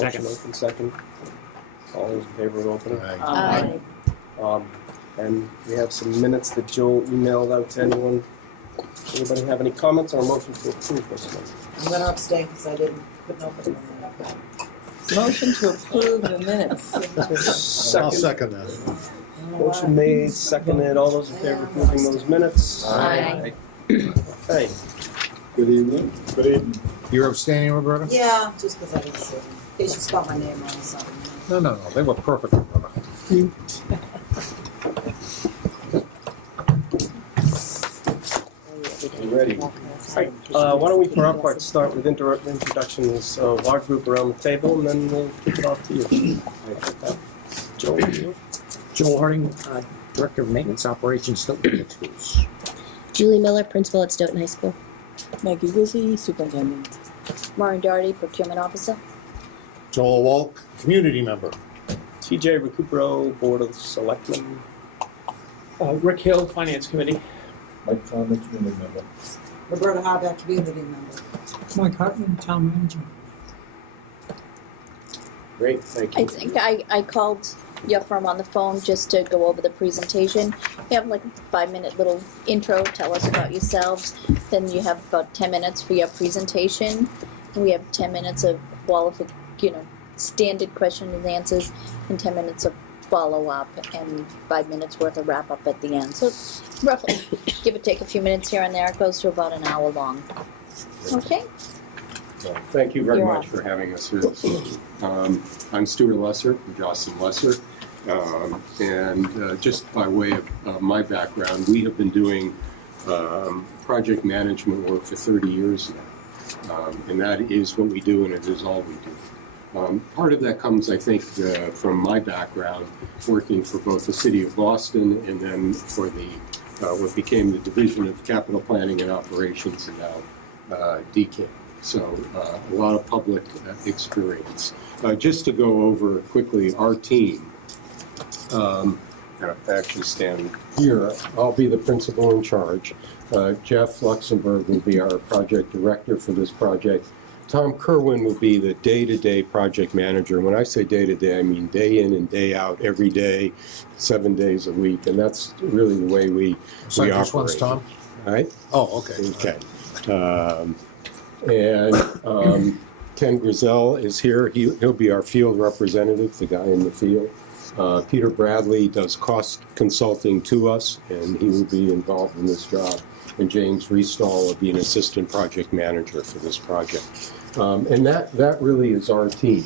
Motion open second. All those in favor of opening? Aye. And we have some minutes that Joel emailed out to anyone. Anybody have any comments or motion to approve this one? I'm gonna abstain because I couldn't open it. Motion to approve the minutes. I'll second that. Motion made, seconded. All those in favor of approving those minutes? Aye. Okay. Good evening. Good evening. You're abstaining, Roberta? Yeah, just because I didn't see it. In case you spelled my name wrong or something. No, they were perfect, Roberta. You ready? Right. Why don't we, for our part, start with introductions of our group around the table, and then we'll kick it off to you. Joel, you? Joel Harding, Director of Maintenance Operations, Stoughton Public Schools. Julie Miller, Principal at Stoughton High School. Maggie Wizzy, Superintendent. Maureen Doherty, Procurement Officer. Joel Walk, community member. TJ Recupero, Board of Selectmen. Rick Hill, Finance Committee. Mike Thomas, community member. Roberta Harback, community member. Mike Hartman, Town Manager. Great, thank you. I think I called your firm on the phone just to go over the presentation. You have like a 5-minute little intro, tell us about yourselves. Then you have about 10 minutes for your presentation. And we have 10 minutes of standard question and answers, and 10 minutes of follow-up, and 5 minutes worth of wrap-up at the end. So roughly, give or take a few minutes here and there, it goes to about an hour long. Okay? Well, thank you very You're much for having us here. I'm Stuart Lesser from Jocelyn Lesser, and just by way of my background, we have been doing project management work for 30 years now, and that is what we do, and it is all we do. Part of that comes, I think, from my background, working for both the City of Boston and then for the what became the Division of Capital Planning and Operations, and now DCAM. So a lot of public experience. Just to go over quickly, our team, I'll actually stand here. I'll be the principal in charge. Jeff Luxembourg will be our project director for this project. Tom Kerwin will be the day-to-day project manager. When I say day-to-day, I mean day in and day out, every day, 7 days a week, and that's really the way we Sorry, operate. this one's Tom? All right? Oh, okay. Okay. Ken Grizel is here. He'll be our field representative, the guy in the field. Peter Bradley does cost consulting to us, and he will be involved in this job. And James Riestall will be an assistant project manager for this project. And that really is our team.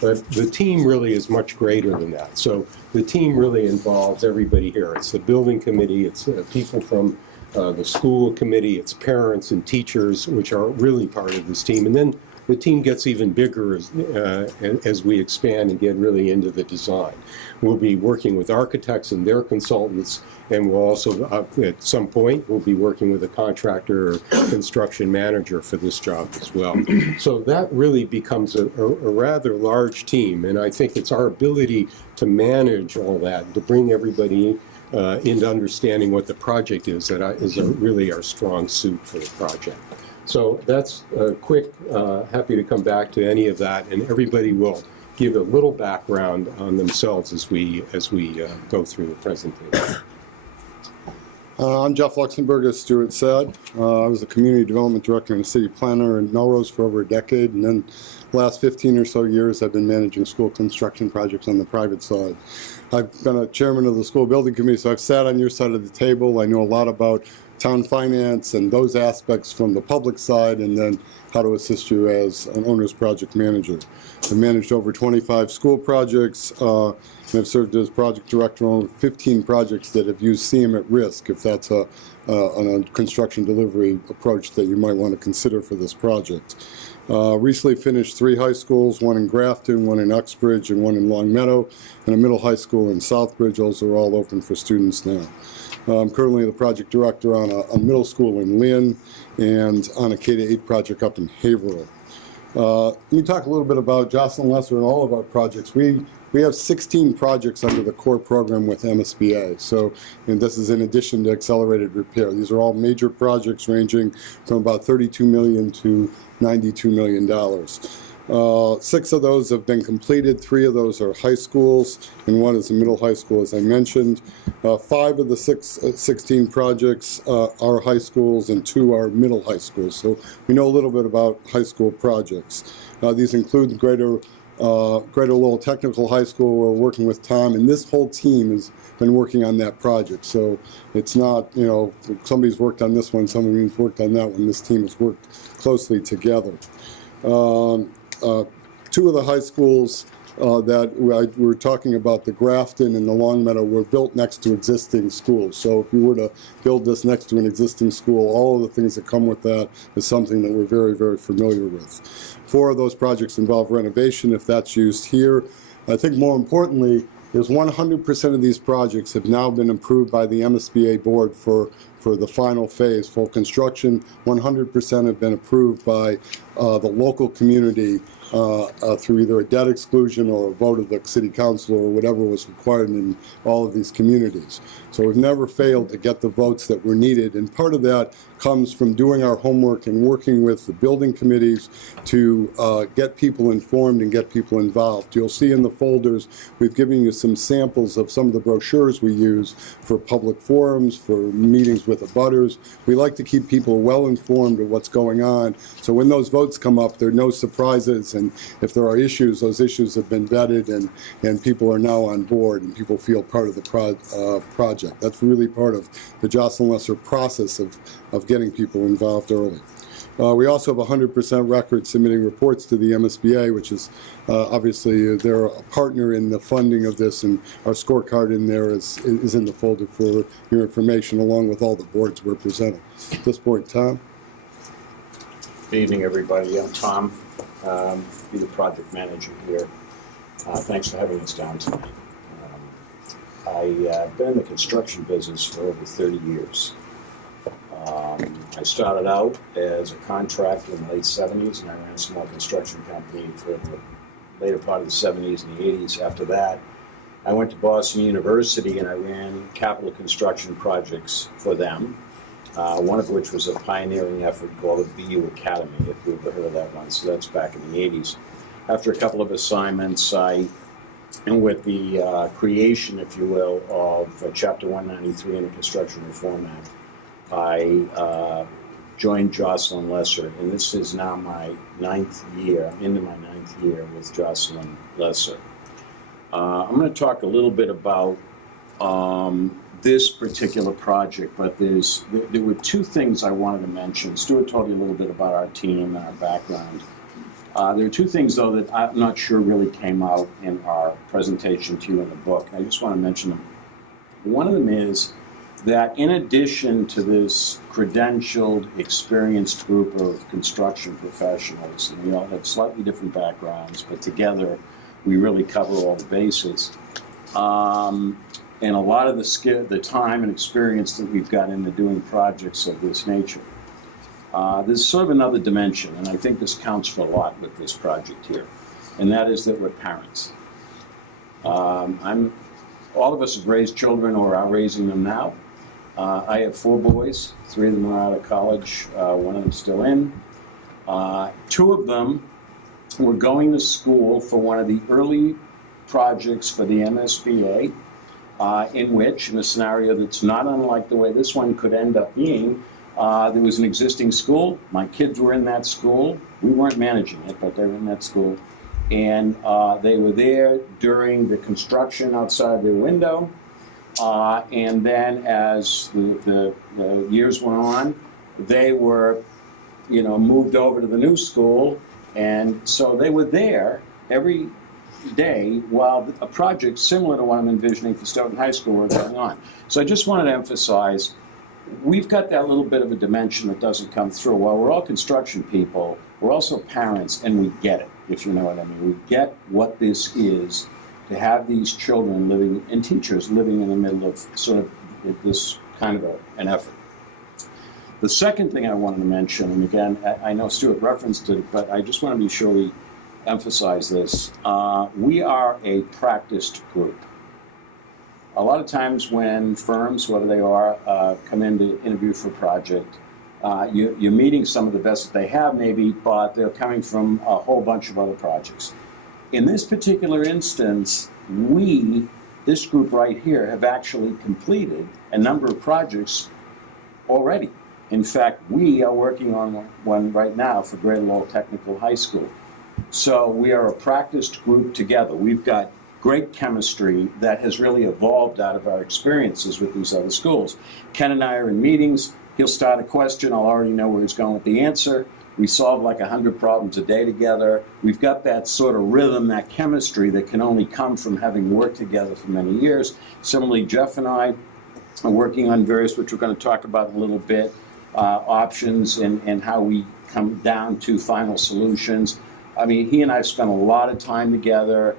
But the team really is much greater than that. So the team really involves everybody here. It's the building committee, it's people from the school committee, it's parents and teachers, which are really part of this team. And then the team gets even bigger as we expand and get really into the design. We'll be working with architects and their consultants, and we'll also, at some point, we'll be working with a contractor or construction manager for this job as well. So that really becomes a rather large team, and I think it's our ability to manage all that, to bring everybody into understanding what the project is that is really our strong suit for the project. So that's quick. Happy to come back to any of that, and everybody will give a little background on themselves as we go through the presentation. I'm Jeff Luxembourg, as Stuart said. I was the community development director and city planner in Melrose for over a decade, and then the last 15 or so years I've been managing school construction projects on the private side. I've been a chairman of the school building committee, so I've sat on your side of the table. I know a lot about town finance and those aspects from the public side, and then how to assist you as an owner's project manager. I've managed over 25 school projects, and I've served as project director on over 15 projects that have used CM at risk, if that's a construction delivery approach that you might want to consider for this project. Recently finished 3 high schools, one in Grafton, one in Uxbridge, and one in Long Meadow, and a middle high school in Southbridge. Those are all open for students now. I'm currently the project director on a middle school in Lynn and on a K-8 project up in Haverhill. Let me talk a little bit about Jocelyn Lesser and all of our projects. We have 16 projects under the core program with MSBA. So, and this is in addition to accelerated repair. These are all major projects ranging from about $32 million to $92 million. 6 of those have been completed. 3 of those are high schools, and 1 is a middle high school, as I mentioned. 5 of the 16 projects are high schools, and 2 are middle high schools. So we know a little bit about high school projects. These include Greater Lowell Technical High School. We're working with Tom, and this whole team has been working on that project. So it's not, you know, somebody's worked on this one, somebody's worked on that one. This team has worked closely together. 2 of the high schools that we're talking about, the Grafton and the Longmeadow, were built next to existing schools. So if you were to build this next to an existing school, all of the things that come with that is something that we're very, very familiar with. 4 of those projects involve renovation, if that's used here. I think more importantly is 100% of these projects have now been approved by the MSBA board for the final phase, full construction. 100% have been approved by the local community through either a debt exclusion or a vote of the city council or whatever was required in all of these communities. So we've never failed to get the votes that were needed, and part of that comes from doing our homework and working with the building committees to get people informed and get people involved. You'll see in the folders, we've given you some samples of some of the brochures we use for public forums, for meetings with abutters. We like to keep people well informed of what's going on, so when those votes come up, there are no surprises, and if there are issues, those issues have been vetted, and people are now on board, and people feel part of the project. That's really part of the Jocelyn Lesser process of getting people involved early. We also have 100% record submitting reports to the MSBA, which is obviously they're a partner in the funding of this, and our scorecard in there is in the folder for your information, along with all the boards we're presenting. At this point, Tom. Good evening, everybody. I'm Tom, be the project manager here. Thanks for having us down tonight. I've been in the construction business for over 30 years. I started out as a contractor in the late 70s, and I ran a small construction company for the later part of the 70s and the 80s. After that, I went to Boston University, and I ran capital construction projects for them, one of which was a pioneering effort called the BU Academy, if you've ever heard of that one. So that's back in the 80s. After a couple of assignments, and with the creation, if you will, of Chapter 193 in the Construction Reform Act, I joined Jocelyn Lesser, and this is now my 9th year. I'm into my 9th year with Jocelyn Lesser. I'm going to talk a little bit about this particular project, but there were 2 things I wanted to mention. Stuart told you a little bit about our team and our background. There are 2 things, though, that I'm not sure really came out in our presentation to you in the book. I just want to mention them. One of them is that in addition to this credentialed, experienced group of construction professionals, and we all have slightly different backgrounds, but together we really cover all the bases. And a lot of the time and experience that we've got into doing projects of this nature. There's sort of another dimension, and I think this counts for a lot with this project here, and that is that we're parents. All of us have raised children or are raising them now. I have 4 boys. 3 of them are out of college. 1 of them still in. 2 of them were going to school for one of the early projects for the MSBA, in which, in a scenario that's not unlike the way this one could end up being, there was an existing school. My kids were in that school. We weren't managing it, but they were in that school. And they were there during the construction outside their window. And then as the years went on, they were, moved over to the new school. And so they were there every day while a project similar to what I'm envisioning for Stoughton High School were going on. So I just wanted to emphasize, we've got that little bit of a dimension that doesn't come through. While we're all construction people, we're also parents, and we get it, if you know what I mean. We get what this is to have these children living, and teachers living in the middle of sort of this kind of an effort. The second thing I wanted to mention, and again, I know Stuart referenced it, but I just want to be sure we emphasize this. We are a practiced group. A lot of times when firms, whether they are, come in to interview for a project, You're meeting some of the best that they have maybe, but they're coming from a whole bunch of other projects. In this particular instance, this group right here, have actually completed a number of projects already. In fact, we are working on one right now for Greater Lowell Technical High School. So we are a practiced group together. We've got great chemistry that has really evolved out of our experiences with these other schools. Ken and I are in meetings. He'll start a question. I'll already know where he's going with the answer. We solve like 100 problems a day together. We've got that sort of rhythm, that chemistry that can only come from having worked together for many years. Similarly, Jeff and I are working on various, which we're going to talk about in a little bit, options and how we come down to final solutions. I mean, he and I have spent a lot of time together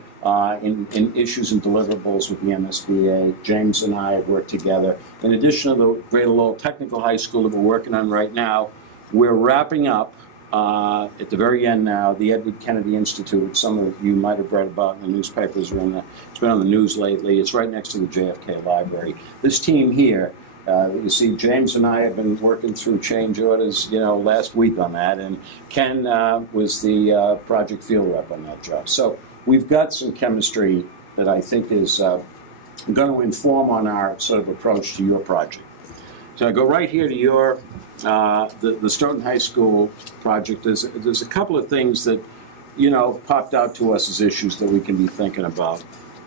in issues and deliverables with the MSBA. James and I have worked together. In addition to the Greater Lowell Technical High School that we're working on right now, we're wrapping up at the very end now the Edward Kennedy Institute, which some of you might have read about in the newspapers or it's been on the news lately. It's right next to the JFK Library. This team here, you see, James and I have been working through change orders, last week on that, and Ken was the project field rep on that job. So we've got some chemistry that I think is going to inform on our sort of approach to your project. So I go right here to your the Stoughton High School project. There's a couple of things that popped out to us as issues that we can be thinking about.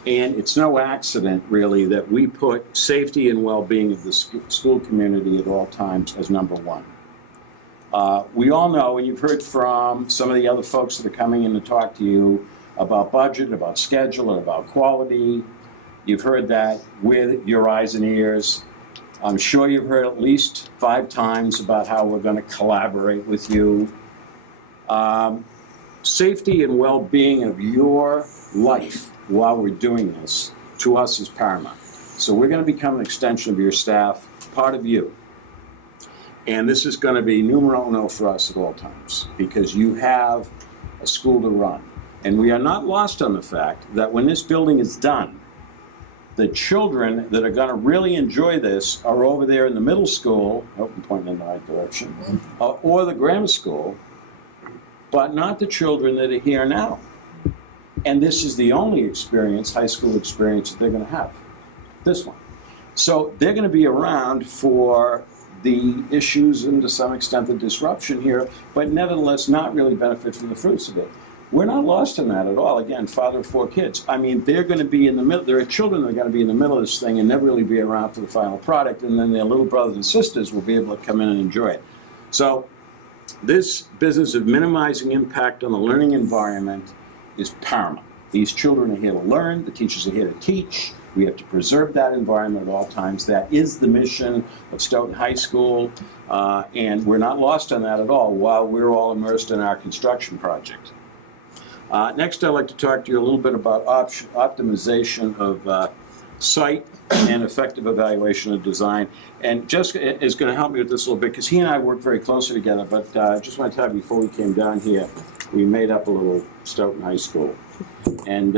And it's no accident, really, that we put safety and well-being of the school community at all times as number one. We all know, and you've heard from some of the other folks that are coming in to talk to you about budget, about schedule, and about quality. You've heard that with your eyes and ears. I'm sure you've heard at least 5 times about how we're going to collaborate with you. Safety and well-being of your life while we're doing this, to us, is paramount. So we're going to become an extension of your staff, part of you. And this is going to be numero uno for us at all times, because you have a school to run. And we are not lost on the fact that when this building is done, the children that are going to really enjoy this are over there in the middle school, hope I'm pointing in the right direction, or the grammar school, but not the children that are here now. And this is the only experience, high school experience, that they're going to have, this one. So they're going to be around for the issues and to some extent the disruption here, but nevertheless not really benefit from the fruits of it. We're not lost in that at all. Again, father of 4 kids. I mean, they're going to be in the middle. There are children that are going to be in the middle of this thing and never really be around for the final product, and then their little brothers and sisters will be able to come in and enjoy it. So this business of minimizing impact on the learning environment is paramount. These children are here to learn. The teachers are here to teach. We have to preserve that environment at all times. That is the mission of Stoughton High School, and we're not lost on that at all while we're all immersed in our construction project. Next, I'd like to talk to you a little bit about optimization of site and effective evaluation of design. And Jessica is going to help me with this a little bit, because he and I work very closely together, but I just want to tell you, before we came down here, we made up a little Stoughton High School. And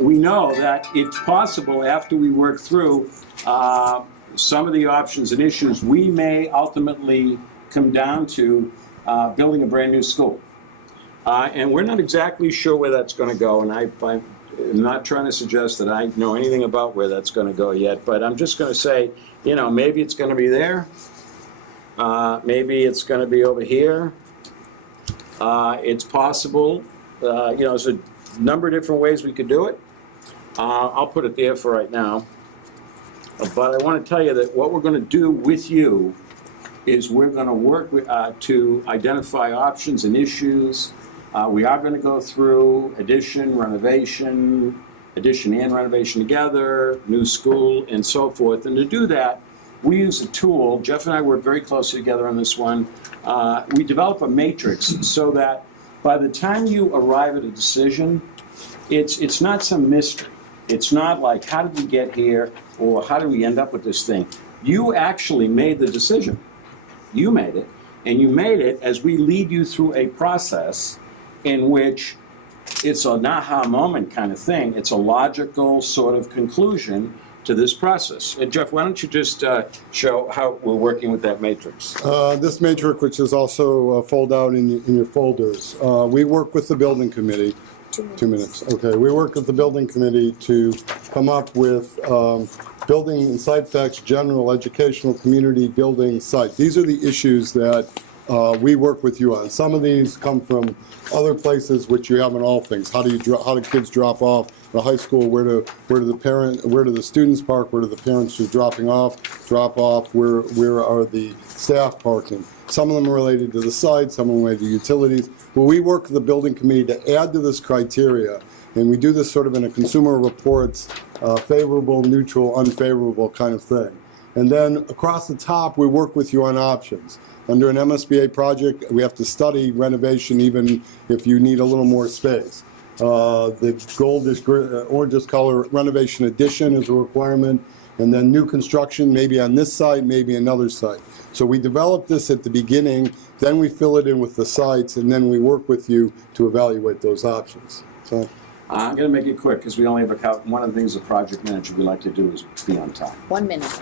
we know that it's possible, after we work through some of the options and issues, we may ultimately come down to building a brand new school. And we're not exactly sure where that's going to go, and I'm not trying to suggest that I know anything about where that's going to go yet, but I'm just going to say, maybe it's going to be there, maybe it's going to be over here. It's possible, there's a number of different ways we could do it. I'll put it there for right now. But I want to tell you that what we're going to do with you is we're going to work to identify options and issues. We are going to go through addition and renovation together, new school, and so forth. And to do that, we use a tool. Jeff and I work very closely together on this one. We develop a matrix so that by the time you arrive at a decision, it's not some mystery. It's not like, how did we get here, or how did we end up with this thing? You actually made the decision. You made it, and you made it as we lead you through a process in which it's an aha moment kind of thing. It's a logical sort of conclusion to this process. Jeff, why don't you just show how we're working with that matrix? This matrix, which is also fold out in your folders, we work with the building committee. 2 minutes. Okay, we work with the building committee to come up with building and site facts, general educational community building site. These are the issues that we work with you on. Some of these come from other places which you have in all things. How do kids drop off at high school? Where do the students park? Where do the parents who are drop off? Where are the staff parking? Some of them are related to the site, some of them related to utilities. But we work with the building committee to add to this criteria, and we do this sort of in a consumer reports, favorable, neutral, unfavorable kind of thing. And then across the top, we work with you on options. Under an MSBA project, we have to study renovation even if you need a little more space. The orange color renovation addition is a requirement, and then new construction, maybe on this site, maybe another site. So we develop this at the beginning, then we fill it in with the sites, and then we work with you to evaluate those options. So I'm going to make it quick because we only have a couple. One of the things a project manager we like to do is be on time. 1 minute.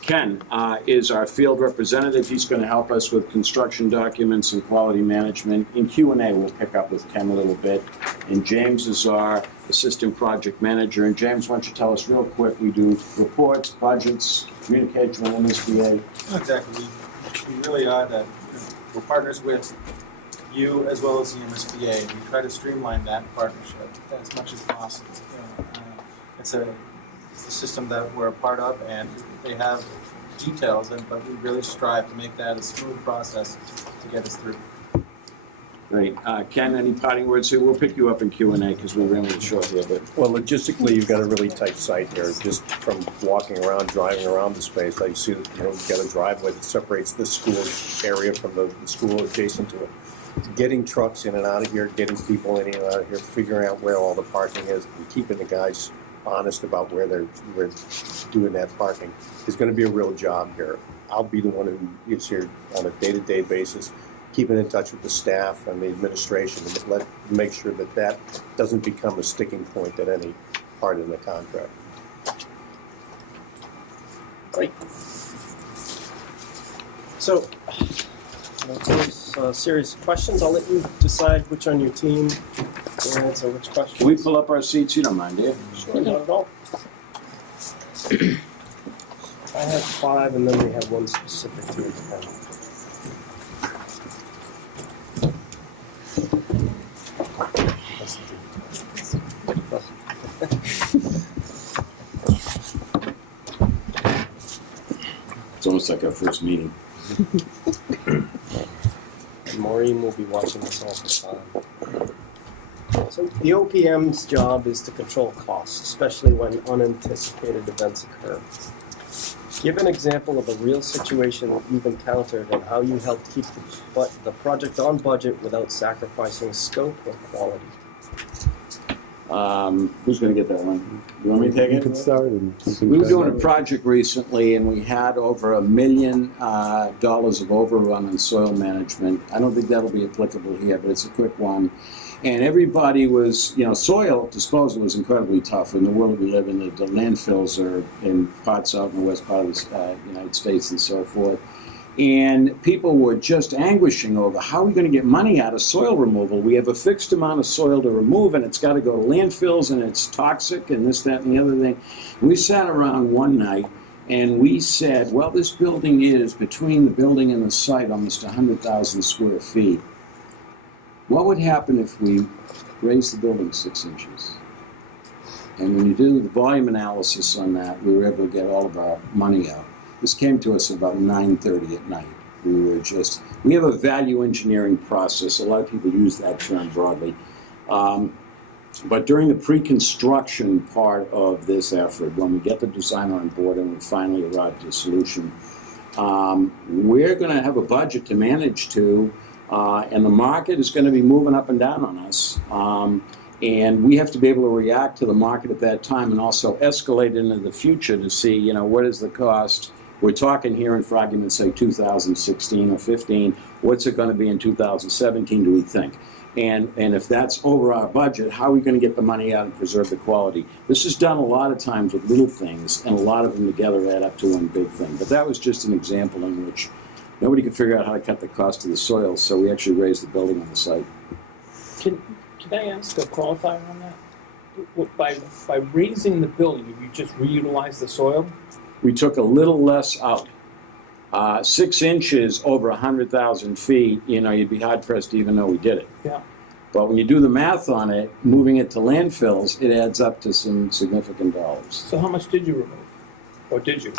Ken is our field representative. He's going to help us with construction documents and quality management. In Q&A, we'll pick up with Ken a little bit. And James is our assistant project manager. And James, why don't you tell us real quick, we do reports, budgets, communication with MSBA. Exactly. We really are that. We're partners with you as well as the MSBA. We try to streamline that partnership as much as possible. It's a system that we're a part of, and they have details, but we really strive to make that a smooth process to get us through. Great. Ken, any parting words here? We'll pick you up in Q&A because we're running short here. But well, logistically, you've got a really tight site here. Just from walking around, driving around the space, I see that you've got a driveway that separates the school area from the school adjacent to it. Getting trucks in and out of here, getting people in and out of here, figuring out where all the parking is, and keeping the guys honest about where they're doing that parking is going to be a real job here. I'll be the one who is here on a day-to-day basis, keeping in touch with the staff and the administration to make sure that that doesn't become a sticking point at any part in the contract. Great. So, those series of questions. I'll let you decide which on your team to answer which question. Can we pull up our seats? You don't mind, do you? Sure, not at all. I have 5, and then we have one specific to it. It's almost like our first meeting. And Maureen will be watching this all the time. So the OPM's job is to control costs, especially when unanticipated events occur. Give an example of a real situation that you've encountered and how you helped keep the project on budget without sacrificing scope or quality. Who's going to get that one? You want me to take it? you can start. We were doing a project recently, and we had over $1 million of overrun on soil management. I don't think that'll be applicable here, but it's a quick one. And everybody was, soil disposal is incredibly tough in the world we live in. The landfills are in parts out in the west part of the United States and so forth. And people were just anguishing over how are we going to get money out of soil removal? We have a fixed amount of soil to remove, and it's got to go to landfills, and it's toxic, and this, that, and the other thing. We sat around one night, and we said, well, this building is, between the building and the site, almost 100,000 square feet. What would happen if we raised the building 6 inches? And when you do the volume analysis on that, we were able to get all of our money out. This came to us about 9:30 at night. We have a value engineering process. A lot of people use that term broadly. But during the pre-construction part of this effort, when we get the designer on board and we finally arrive at a solution, we're going to have a budget to manage to, and the market is going to be moving up and down on us. And we have to be able to react to the market at that time and also escalate into the future to see, what is the cost. We're talking here in, for argument's sake, 2016 or 15. What's it gonna be in 2017, do we think? And if that's over our budget, how are we gonna get the money out and preserve the quality? This is done a lot of times with little things, and a lot of them together add up to one big thing. But that was just an example in which nobody could figure out how to cut the cost of the soil, so we actually raised the building on the site. Can I ask a qualifier on that? By raising the building, have you just reutilized the soil? We took a little less out. 6 inches over 100,000 feet, you know, you'd be hard pressed to even know we did it. Yeah. But when you do the math on it, moving it to landfills, it adds up to some significant dollars. So how much did you remove? Or did you?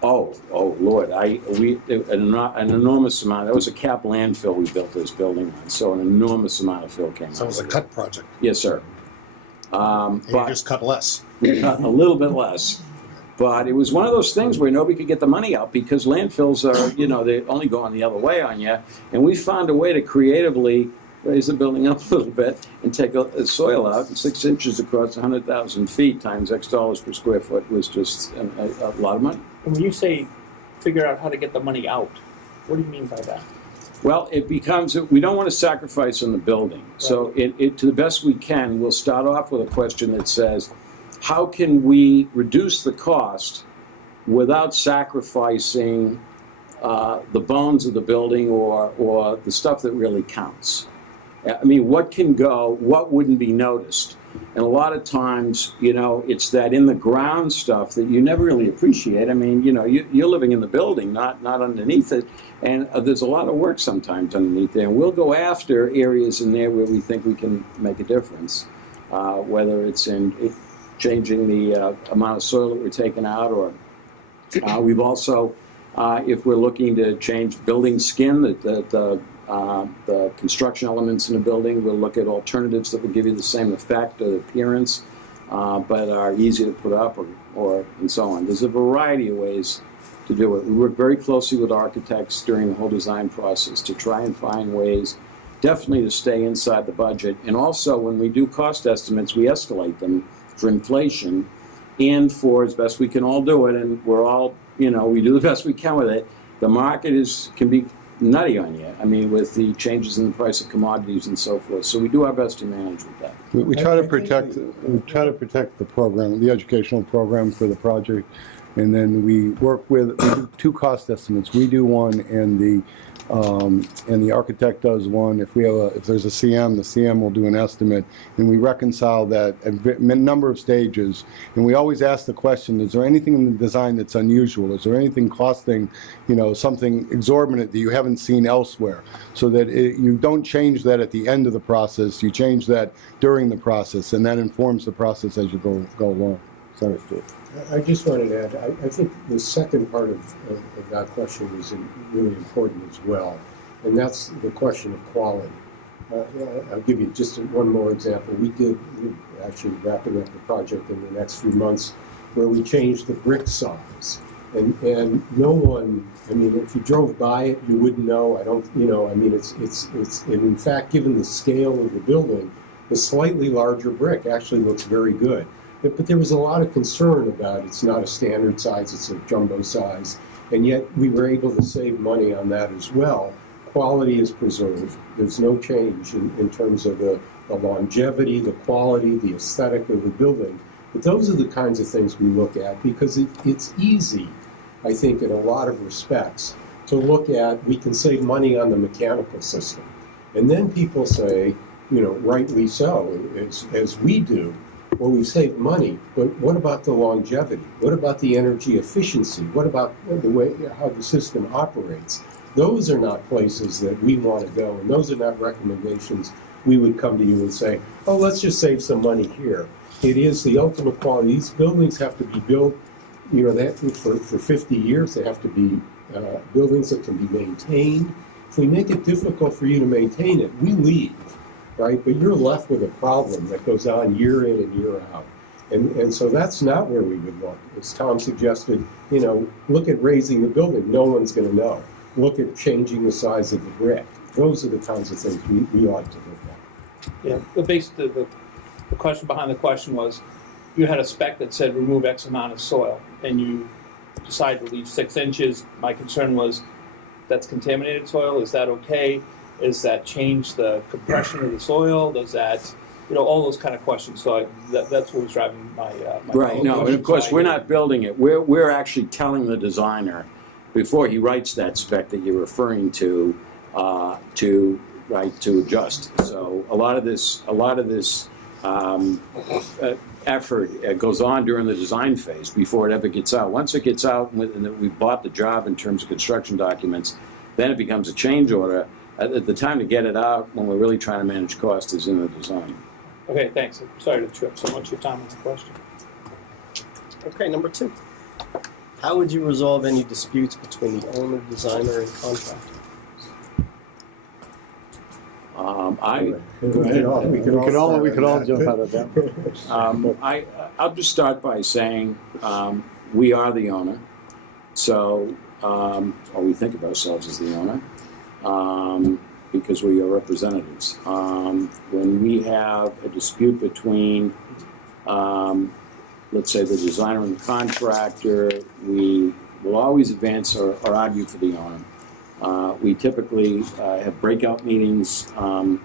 Lord, an enormous amount. That was a cap landfill we built this building on, so an enormous amount of fill came out. So it was a cut project. Yes, sir. And you But just cut less. we cut a little bit less. But it was one of those things where nobody could get the money out because landfills are, you know, they only go on the other way on you. And we found a way to creatively raise the building up a little bit and take a soil out. And 6 inches across 100,000 feet times X dollars per square foot was just a lot of money. And when you say figure out how to get the money out, what do you mean by that? Well, it becomes, we don't want to sacrifice on the building. So to the best we can, we'll start off with a question that says, how can we reduce the cost without sacrificing the bones of the building or the stuff that really counts? I mean, what can go, what wouldn't be noticed? And a lot of times, you know, it's that in the ground stuff that you never really appreciate. I mean, you know, you're living in the building, not underneath it. And there's a lot of work sometimes underneath there. And we'll go after areas in there where we think we can make a difference, whether it's in changing the amount of soil that we're taking out, or we've also, if we're looking to change building skin, the construction elements in a building, we'll look at alternatives that will give you the same effect or appearance, but are easy to put up or and so on. There's a variety of ways to do it. We work very closely with architects during the whole design process to try and find ways definitely to stay inside the budget. And also when we do cost estimates, we escalate them for inflation and for as best we can all do it, and we're all, you know, we do the best we can with it. The market can be nutty on you. I mean, with the changes in the price of commodities and so forth. So we do our best to manage with that. We try to protect the program, the educational program for the project, and then we do 2 cost estimates. We do one, and the architect does one. If there's a CM, the CM will do an estimate, and we reconcile that at a number of stages. And we always ask the question: is there anything in the design that's unusual? Is there anything costing, you know, something exorbitant that you haven't seen elsewhere? So that you don't change that at the end of the process. You change that during the process, and that informs the process as you go along. Sorry, Stuart. I just wanted to add, I think the second part of that question is really important as well, and that's the question of quality. I'll give you just one more example. We're actually wrapping up the project in the next few months where we changed the brick size. And no one, I mean, if you drove by it, you wouldn't know. And in fact, given the scale of the building, the slightly larger brick actually looks very good. But there was a lot of concern about it's not a standard size, it's a jumbo size, and yet we were able to save money on that as well. Quality is preserved. There's no change in terms of the longevity, the quality, the aesthetic of the building. But those are the kinds of things we look at because it's easy, I think, in a lot of respects, to look at, we can save money on the mechanical system. And then people say, you know, rightly so, as we do, well, we save money, but what about the longevity? What about the energy efficiency? What about the way, how the system operates? Those are not places that we want to go, and those are not recommendations we would come to you and say, oh, let's just save some money here. It is the ultimate quality. These buildings have to be built, you know, for 50 years. They have to be buildings that can be maintained. If we make it difficult for you to maintain it, we leave. Right, but you're left with a problem that goes on year in and year out. And so that's not where we would want. As Tom suggested, you know, look at raising the building. No one's going to know. Look at changing the size of the brick. Those are the kinds of things we ought to look at. Yeah, the question behind the question was, you had a spec that said remove X amount of soil, and you decided to leave 6 inches. My concern was, that's contaminated soil? Is that okay? Does that change the compression of the soil? Does that, all those kind of questions. So that's what was driving my Right, no, and of course, we're not building it. We're actually telling the designer, before he writes that spec that you're referring to adjust. So a lot of this effort goes on during the design phase before it ever gets out. Once it gets out and we bought the job in terms of construction documents, then it becomes a change order. At the time to get it out, when we're really trying to manage cost, is in the design. Okay, thanks. Sorry to trip so much of your time on the question. Okay, number 2. How would you resolve any disputes between the owner, designer, and contractor? We could all jump out of that. I'll just start by saying we are the owner, so or we think of ourselves as the owner because we are representatives. When we have a dispute between, let's say, the designer and the contractor, we will always advance or argue for the owner. We typically have breakout meetings, and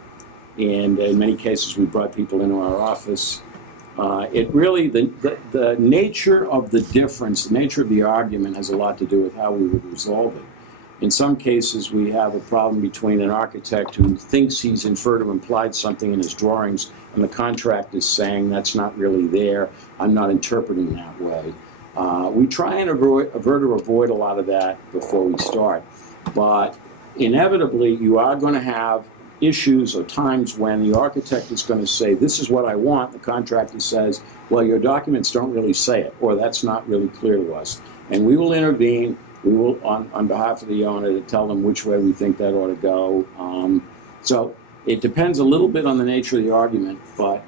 in many cases we brought people into our office. It really, the nature of the difference, the nature of the argument has a lot to do with how we would resolve it. In some cases we have a problem between an architect who thinks he's inferred or implied something in his drawings, and the contract is saying that's not really there, I'm not interpreting that way. We try and avert or avoid a lot of that before we start. But inevitably, you are going to have issues or times when the architect is going to say, this is what I want. The contractor says, well, your documents don't really say it, or that's not really clear to us. And we will intervene. We will, on behalf of the owner, to tell them which way we think that ought to go. So it depends a little bit on the nature of the argument, but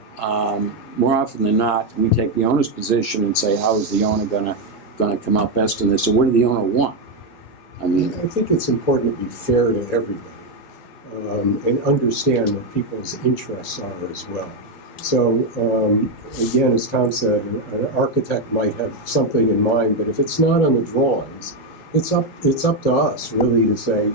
more often than not, we take the owner's position and say, how is the owner going to come out best in this? So what do the owner want? I think it's important to be fair to everybody and understand what people's interests are as well. So again, as Tom said, an architect might have something in mind, but if it's not on the drawings, it's up to us really to say,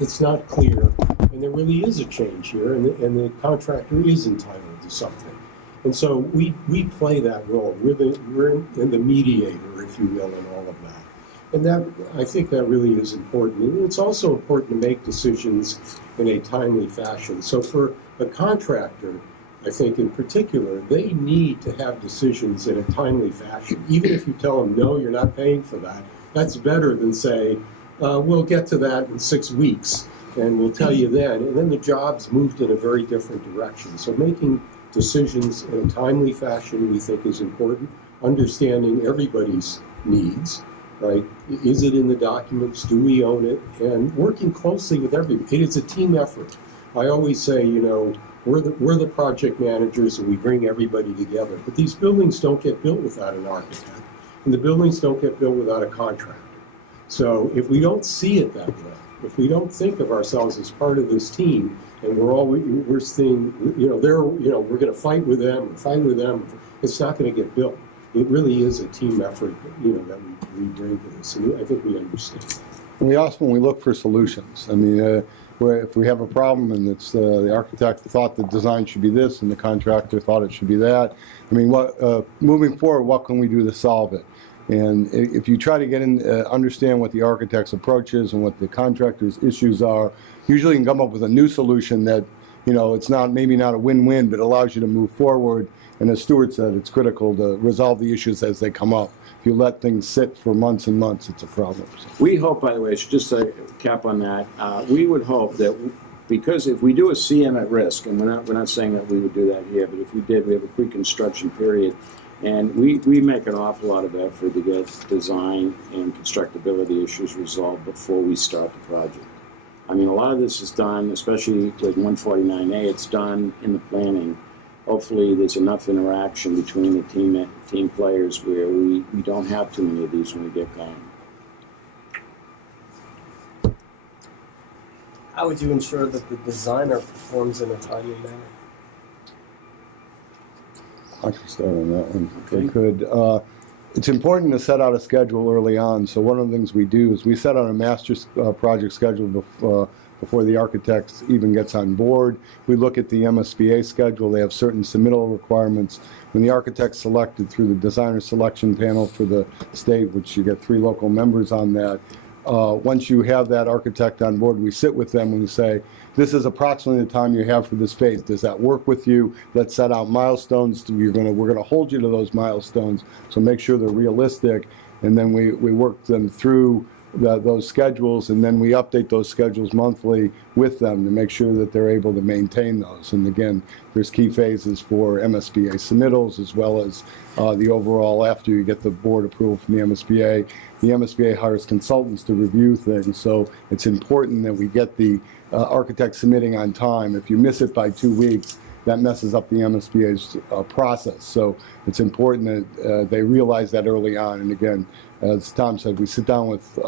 it's not clear, and there really is a change here, and the contractor is entitled to something. And so we play that role. We're in the mediator, if you will, in all of that. And I think that really is important. And it's also important to make decisions in a timely fashion. So for a contractor, I think in particular, they need to have decisions in a timely fashion. Even if you tell them, no, you're not paying for that, that's better than say, we'll get to that in 6 weeks, and we'll tell you then. And then the job's moved in a very different direction. So making decisions in a timely fashion, we think, is important. Understanding everybody's needs. Right? Is it in the documents? Do we own it? And working closely with everybody. It is a team effort. I always say, we're the project managers and we bring everybody together. But these buildings don't get built without an architect. And the buildings don't get built without a contractor. So if we don't see it that way, if we don't think of ourselves as part of this team, and we're seeing, we're going to fight with them, it's not going to get built. It really is a team effort, that we bring to this, and I think we understand. And we also, when we look for solutions, if we have a problem and it's the architect thought the design should be this and the contractor thought it should be that, moving forward, what can we do to solve it? And if you try to get in, understand what the architect's approach is and what the contractor's issues are, usually you can come up with a new solution that, it's maybe not a win-win, but allows you to move forward. And as Stuart said, it's critical to resolve the issues as they come up. If you let things sit for months and months, it's a problem. We hope, by the way, just a cap on that, we would hope that, because if we do a CM at risk, and we're not saying that we would do that here, but if we did, we have a pre-construction period, and we make an awful lot of effort to get design and constructability issues resolved before we start the project. A lot of this is done, especially with 149A, it's done in the planning. Hopefully there's enough interaction between the team players where we don't have too many of these when we get going. How would you ensure that the designer performs in a timely manner? I can start on that one. Okay. If I could. it's important to set out a schedule early on. So one of the things we do is we set out a master project schedule before the architect even gets on board. We look at the MSBA schedule. They have certain submittal requirements. When the architect's selected through the designer selection panel for the state, which you get 3 local members on that, once you have that architect on board, we sit with them and we say, this is approximately the time you have for this phase. Does that work with you? Let's set out milestones. We're gonna hold you to those milestones, so make sure they're realistic. And then we work them through those schedules, and then we update those schedules monthly with them to make sure that they're able to maintain those. And again, there's key phases for MSBA submittals, as well as the overall, after you get the board approval from the MSBA hires consultants to review things. So it's important that we get the architect submitting on time. If you miss it by 2 weeks, that messes up the MSBA's process. So it's important that they realize that early on. And again, as Tom said, we sit down with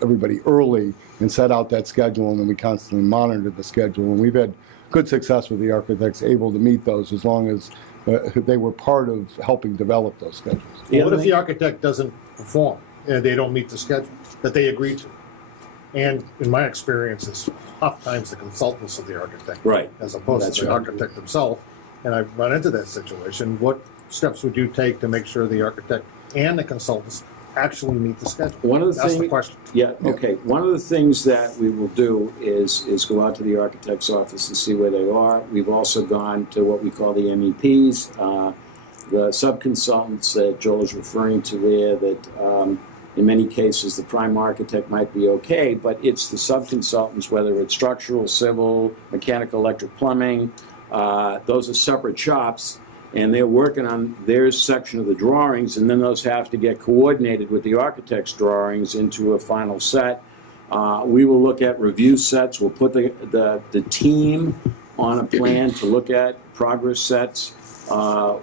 everybody early and set out that schedule, and then we constantly monitor the schedule. And we've had good success with the architects able to meet those, as long as they were part of helping develop those schedules. Well, what if the architect doesn't perform and they don't meet the schedule that they agreed to? And in my experience, it's oftentimes the consultants of the architect, Right. as opposed to the architect himself. And I've run into that situation. What steps would you take to make sure the architect and the consultants actually meet the schedule? One of the That's the things, question. yeah, okay. One of the things that we will do is go out to the architect's office and see where they are. We've also gone to what we call the MEPs, the sub-consultants that Joel is referring to there, that in many cases the prime architect might be okay, but it's the sub-consultants, whether it's structural, civil, mechanical, electric, plumbing, those are separate shops, and they're working on their section of the drawings, and then those have to get coordinated with the architect's drawings into a final set. We will look at review sets. We'll put the team on a plan to look at progress sets.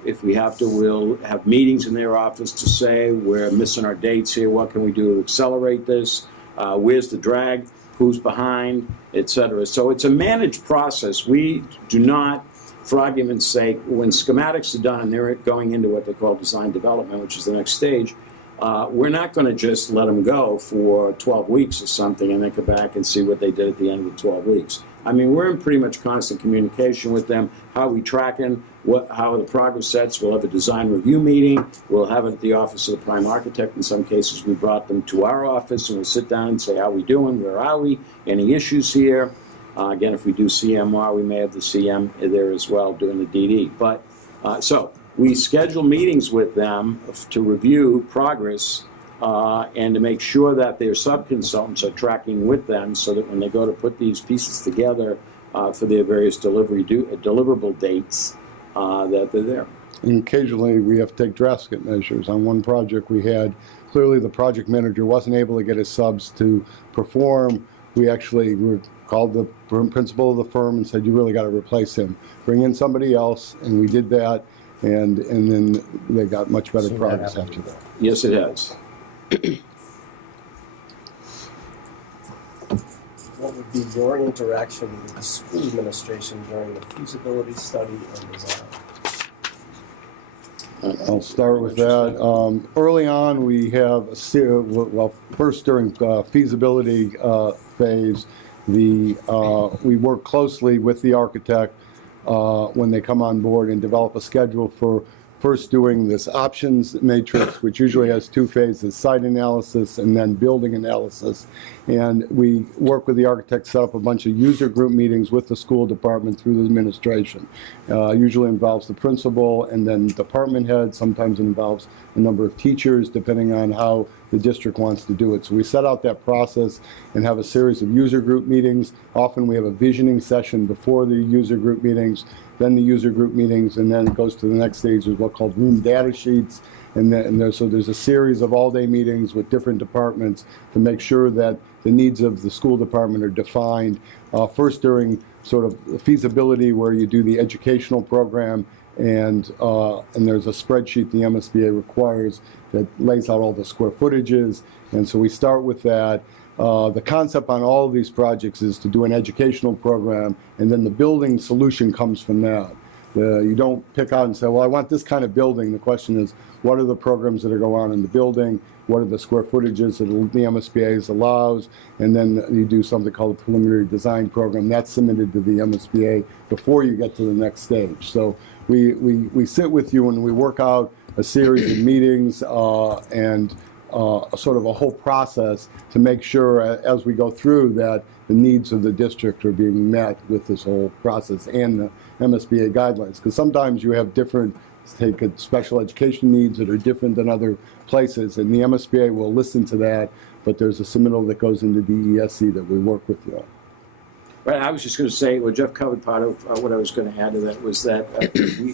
If we have to, we'll have meetings in their office to say, we're missing our dates here, what can we do to accelerate this? Where's the drag? Who's behind? Etc. So it's a managed process. We do not, for argument's sake, when schematics are done and they're going into what they call design development, which is the next stage, we're not going to just let them go for 12 weeks or something and then come back and see what they did at the end of the 12 weeks. I mean, we're in pretty much constant communication with them. How are we tracking? How are the progress sets? We'll have a design review meeting. We'll have it at the office of the prime architect. In some cases, we brought them to our office, and we'll sit down and say, how are we doing? Where are we? Any issues here? Again, if we do CMR, we may have the CM there as well doing the DD. But so we schedule meetings with them to review progress and to make sure that their sub-consultants are tracking with them, so that when they go to put these pieces together for their various deliverable dates, that they're there. And occasionally we have to take drastic measures. On one project we had, clearly the project manager wasn't able to get his subs to perform. We actually called the principal of the firm and said, you really got to replace him. Bring in somebody else, and we did that, and then they got much better progress after that. Yes, it has. What would be your interaction with the school administration during the feasibility study and design? I'll start with that. Early on, we have first during feasibility phase, we work closely with the architect when they come on board and develop a schedule for first doing this options matrix, which usually has 2 phases, site analysis and then building analysis. And we work with the architect, set up a bunch of user group meetings with the school department through the administration. Usually involves the principal and then department head. Sometimes it involves a number of teachers, depending on how the district wants to do it. So we set out that process and have a series of user group meetings. Often we have a visioning session before the user group meetings, then the user group meetings, and then it goes to the next stage with what's called room data sheets. So there's a series of all-day meetings with different departments to make sure that the needs of the school department are defined. First during sort of feasibility, where you do the educational program, and there's a spreadsheet the MSBA requires that lays out all the square footages, and so we start with that. The concept on all of these projects is to do an educational program, and then the building solution comes from that. You don't pick out and say, well, I want this kind of building. The question is, what are the programs that are going on in the building? What are the square footages that the MSBA allows? And then you do something called a preliminary design program. That's submitted to the MSBA before you get to the next stage. So we sit with you and we work out a series of meetings and sort of a whole process to make sure as we go through that the needs of the district are being met with this whole process and the MSBA guidelines. Because sometimes you have different special education needs that are different than other places, and the MSBA will listen to that, but there's a submittal that goes into DESC that we work with you on. Right, I was just going to say, well, Jeff covered part of what I was going to add to that was that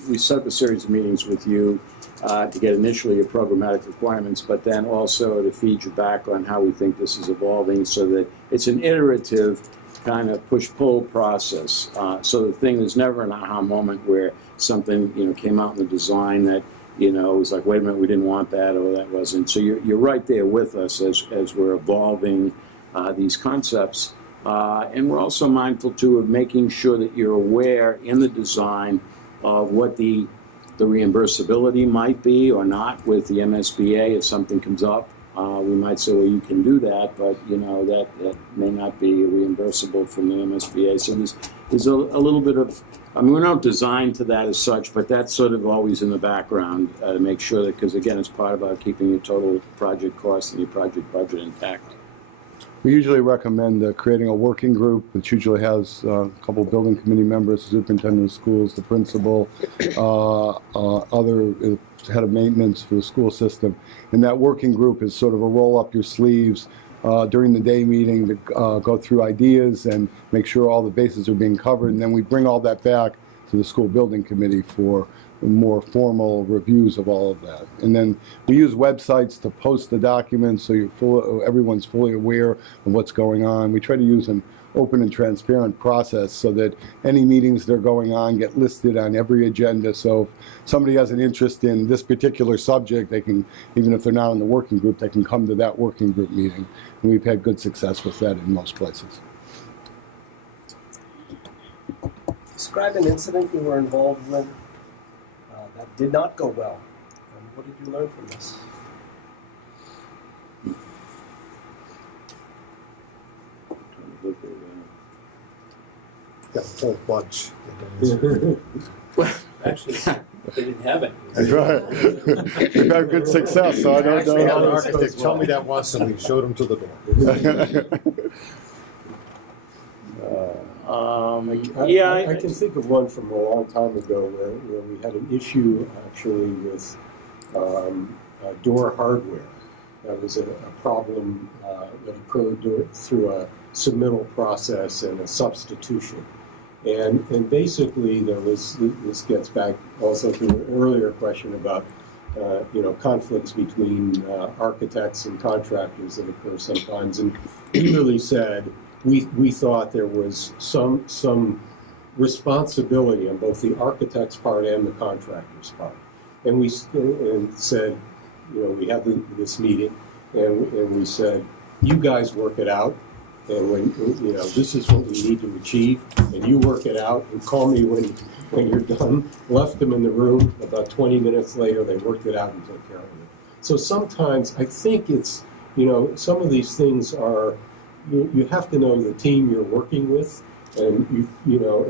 we set up a series of meetings with you to get initially your programmatic requirements, but then also to feed you back on how we think this is evolving so that it's an iterative kind of push-pull process. So the thing is never an aha moment where something came out in the design that it was like, wait a minute, we didn't want that, or that wasn't. So you're right there with us as we're evolving these concepts. And we're also mindful, too, of making sure that you're aware in the design of what the reimbursability might be or not with the MSBA if something comes up. We might say, well, you can do that, but, that may not be reimbursable from the MSBA. So there's a little bit of, we're not designed to that as such, but that's sort of always in the background to make sure that, because, again, it's part about keeping your total project cost and your project budget intact. We usually recommend creating a working group, which usually has a couple of building committee members, the superintendent of schools, the principal, other head of maintenance for the school system. And that working group is sort of a roll up your sleeves during the day meeting to go through ideas and make sure all the bases are being covered. And then we bring all that back to the school building committee for more formal reviews of all of that. And then we use websites to post the documents so everyone's fully aware of what's going on. We try to use an open and transparent process so that any meetings that are going on get listed on every agenda. So if somebody has an interest in this particular subject, they can, even if they're not in the working group, they can come to that working group meeting. And we've had good success with that in most places. Describe an incident you were involved with that did not go well, and what did you learn from this? Got a whole bunch. Actually, they didn't have any. That's right. We've had good success, so I don't Actually, had an know. architect tell me that once, and we showed him to the door. I can think of one from a long time ago where we had an issue actually with door hardware. That was a problem that occurred through a submittal process and a substitution. And basically there was, this gets back also to an earlier question about conflicts between architects and contractors that occur sometimes. And we really said, we thought there was some responsibility on both the architect's part and the contractor's part. And we said, we had this meeting, and we said, you guys work it out, and when this is what we need to achieve, and you work it out, and call me when you're done. Left them in the room. About 20 minutes later, they worked it out and took care of it. So sometimes I think it's, some of these things are, you have to know the team you're working with, and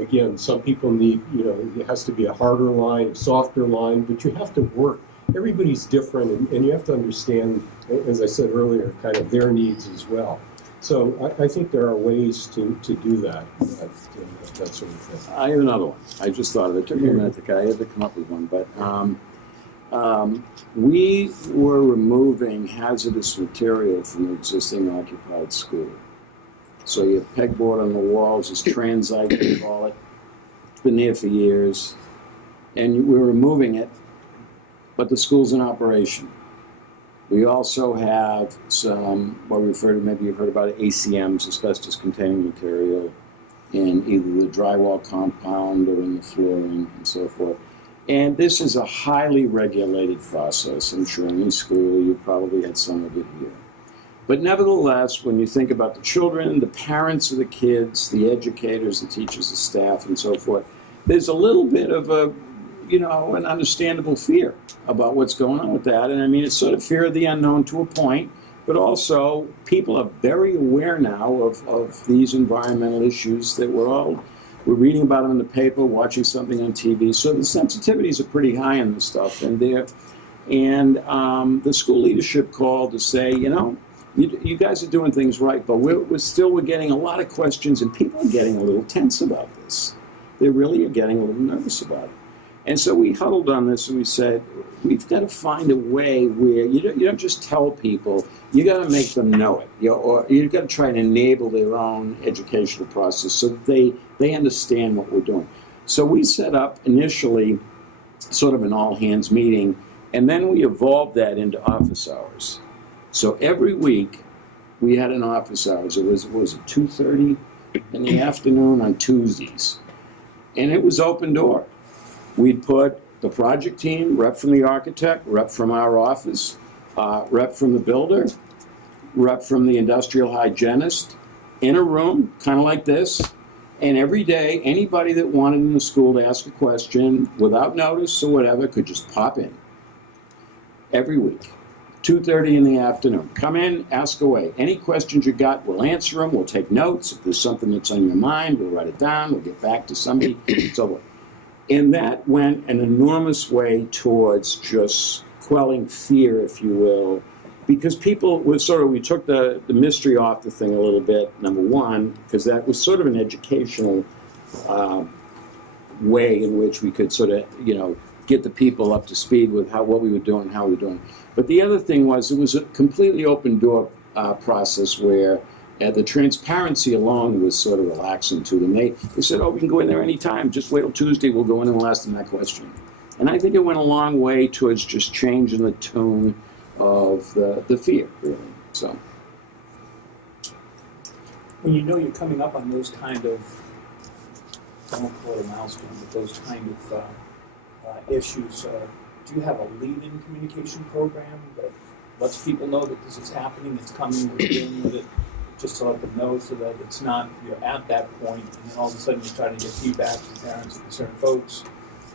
again, some people need, it has to be a harder line, a softer line, but you have to work. Everybody's different, and you have to understand, as I said earlier, kind of their needs as well. So I think there are ways to do that sort of thing. I have another one. I just thought of it. It took me a minute to I had to come up with one, but we were removing hazardous material from the existing occupied school. So you have pegboard on the walls, it's transite, we call it. It's been there for years. And we're removing it, but the school's in operation. We also have some, what we refer to, maybe you've heard about it, ACMs, asbestos-containing material, in either the drywall compound or in the flooring and so forth. And this is a highly regulated process. I'm sure in this school you probably had some of it here. But nevertheless, when you think about the children, the parents of the kids, the educators, the teachers, the staff, and so forth, there's a little bit of a, an understandable fear about what's going on with that. And I mean, it's sort of fear of the unknown to a point, but also people are very aware now of these environmental issues that we're reading about them in the paper, watching something on TV. So the sensitivities are pretty high in this stuff. And the school leadership called to say, you guys are doing things right, but we're getting a lot of questions, and people are getting a little tense about this. They really are getting a little nervous about it. And so we huddled on this and we said, we've got to find a way where you don't just tell people, you got to make them know it, or you've got to try and enable their own educational process so that they understand what we're doing. So we set up initially sort of an all-hands meeting, and then we evolved that into office hours. So every week we had an office hours. It was 2:30 in the afternoon on Tuesdays, and it was open door. We'd put the project team, rep from the architect, rep from our office, rep from the builder, rep from the industrial hygienist, in a room, kind of like this, and every day, anybody that wanted in the school to ask a question without notice or whatever could just pop in. Every week, 2:30 in the afternoon. Come in, ask away. Any questions you got, we'll answer them, we'll take notes. If there's something that's on your mind, we'll write it down, we'll get back to somebody, so on. And that went an enormous way towards just quelling fear, if you will, because people were we took the mystery off the thing a little bit, number one, because that was sort of an educational way in which we could sort of, get the people up to speed with what we were doing, how we were doing. But the other thing was, it was a completely open door process where the transparency alone was sort of relaxing to them. They said, we can go in there anytime. Just wait till Tuesday. We'll go in and we'll ask them that question. And I think it went a long way towards just changing the tone of the fear, really. So, when you're coming up on those kind of, I won't call it a milestone, but those kind of issues, do you have a lead-in communication program that lets people know that this is happening, it's coming, we're dealing with it, just to let them know so that it's not you're at that point and then all of a sudden you're trying to get feedback from parents and concerned folks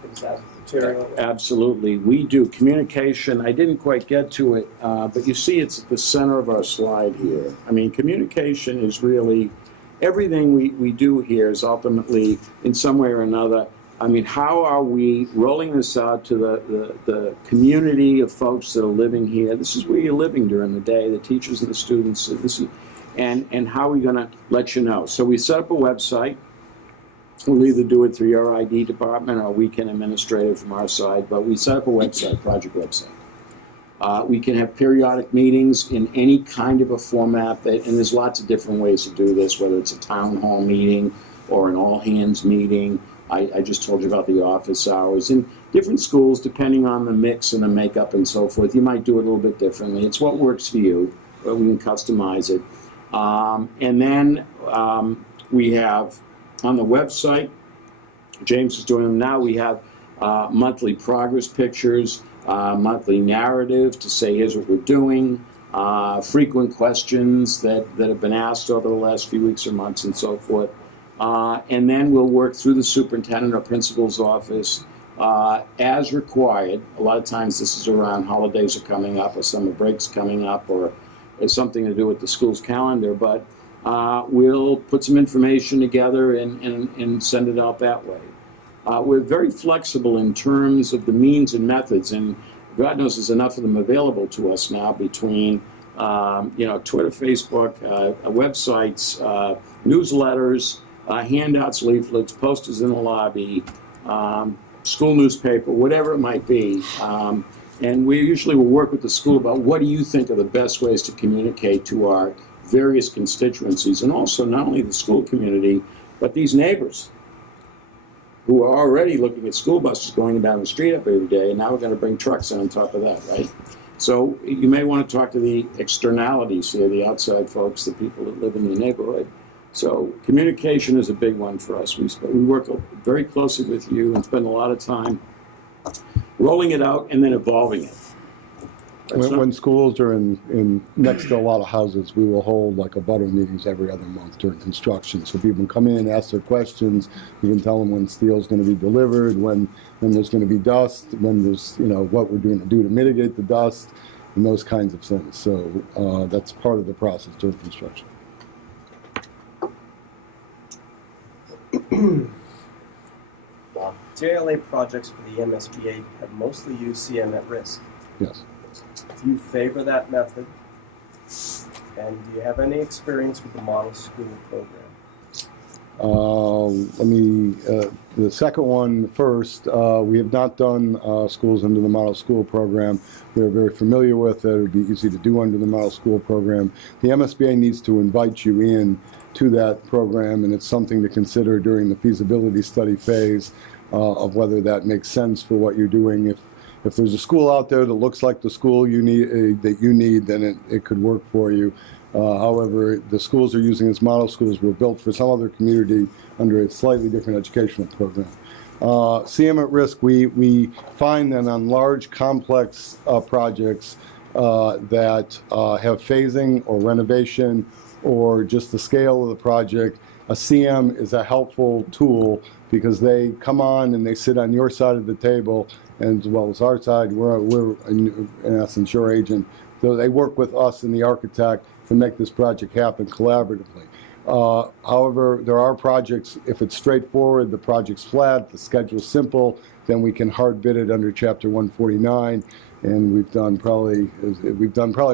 because that's material? Absolutely. We do communication. I didn't quite get to it, but you see it's at the center of our slide here. I mean, communication is really, everything we do here is ultimately, in some way or another, I mean, how are we rolling this out to the community of folks that are living here? This is where you're living during the day, the teachers and the students. And how are we going to let you know? So we set up a website. We'll either do it through your ID department or we can administrate it from our side, but we set up a website, project website. We can have periodic meetings in any kind of a format, and there's lots of different ways to do this, whether it's a town hall meeting or an all-hands meeting. I just told you about the office hours. In different schools, depending on the mix and the makeup and so forth, you might do it a little bit differently. It's what works for you, but we can customize it. And then we have on the website, James is doing them now, we have monthly progress pictures, monthly narrative to say here's what we're doing, frequent questions that have been asked over the last few weeks or months and so forth. And then we'll work through the superintendent or principal's office as required. A lot of times this is around holidays are coming up or summer breaks coming up or it's something to do with the school's calendar, but we'll put some information together and send it out that way. We're very flexible in terms of the means and methods, and God knows there's enough of them available to us now between Twitter, Facebook, websites, newsletters, handouts, leaflets, posters in the lobby, school newspaper, whatever it might be. And we usually will work with the school about what do you think are the best ways to communicate to our various constituencies, and also not only the school community, but these neighbors who are already looking at school buses going down the street up every day, and now we're going to bring trucks on top of that, right? So you may want to talk to the externalities here, the outside folks, the people that live in the neighborhood. So communication is a big one for us. We work very closely with you and spend a lot of time rolling it out and then evolving it. When schools are in next to a lot of houses, we will hold like a butter meetings every other month during construction. So people can come in, ask their questions. We can tell them when steel's going to be delivered, when there's going to be dust, when there's, what we're doing to do to mitigate the dust, and those kinds of things. So that's part of the process during construction. JLA projects for the MSBA have mostly used CM at risk. Yes. Do you favor that method? And do you have any experience with the model school program? The second one first. We have not done schools under the model school program. We are very familiar with it. It would be easy to do under the model school program. The MSBA needs to invite you in to that program, and it's something to consider during the feasibility study phase of whether that makes sense for what you're doing. If there's a school out there that looks like the school you need, then it could work for you. However, the schools are using as model schools were built for some other community under a slightly different educational program. CM at risk, we find that on large, complex projects that have phasing or renovation or just the scale of the project, a CM is a helpful tool because they come on and they sit on your side of the table, and as well as our side, we're in essence your agent. So they work with us and the architect to make this project happen collaboratively. However, there are projects, if it's straightforward, the project's flat, the schedule's simple, then we can hard bid it under Chapter 149. And we've done probably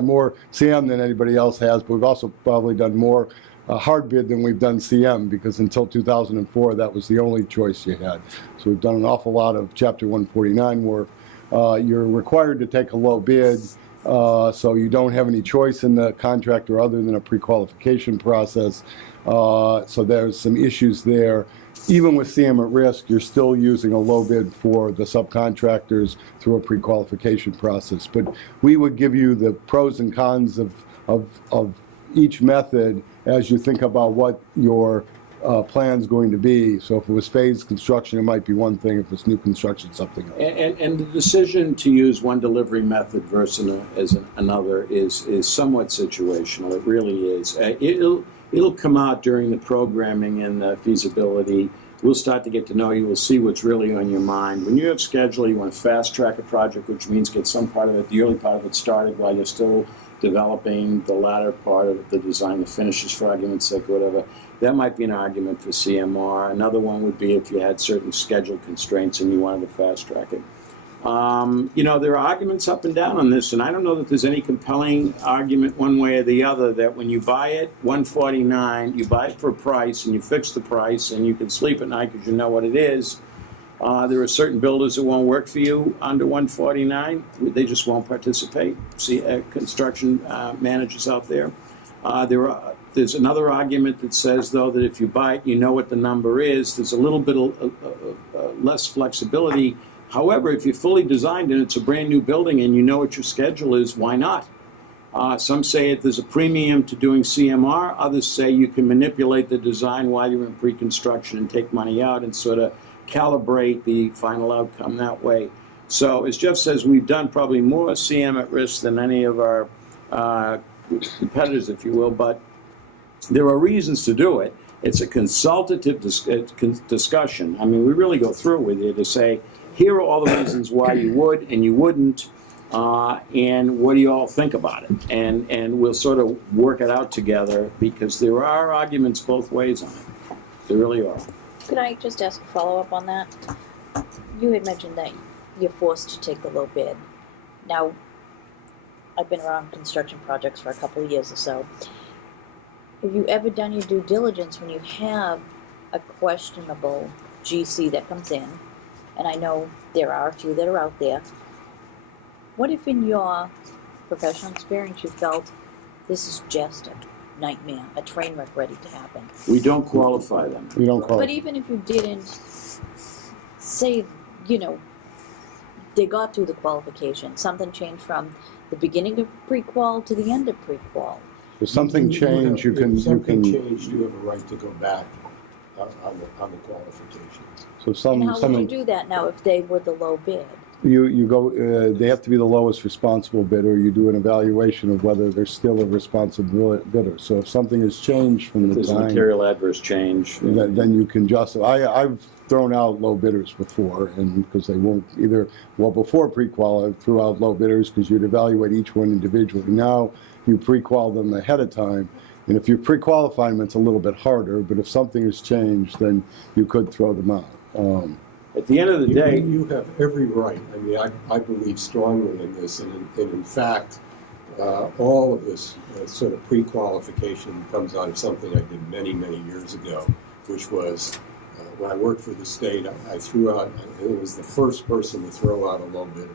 more CM than anybody else has, but we've also probably done more hard bid than we've done CM, because until 2004, that was the only choice you had. So we've done an awful lot of Chapter 149 work. You're required to take a low bid, so you don't have any choice in the contractor other than a pre-qualification process. So there's some issues there. Even with CM at risk, you're still using a low bid for the subcontractors through a pre-qualification process. But we would give you the pros and cons of each method as you think about what your plan's going to be. So if it was phased construction, it might be one thing. If it's new construction, something else. And the decision to use one delivery method versus another is somewhat situational. It really is. It'll come out during the programming and the feasibility. We'll start to get to know you. We'll see what's really on your mind. When you have schedule, you want to fast track a project, which means get some part of it, the early part of it started while you're still developing the latter part of the design, the finishes, for argument's sake, or whatever. That might be an argument for CMR. Another one would be if you had certain schedule constraints and you wanted to fast track it. There are arguments up and down on this, and I don't know that there's any compelling argument one way or the other that when you buy it, $149, you buy it for a price and you fix the price and you can sleep at night because you know what it is. There are certain builders that won't work for you under $149. They just won't participate. See, construction managers out there. There's another argument that says, though, that if you buy it, you know what the number is. There's a little bit of less flexibility. However, if you're fully designed and it's a brand new building and you know what your schedule is, why not? Some say there's a premium to doing CMR. Others say you can manipulate the design while you're in pre-construction and take money out and sort of calibrate the final outcome that way. So as Jeff says, we've done probably more CM at risk than any of our competitors, if you will, but there are reasons to do it. It's a consultative discussion. I mean, we really go through with you to say, here are all the reasons why you would and you wouldn't, and what do you all think about it? And we'll sort of work it out together, because there are arguments both ways on it. There really are. Could I just ask a follow-up on that? You had mentioned that you're forced to take the low bid. Now, I've been around construction projects for a couple of years or so. Have you ever done your due diligence when you have a questionable GC that comes in? And I know there are a few that are out there. What if in your professional experience you felt this is just a nightmare, a train wreck ready to happen? We don't qualify them. We don't qualify. But even if you didn't say, they got through the qualification, something changed from the beginning of pre-qual to the end of pre-qual. If something changed, you can. If something changed, you have a right to go back on the qualifications. So And how would you do that now if they were the low bid? You go, they have to be the lowest responsible bidder. You do an evaluation of whether they're still a responsible bidder. So if something has changed from If the there's a time, material adverse change. then you can justify. I've thrown out low bidders before, and because they won't either, well, before pre-qual, I threw out low bidders because you'd evaluate each one individually. Now you pre-qual them ahead of time, and if you pre-qualify them, it's a little bit harder, but if something has changed, then you could throw them out. At the end of the day, You have every right. I mean, I believe strongly in this, and in fact, all of this sort of pre-qualification comes out of something I did many, many years ago, which was when I worked for the state, I threw out, it was the first person to throw out a low bidder.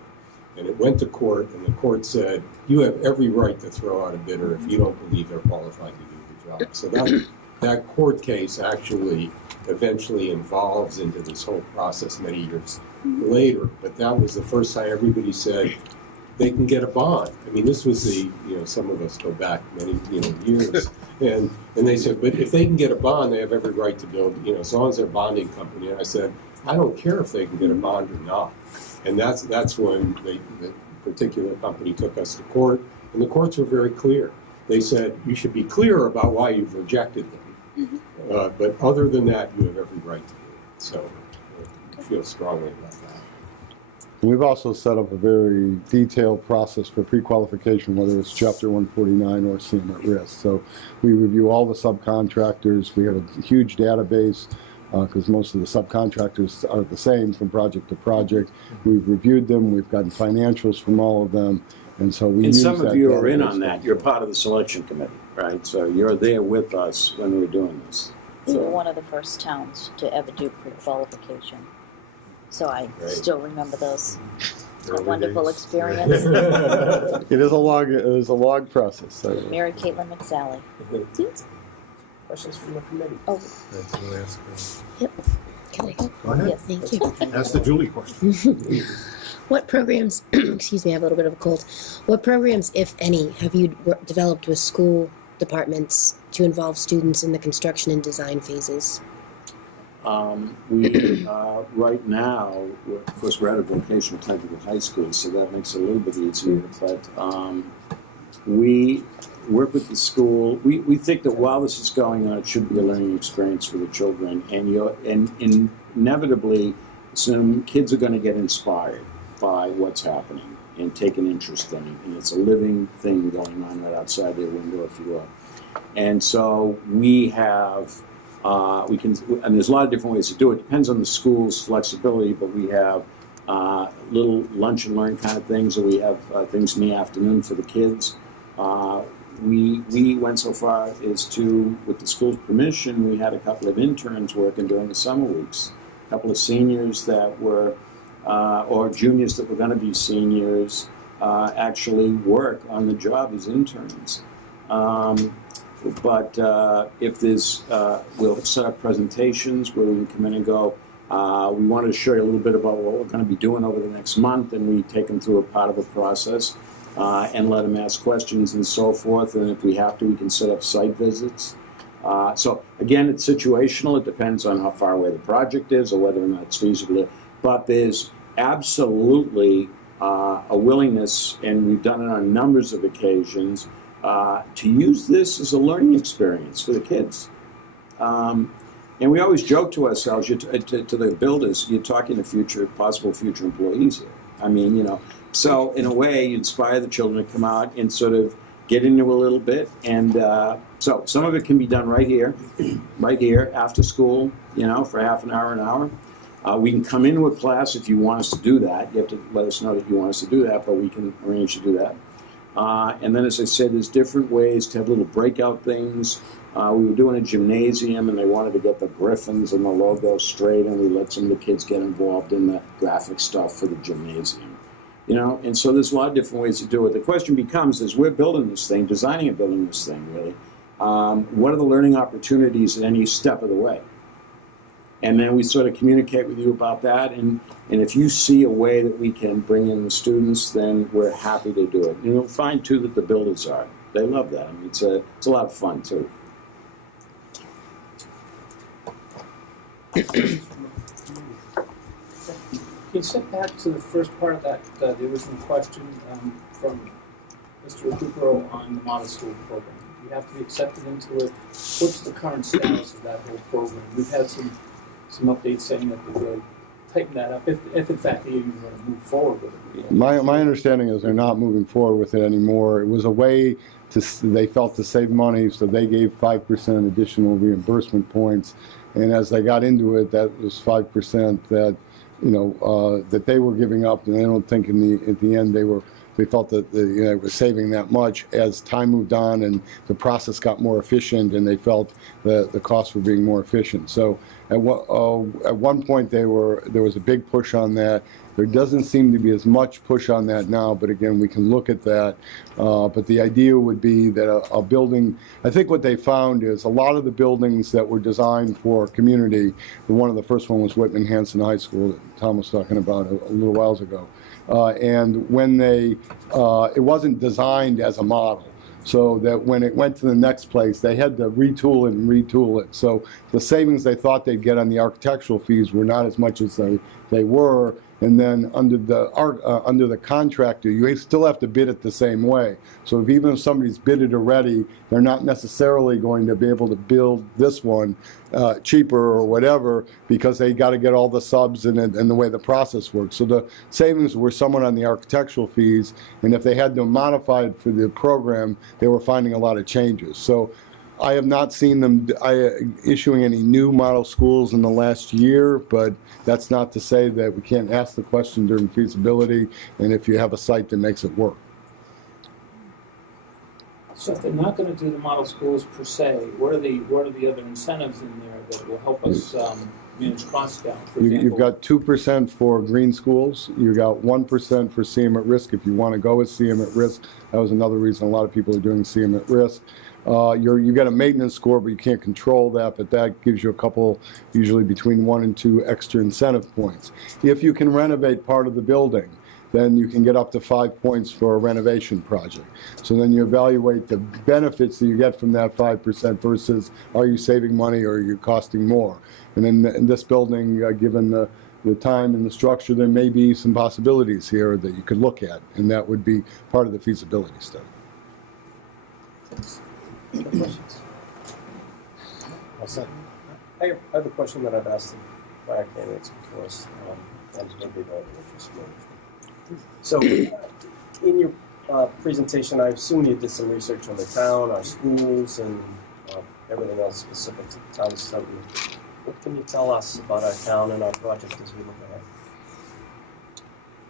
And it went to court, and the court said, you have every right to throw out a bidder if you don't believe they're qualified to do the job. So that court case actually eventually evolves into this whole process many years later. But that was the first time everybody said they can get a bond. I mean, this was some of us go back many, years. And they said, but if they can get a bond, they have every right to build, as long as they're a bonding company. And I said, I don't care if they can get a bond or not. And that's when the particular company took us to court. And the courts were very clear. They said, you should be clear about why you've rejected them. But other than that, you have every right to do it. So I feel strongly about that. We've also set up a very detailed process for pre-qualification, whether it's Chapter 149 or CM at risk. So we review all the subcontractors. We have a huge database because most of the subcontractors are the same from project to project. We've reviewed them. We've gotten financials from all of them. And so we and use some of that you are in database on that. You're part of the selection committee, right? So you're there with us when we're doing this. We were So one of the first towns to ever do pre-qualification. So I still remember those. A wonderful experience. It is a long process. So. Mary Caitlin McSally. Questions from the committee? Oh, Yep. Can I go? Go ahead. yes. Thank you. That's the Julie question. What programs, excuse me, I have a little bit of a cold. What programs, if any, have you developed with school departments to involve students in the construction and design phases? we right now, of course, we're at a vocational technical high school, so that makes it a little bit easier. But we work with the school. We think that while this is going on, it should be a learning experience for the children, and inevitably, some kids are going to get inspired by what's happening and take an interest in it, and it's a living thing going on right outside their window, if you will. And so we have, and there's a lot of different ways to do it. Depends on the school's flexibility, but we have little lunch and learn kind of things, or we have things in the afternoon for the kids. We went so far as to, with the school's permission, we had a couple of interns working during the summer weeks. A couple of seniors that were, or juniors that were going to be seniors, actually work on the job as interns. But if there's, we'll set up presentations where we can come in and go, we wanted to show you a little bit about what we're going to be doing over the next month, and we take them through a part of the process and let them ask questions and so forth. And if we have to, we can set up site visits. So again, it's situational. It depends on how far away the project is or whether or not it's feasible. But there's absolutely a willingness, and we've done it on numbers of occasions, to use this as a learning experience for the kids. And we always joke to ourselves, to the builders, you're talking to possible future employees here. I mean, you know, so in a way, you inspire the children to come out and sort of get into a little bit. And so some of it can be done right here after school, you know, for half an hour. We can come into a class if you want us to do that. You have to let us know that you want us to do that, but we can arrange to do that. And then, as I said, there's different ways to have little breakout things. We were doing a gymnasium, and they wanted to get the griffins and the logo straight, and we let some of the kids get involved in the graphic stuff for the gymnasium. You know, and so there's a lot of different ways to do it. The question becomes, as we're building this thing, designing and building this thing, really, what are the learning opportunities at any step of the way? And then we sort of communicate with you about that, and if you see a way that we can bring in the students, then we're happy to do it. And you'll find, too, that the builders are. They love that. I mean, it's a lot of fun, too. Can you sit back to the first part of that, the original question from Mr. Recupero on the model school program? Do you have to be accepted into it? What's the current status of that whole program? We've had some updates saying that they're going to tighten that up, if in fact they're even going to move forward with it. My understanding is they're not moving forward with it anymore. It was a way they felt to save money, so they gave 5% additional reimbursement points. And as they got into it, that was 5% that, that they were giving up, and I don't think at the end they felt that it was saving that much. As time moved on and the process got more efficient, and they felt that the costs were being more efficient. So at one point there was a big push on that. There doesn't seem to be as much push on that now, but again, we can look at that. But the idea would be that a building, I think what they found is a lot of the buildings that were designed for community, one of the first one was Whitman Hanson High School that Tom was talking about a little while ago. And when it wasn't designed as a model, so that when it went to the next place, they had to retool it and retool it. So the savings they thought they'd get on the architectural fees were not as much as they were. And then under the contractor, you still have to bid it the same way. So even if somebody's bid it already, they're not necessarily going to be able to build this one cheaper or whatever, because they got to get all the subs and the way the process works. So the savings were somewhat on the architectural fees, and if they had to modify it for the program, they were finding a lot of changes. So I have not seen them issuing any new model schools in the last year, but that's not to say that we can't ask the question during feasibility, and if you have a site that makes it work. So if they're not going to do the model schools per se, what are the other incentives in there that will help us manage costs down? For example, You've got 2% for green schools. You've got 1% for CM at risk if you want to go with CM at risk. That was another reason a lot of people are doing CM at risk. You get a maintenance score, but you can't control that, but that gives you a couple, usually between 1 and 2 extra incentive points. If you can renovate part of the building, then you can get up to 5 points for a renovation project. So then you evaluate the benefits that you get from that 5% versus are you saving money or are you costing more? And in this building, given the time and the structure, there may be some possibilities here that you could look at, and that would be part of the feasibility study. Any questions? I have a question that I've asked the prior candidates before us, and maybe they'll interest me. So, in your presentation, I assume you did some research on the town, our schools, and everything else specific to the town of Stoughton. What can you tell us about our town and our project as we look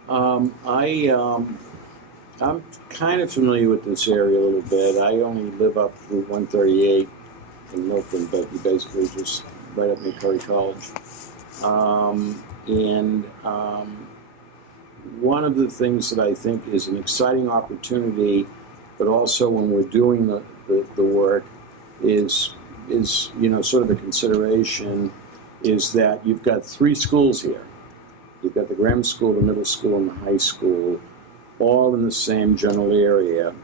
ahead? I'm kind of familiar with this area a little bit. I only live up Route 138 in Milton, but you basically just right up near Curry College. One of the things that I think is an exciting opportunity, but also when we're doing the work, is sort of a consideration, is that you've got 3 schools here. You've got the grammar school, the middle school, and the high school, all in the same general area,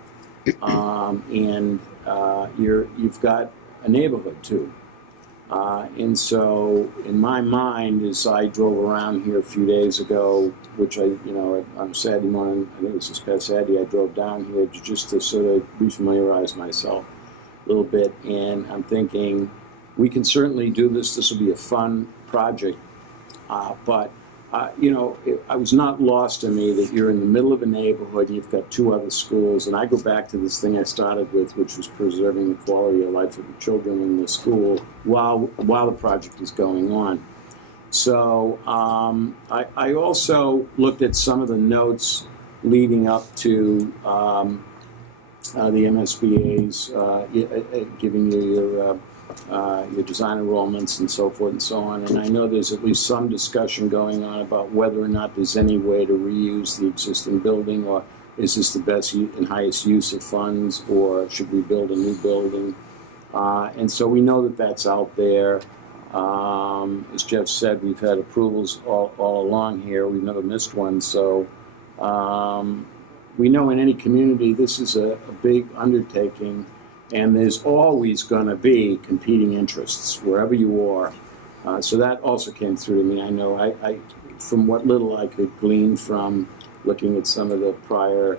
you've got a neighborhood too. And so, in my mind, as I drove around here a few days ago, which on Saturday morning, I think it was this past Saturday, I drove down here just to sort of refamiliarize myself a little bit, and I'm thinking, we can certainly do this. This will be a fun project, but it was not lost to me that you're in the middle of a neighborhood and you've got 2 other schools. And I go back to this thing I started with, which was preserving the quality of life of the children in the school while the project is going on. So I also looked at some of the notes leading up to the MSBA's giving you your design enrollments and so forth and so on. And I know there's at least some discussion going on about whether or not there's any way to reuse the existing building, or is this the best and highest use of funds, or should we build a new building? And so we know that that's out there. As Jeff said, we've had approvals all along here. We've never missed one. So we know in any community this is a big undertaking. And there's always going to be competing interests wherever you are. So that also came through to me. I know I from what little I could glean from looking at some of the prior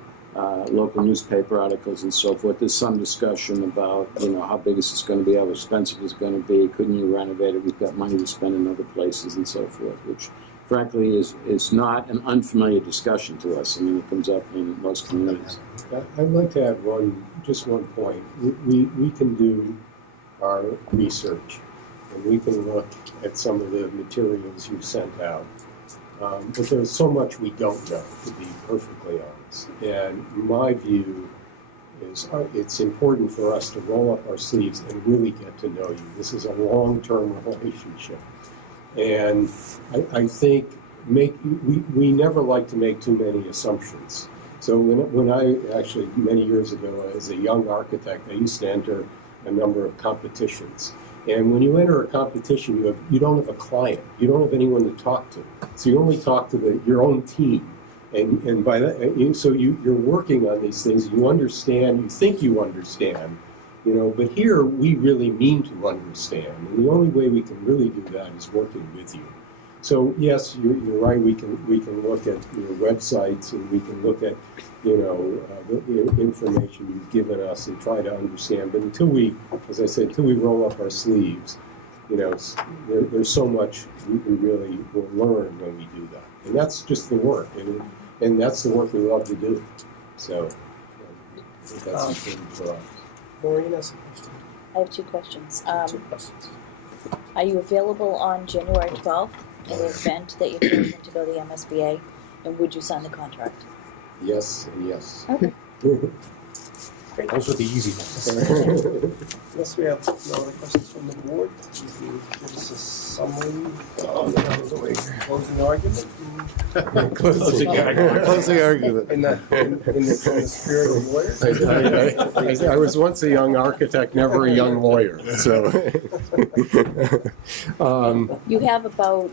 local newspaper articles and so forth, there's some discussion about, how big is this going to be, how expensive it's going to be, couldn't you renovate it, we've got money to spend in other places and so forth, which frankly is not an unfamiliar discussion to us. I mean, it comes up in most communities. I'd like to add just one point. We can do our research, and we can look at some of the materials you sent out. But there's so much we don't know, to be perfectly honest. And my view is it's important for us to roll up our sleeves and really get to know you. This is a long-term relationship. And I think we never like to make too many assumptions. So when I actually, many years ago, as a young architect, I used to enter a number of competitions. And when you enter a competition, you don't have a client. You don't have anyone to talk to. So you only talk to your own team. And by that, so you're working on these things. You understand. You think you understand. But here we really mean to understand. And the only way we can really do that is working with you. So yes, you're right. We can look at your websites, and we can look at the information you've given us and try to understand. But until we, as I said, until we roll up our sleeves, there's so much we really will learn when we do that. And that's just the work, and that's the work we love to do. So I think that's important for us. Maureen has a question. I have two questions. Two questions. Are you available on January 12th in the event that you're chosen to go to the MSBA? And would you sign the contract? Yes and yes. Okay. Those are the easy ones. Unless we have no other questions from the board, you can give us a summary of the closing argument. Closing argument. In the spirit of lawyers. I was once a young architect, never a young lawyer. So You have about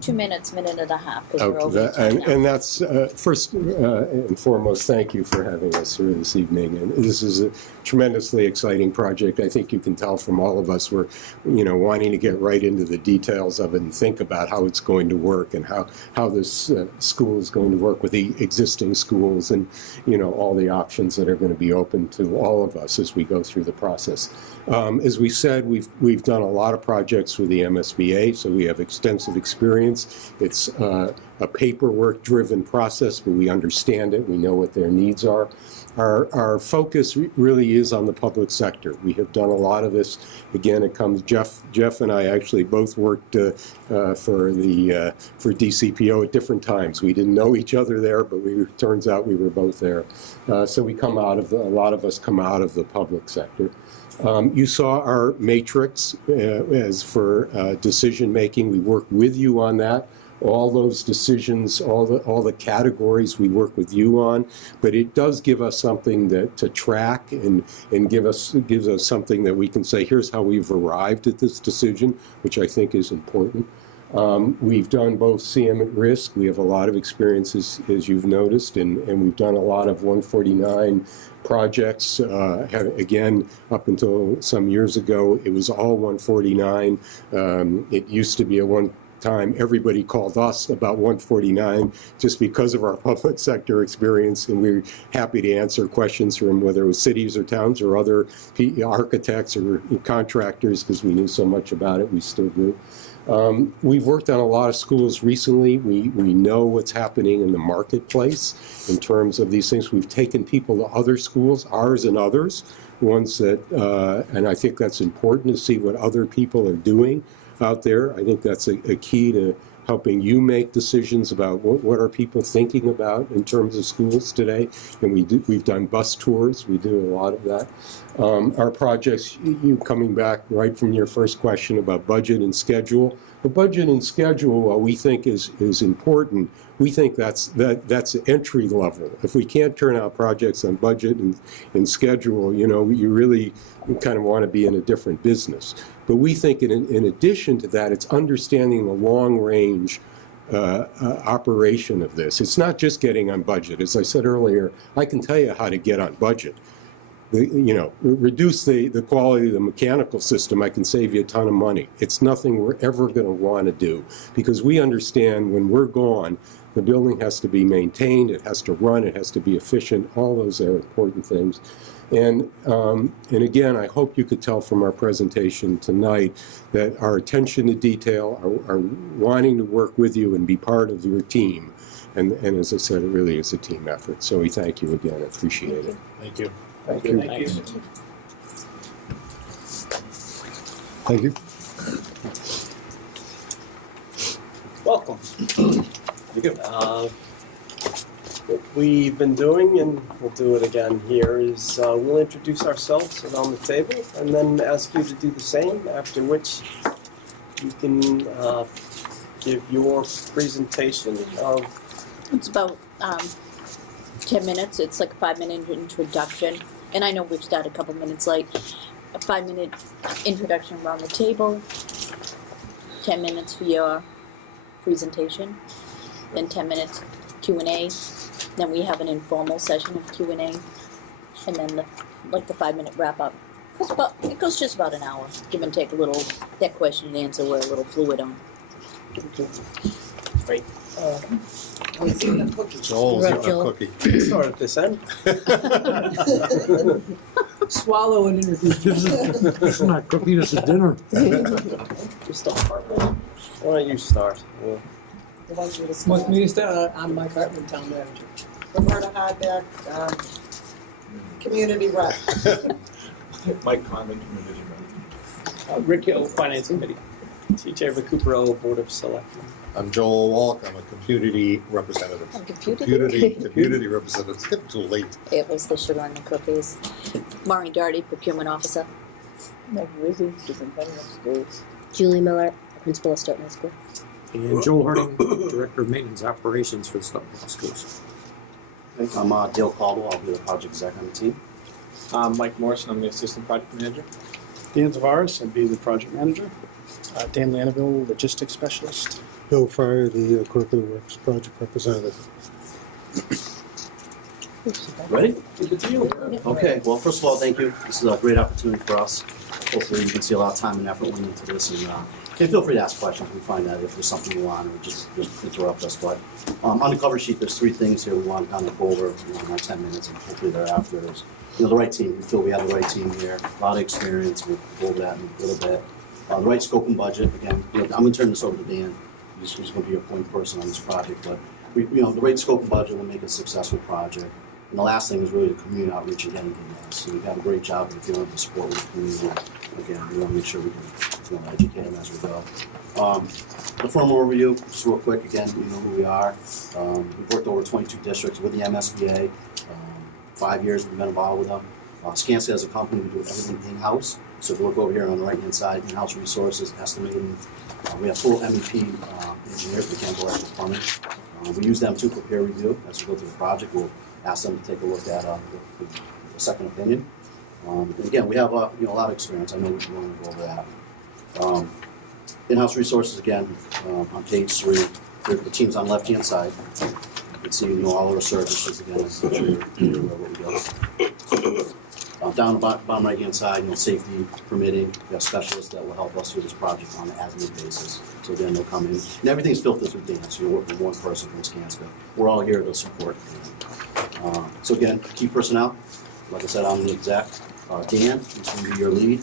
2 minutes, minute and a half, because we're over time now. and that's first and foremost, thank you for having us here this evening. And this is a tremendously exciting project. I think you can tell from all of us we're, wanting to get right into the details of it and think about how it's going to work and how this school is going to work with the existing schools and, all the options that are going to be open to all of us as we go through the process. As we said, we've done a lot of projects with the MSBA, so we have extensive experience. It's a paperwork-driven process, but we understand it. We know what their needs are. Our focus really is on the public sector. We have done a lot of this. Again, it comes. Jeff and I actually both worked for DCPO at different times. We didn't know each other there, but turns out we were both there. So we come out of a lot of us come out of the public sector. You saw our matrix as for decision making. We work with you on that. All those decisions, all the categories we work with you on, but it does give us something to track and gives us something that we can say, here's how we've arrived at this decision, which I think is important. We've done both CM at risk. We have a lot of experiences, as you've noticed, and we've done a lot of 149 projects. Again, up until some years ago, it was all 149. It used to be a one time everybody called us about 149 just because of our public sector experience, and we're happy to answer questions from whether it was cities or towns or other architects or contractors, because we knew so much about it. We still do. We've worked on a lot of schools recently. We know what's happening in the marketplace in terms of these things. We've taken people to other schools, ours and others, ones that, and I think that's important to see what other people are doing out there. I think that's a key to helping you make decisions about what are people thinking about in terms of schools today. And we've done bus tours. We do a lot of that. Our projects, you coming back right from your first question about budget and schedule. The budget and schedule, while we think is important, we think that's entry level. If we can't turn out projects on budget and schedule, you really kind of want to be in a different business. But we think in addition to that, it's understanding the long range operation of this. It's not just getting on budget. As I said earlier, I can tell you how to get on budget. reduce the quality of the mechanical system, I can save you a ton of money. It's nothing we're ever going to want to do, because we understand when we're gone, the building has to be maintained, it has to run, it has to be efficient. All those are important things. And again, I hope you could tell from our presentation tonight that our attention to detail, our wanting to work with you and be part of your team. And as I said, it really is a team effort. So we thank you again. I appreciate it. Thank you. Thank you. Thank you. Welcome. What we've been doing, and we'll do it again here, is we'll introduce ourselves around the table and then ask you to do the same, after which you can give your presentation of... It's about 10 minutes. It's like a 5-minute introduction. And I know we've started a couple minutes late. A 5-minute introduction around the table, 10 minutes for your presentation, then 10 minutes Q&A. Then we have an informal session of Q&A, and then the 5-minute wrap up. It goes just about an hour. Give and take a little. That question and answer we're a little fluid on. Great. Joel's eating a cookie. Start at this end. Swallow and introduce. This is not cookie, this is dinner. Just start. Why don't you start? Yeah. Want me to start? I'm Mike Hartman, town manager. Roberta Hardback, community rep. Mike Conlon, community manager. Rick Hill, Finance Committee. TJ Recupero, Board of Selectmen. I'm Joel Walk. I'm a community representative. Community representative. It's getting too late. It was the sugar and the cookies. Maureen Doherty, procurement officer. Meg Wizzy, superintendent of schools. Julie Miller, principal of Stoughton High School. And Joel Harding, director of maintenance operations for the Stoughton Schools. I'm Dale Caldwell. I'll be the project exec on the team. Mike Morrison, I'm the assistant project manager. Dan Tavares, I'd be the project manager. Dan Lanaville, logistics specialist. Bill Fryer, the Curricular Works project representative. Ready? Good to you. Okay, well, first of all, thank you. This is a great opportunity for us. Hopefully you can see a lot of time and effort went into this, and feel free to ask questions. We find that if there's something you want, or just interrupt us. But on the cover sheet, there's 3 things here we want to kind of go over in our 10 minutes, and hopefully thereafter is the right team. We feel we have the right team here, a lot of experience. We'll go over that in a little bit. The right scope and budget. Again, I'm going to turn this over to Dan. He's going to be your point person on this project. But the right scope and budget will make a successful project. And the last thing is really the community outreach and getting to So we've got a great job of dealing with the support with the community. Again, we want to make sure we can educate them as we go. The firm overview, just real quick. Again, you know who we are. We've worked over 22 districts with the MSBA. 5 years we've been involved with them. Skanska as a company, we do everything in-house. So if you look over here on the right-hand side, in-house resources, estimating. We have full MEP engineers, mechanical, electrical, plumbing. We use them too for peer review. As we go through the project, we'll ask them to take a look at a second opinion. And again, we have a lot of experience. I know we want to go over that. In-house resources, again, on page 3, the team's on the left-hand side. You can see all our services again. I'm sure you're aware what we do. Down the bottom right-hand side, safety, permitting. We have specialists that will help us through this project on an as-needed basis. So again, they'll come in, and everything's filtered through Dan. So you work with one person from Skanska. We're all here to support Dan. So again, key personnel. Like I said, I'm the exec. Dan is going to be your lead.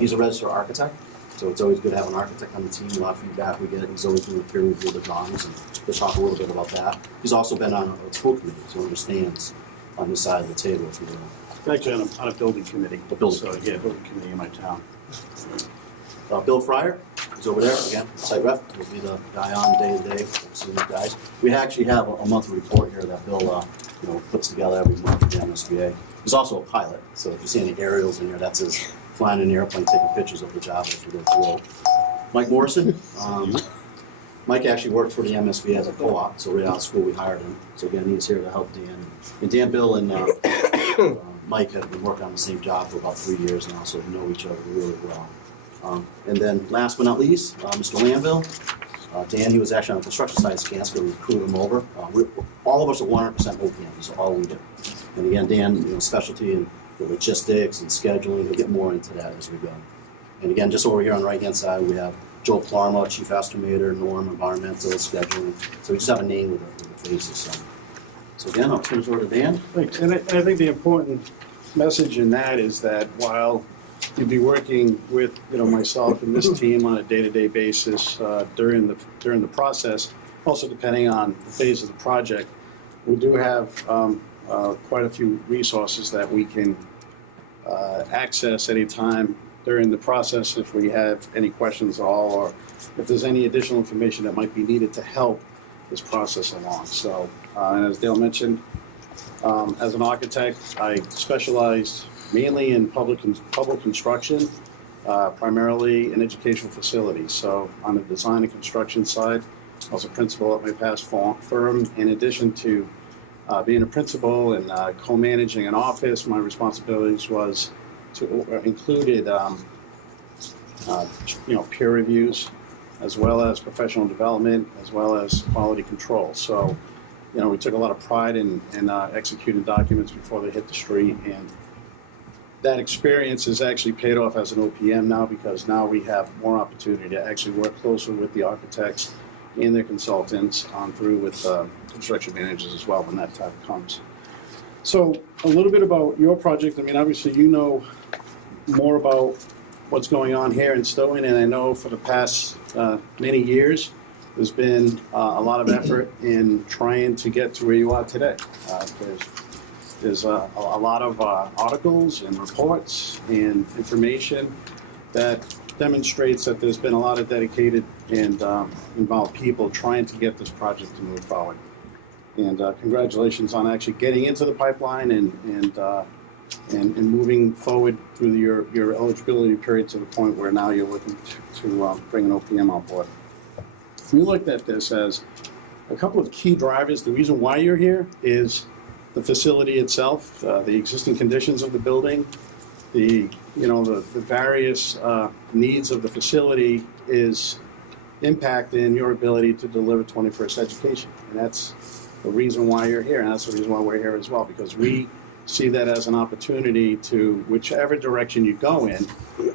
He's a registered architect, so it's always good to have an architect on the team. A lot of feedback we get. He's always doing a peer review of the drawings, and we'll talk a little bit about that. He's also been on a school committee, so understands on this side of the table, if you will. Actually, on a building committee. The building committee. Yeah, building committee in my town. Bill Fryer is over there, again, site rep. He'll be the guy on day-to-day, seeing these guys. We actually have a monthly report here that Bill puts together every month for the MSBA. He's also a pilot, so if you see any aerials in here, that's his flying in the airplane, taking pictures of the job as we go through it. Mike Morrison. Mike actually worked for the MSBA as a co-op, so right out of school we hired him. So again, he's here to help Dan. And Dan, Bill, and Mike have been working on the same job for about 3 years now, so we know each other really well. And then last but not least, Mr. Lanville. Dan, he was actually on the construction side of Skanska. We recruited him over. All of us are 100% OPM, so all we do. And again, Dan, specialty in the logistics and scheduling. We'll get more into that as we go. And again, just over here on the right-hand side, we have Joe Clarmo, Chief Estimator, Norm, Environmental, Scheduling. So we just have a name with the faces. So again, I'll turn it over to Dan. Right, and I think the important message in that is that while you'd be working with, myself and this team on a day-to-day basis during the process, also depending on the phase of the project, we do have quite a few resources that we can access anytime during the process if we have any questions at all, or if there's any additional information that might be needed to help this process along. So, and as Dale mentioned, as an architect, I specialized mainly in public construction, primarily in educational facilities. So on the design and construction side, I was a principal at my past firm. In addition to being a principal and co-managing an office, my responsibilities included peer reviews, as well as professional development, as well as quality control. So, we took a lot of pride in executing documents before they hit the street, and that experience has actually paid off as an OPM now, because now we have more opportunity to actually work closer with the architects and their consultants on through with construction managers as well when that time comes. So a little bit about your project. I mean, obviously you know more about what's going on here in Stoughton, and I know for the past many years there's been a lot of effort in trying to get to where you are today. There's a lot of articles and reports and information that demonstrates that there's been a lot of dedicated and involved people trying to get this project to move forward. And congratulations on actually getting into the pipeline and moving forward through your eligibility period to the point where now you're looking to bring an OPM on board. We looked at this as a couple of key drivers. The reason why you're here is the facility itself, the existing conditions of the building, the various needs of the facility is impacting your ability to deliver 21st education. And that's the reason why you're here, and that's the reason why we're here as well, because we see that as an opportunity to, whichever direction you go in,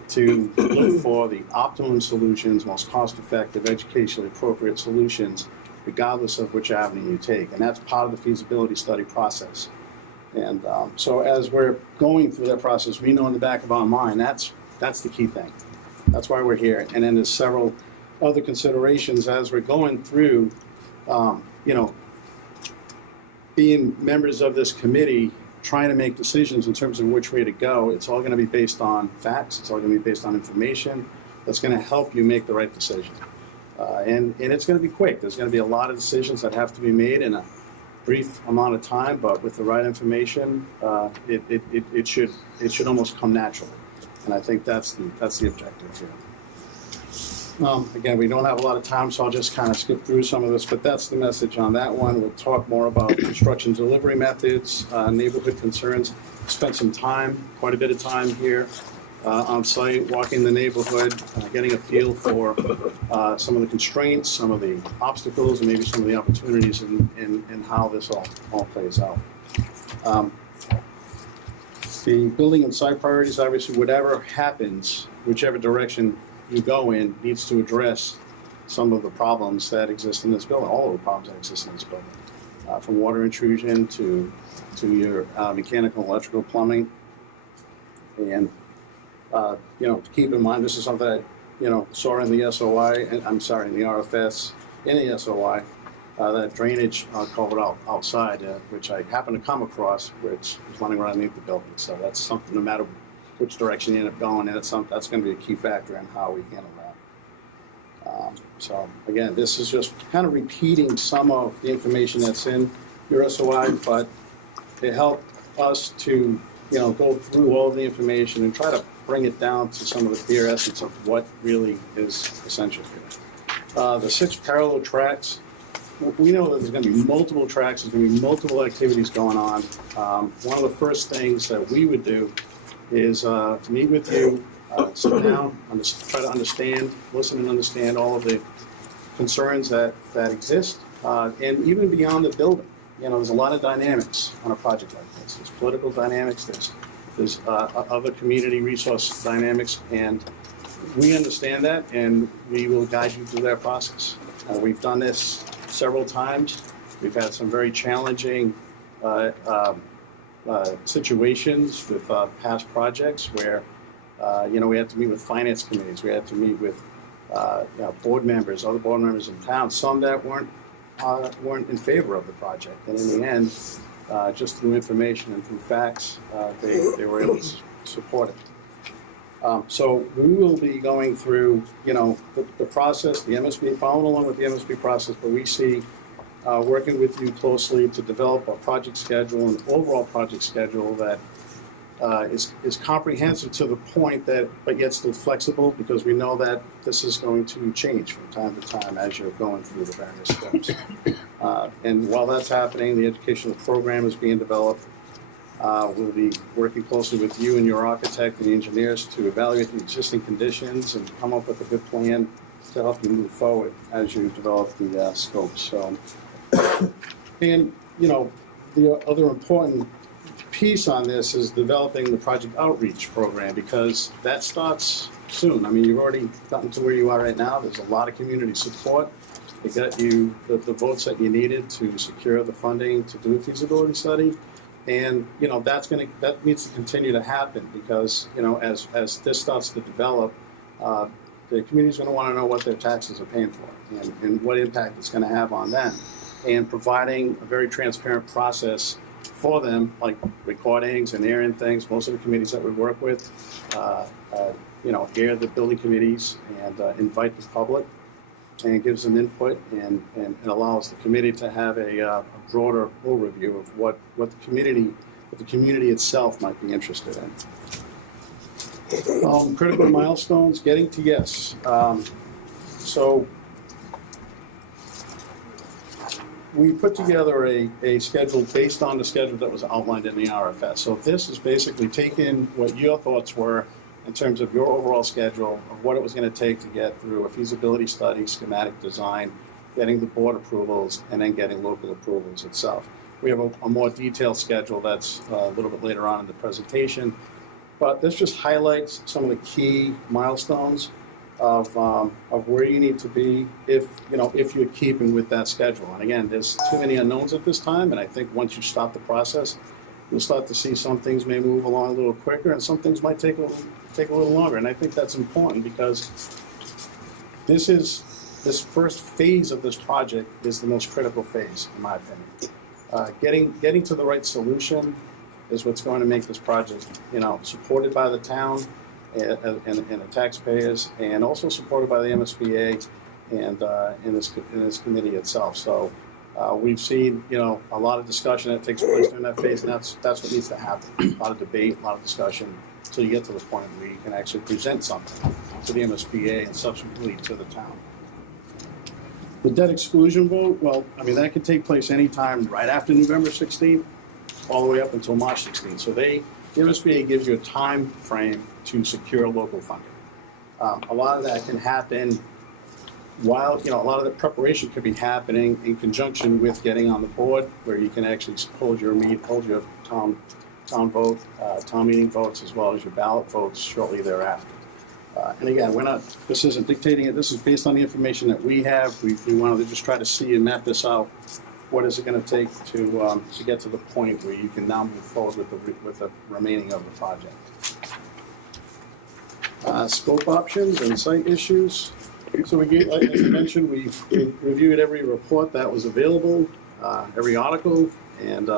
to look for the optimum solutions, most cost-effective, educationally appropriate solutions, regardless of which avenue you take. And that's part of the feasibility study process. And so as we're going through that process, we know in the back of our mind, that's the key thing. That's why we're here. And then there's several other considerations as we're going through, being members of this committee, trying to make decisions in terms of which way to go. It's all going to be based on facts. It's all going to be based on information that's going to help you make the right decision. And it's going to be quick. There's going to be a lot of decisions that have to be made in a brief amount of time, but with the right information, it should almost come naturally. And I think that's the objective here. Again, we don't have a lot of time, so I'll just kind of skip through some of this, but that's the message on that one. We'll talk more about construction delivery methods, neighborhood concerns. Spent some time, quite a bit of time here on site, walking the neighborhood, getting a feel for some of the constraints, some of the obstacles, and maybe some of the opportunities and how this all plays out. The building and site priorities, obviously, whatever happens, whichever direction you go in, needs to address some of the problems that exist in this building, all of the problems that exist in this building, from water intrusion to your mechanical, electrical, plumbing. And to keep in mind, this is something that saw in the SOI, and I'm sorry, in the RFS, in the SOI, that drainage culvert outside, which I happened to come across, which is running right underneath the building. So that's something, no matter which direction you end up going in, that's going to be a key factor in how we handle that. So again, this is just kind of repeating some of the information that's in your SOI, but it helped us to go through all the information and try to bring it down to some of the clear essence of what really is essential here. The 6 parallel tracks, we know that there's going to be multiple tracks, there's going to be multiple activities going on. One of the first things that we would do is to meet with you, sit down, try to understand, listen and understand all of the concerns that exist, and even beyond the building. There's a lot of dynamics on a project like this. There's political dynamics, there's there's other community resource dynamics, and we understand that, and we will guide you through that process. We've done this several times. We've had some very challenging situations with past projects where, we had to meet with finance committees, we had to meet with board members, other board members in town, some that weren't in favor of the project. And in the end, just through information and through facts, they were able to support it. So we will be going through, the process, the MSB, following along with the MSB process, but we see working with you closely to develop a project schedule, an overall project schedule that is comprehensive to the point that, but yet still flexible, because we know that this is going to change from time to time as you're going through the various steps. And while that's happening, the educational program is being developed. We'll be working closely with you and your architect and the engineers to evaluate the existing conditions and come up with a good plan to help you move forward as you develop the scope. So, and the other important piece on this is developing the project outreach program, because that starts soon. I mean, you've already gotten to where you are right now. There's a lot of community support. They got you the votes that you needed to secure the funding to do a feasibility study. And that needs to continue to happen, because as this starts to develop, the community's going to want to know what their taxes are paying for and what impact it's going to have on them. And providing a very transparent process for them, like recordings and airing things. Most of the committees that we work with, air the building committees and invite the public, and gives them input and allows the committee to have a broader overview of what the community itself might be interested in. Critical milestones, getting to yes. So we put together a schedule based on the schedule that was outlined in the RFS. So this is basically taking what your thoughts were in terms of your overall schedule of what it was going to take to get through a feasibility study, schematic design, getting the board approvals, and then getting local approvals itself. We have a more detailed schedule that's a little bit later on in the presentation, but this just highlights some of the key milestones of where you need to be if you're keeping with that schedule. And again, there's too many unknowns at this time, and I think once you start the process, you'll start to see some things may move along a little quicker, and some things might take a little longer. And I think that's important, because this first phase of this project is the most critical phase, in my opinion. Getting to the right solution is what's going to make this project, supported by the town and the taxpayers, and also supported by the MSBA and in this committee itself. So we've seen, a lot of discussion that takes place during that phase, and that's what needs to happen. A lot of debate, a lot of discussion, until you get to the point where you can actually present something to the MSBA and subsequently to the town. The debt exclusion vote, well, I mean, that could take place anytime right after November 16th, all the way up until March 16th. So the MSBA gives you a time frame to secure local funding. A lot of that can happen while, a lot of the preparation could be happening in conjunction with getting on the board, where you can actually hold your town vote, town meeting votes, as well as your ballot votes shortly thereafter. And again, this isn't dictating it. This is based on the information that we have. We wanted to just try to see and map this out. What is it going to take to get to the point where you can now move forward with the remaining of the project? Scope options and site issues. So as I mentioned, we reviewed every report that was available, every article, and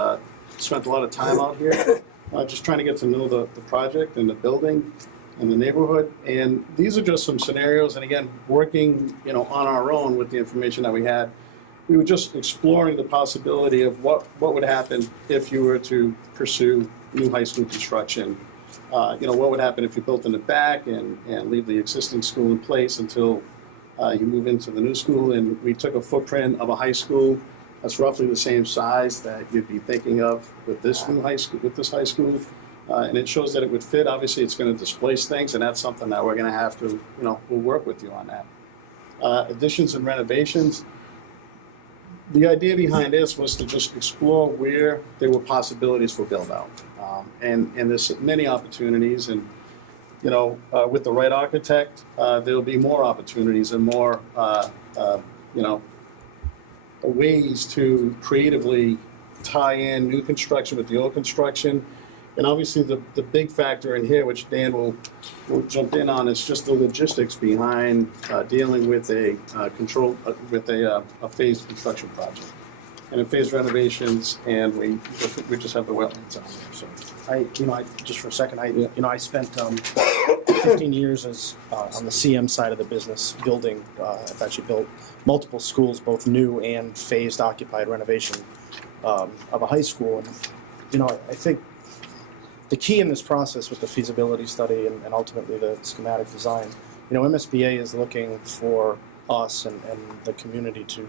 spent a lot of time out here just trying to get to know the project and the building and the neighborhood. And these are just some scenarios, and again, working on our own with the information that we had. We were just exploring the possibility of what would happen if you were to pursue new high school construction. What would happen if you built in the back and leave the existing school in place until you move into the new school. And we took a footprint of a high school that's roughly the same size that you'd be thinking of with this new high school, and it shows that it would fit. Obviously, it's going to displace things, and that's something that we're going to have to, we'll work with you on that. Additions and renovations. The idea behind this was to just explore where there were possibilities for build out. And there's many opportunities, and, you know, with the right architect, there'll be more opportunities and more, you know, ways to creatively tie in new construction with the old construction. And obviously, the big factor in here, which Dan will jump in on, is just the logistics behind dealing with a phased construction project. And in phased renovations, and we just have the wetlands on there, so. Just for a second, I spent 15 years as on the CM side of the business, building. I've actually built multiple schools, both new and phased occupied renovation of a high school. And I think the key in this process with the feasibility study and ultimately the schematic design, MSBA is looking for us and the community to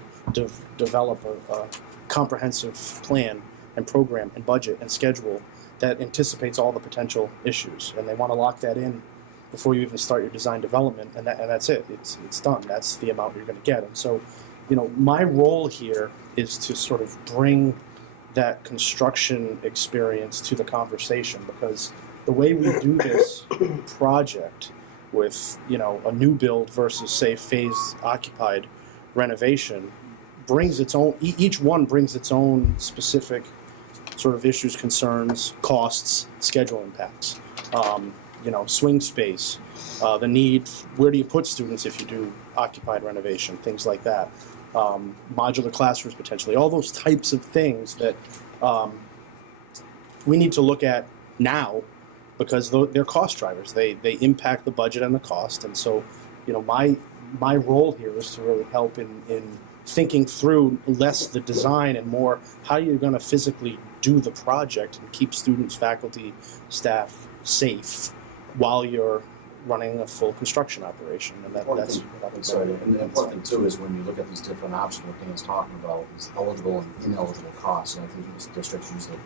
develop a comprehensive plan and program and budget and schedule that anticipates all the potential issues, and they want to lock that in before you even start your design development, and that's it. It's done. That's the amount you're going to get. And so, my role here is to sort of bring that construction experience to the conversation, because the way we do this project with a new build versus, say, phased occupied renovation brings its own. Each one brings its own specific sort of issues, concerns, costs, schedule impacts, swing space, the need, where do you put students if you do occupied renovation, things like that, modular classrooms potentially, all those types of things that we need to look at now, because they're cost drivers. They impact the budget and the cost, and so my role here is to really help in thinking through less the design and more how you're going to physically do the project and keep students, faculty, staff safe while you're running a full construction operation. And that's what I'm excited. And the important thing too is when you look at these different options, what Dan's talking about is eligible and ineligible costs. And I think most districts use the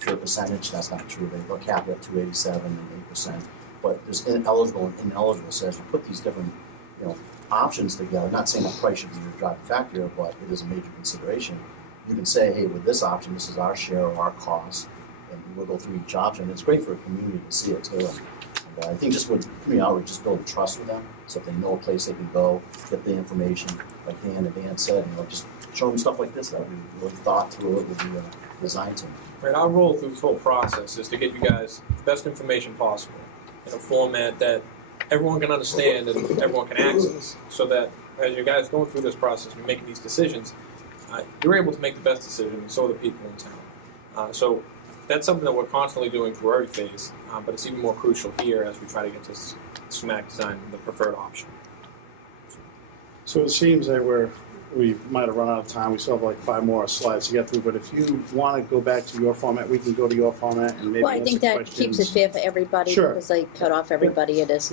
pure percentage. That's not true. They cap it at 287 and 8%. But there's ineligible and ineligible. So as you put these different, options together, not saying that price should be your driving factor, but it is a major consideration. You can say, hey, with this option, this is our share of our cost, and we'll go through each option. It's great for a community to see it too. And I think just with community outreach, just building trust with them, so if they know a place they can go, get the information, like Dan said, just show them stuff like this that we really thought through it with the design team. Right, our role through this whole process is to get you guys the best information possible in a format that everyone can understand and everyone can access, so that as you guys going through this process and making these decisions, you're able to make the best decision, and so are the people in town. So that's something that we're constantly doing through every phase, but it's even more crucial here as we try to get this schematic design the preferred option. So it seems that we might have run out of time. We still have like 5 more slides to get through, but if you want to go back to your format, we can go to your format and maybe Well, I think that keeps it fair for everybody, Sure. because I cut off everybody. It is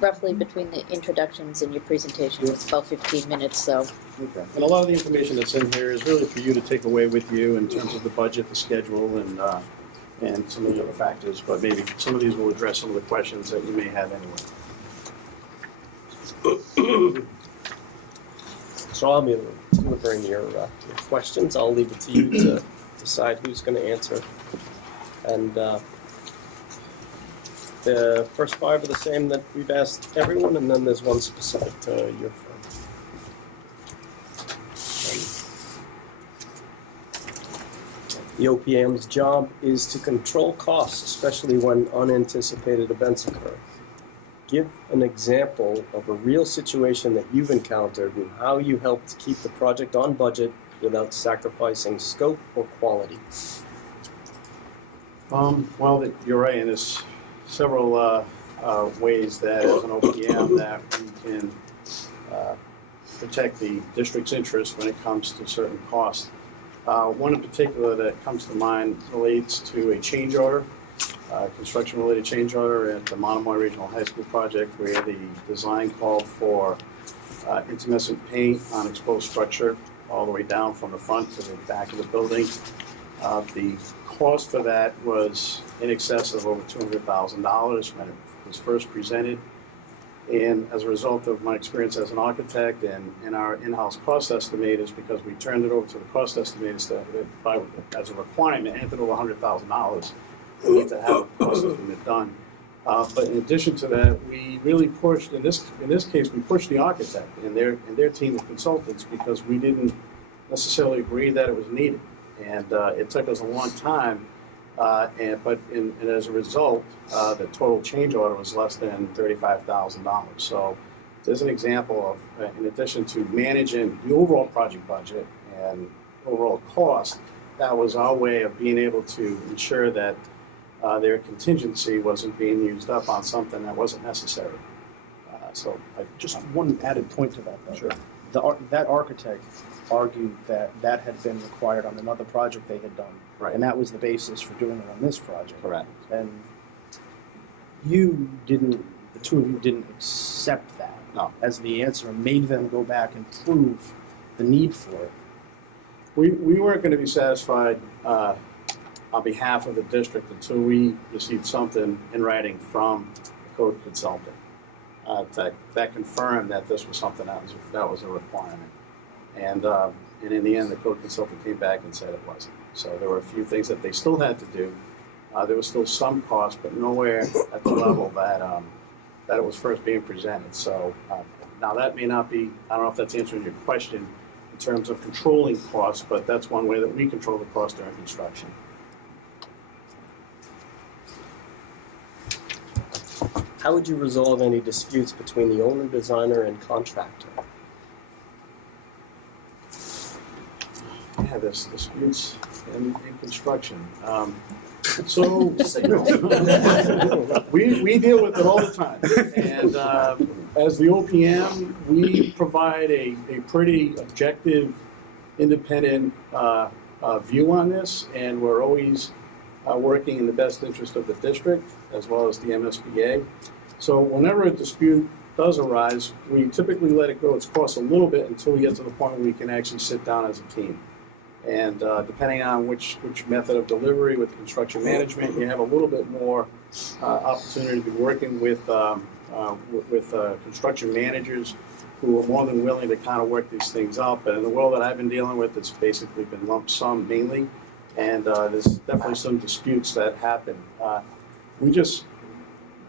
roughly between the introductions and your presentation, it's about 15 minutes, so. Okay. And a lot of the information that's in here is really for you to take away with you in terms of the budget, the schedule, and some of the other factors, but maybe some of these will address some of the questions that you may have anyway. So I'll be delivering your questions. I'll leave it to you to decide who's going to answer. And the first 5 are the same that we've asked everyone, and then there's one specific to your firm. The OPM's job is to control costs, especially when unanticipated events occur. Give an example of a real situation that you've encountered and how you helped keep the project on budget without sacrificing scope or quality. Well, you're right, and there's several ways that as an OPM that we can protect the district's interest when it comes to certain costs. One in particular that comes to mind relates to a change order. Construction-related change order at the Monomoy Regional High School project, where the design called for intumescent paint on exposed structure all the way down from the front to the back of the building. The cost for that was in excess of over $200,000 when it was first presented. And as a result of my experience as an architect and our in-house cost estimators, because we turned it over to the cost estimators as a requirement, entered over $100,000. we need to have a cost estimate done. But in addition to that, we really pushed, in this case, we pushed the architect and their team of consultants because we didn't necessarily agree that it was needed. And it took us a long time, but as a result, the total change order was less than $35,000. So there's an example of, in addition to managing the overall project budget and overall cost, that was our way of being able to ensure that their contingency wasn't being used up on something that wasn't necessary. Just one added point to that, though. Sure. That architect argued that that had been required on another project they had done. Right. And that was the basis for doing it on this project. Correct. And you didn't, the two of you didn't accept that as the answer and made them go back and prove the need for it. We weren't going to be satisfied on behalf of the district until we received something in writing from the code consultant that confirmed that this was something that was a requirement. And in the end, the code consultant came back and said it wasn't. So there were a few things that they still had to do. There was still some cost, but nowhere at the level that it was first being presented. So now that may not be, I don't know if that's answering your question in terms of controlling costs, but that's one way that we control the cost during construction. How would you resolve any disputes between the owner, designer, and contractor? Yeah, there's disputes in construction. So we deal with it all the time. And as the OPM, we provide a pretty objective, independent view on this, and we're always working in the best interest of the district as well as the MSBA. So whenever a dispute does arise, we typically let it go its course a little bit until we get to the point where we can actually sit down as a team. And depending on which method of delivery with construction management, you have a little bit more opportunity to be working with construction managers who are more than willing to kind of work these things out. But in the world that I've been dealing with, it's basically been lump sum mainly, and there's definitely some disputes that happen.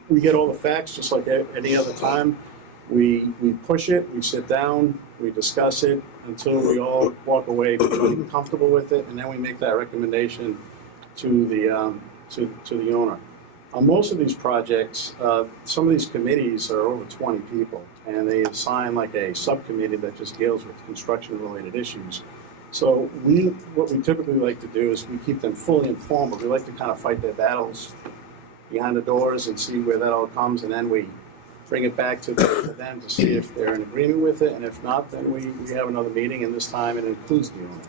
We get all the facts just like any other time. We push it, we sit down, we discuss it until we all walk away feeling comfortable with it, and then we make that recommendation to the owner. On most of these projects, some of these committees are over 20 people, and they assign like a subcommittee that just deals with construction-related issues. So what we typically like to do is we keep them fully informed, but we like to kind of fight their battles behind the doors and see where that all comes, and then we bring it back to them to see if they're in agreement with it, and if not, then we have another meeting, and this time it includes the owner.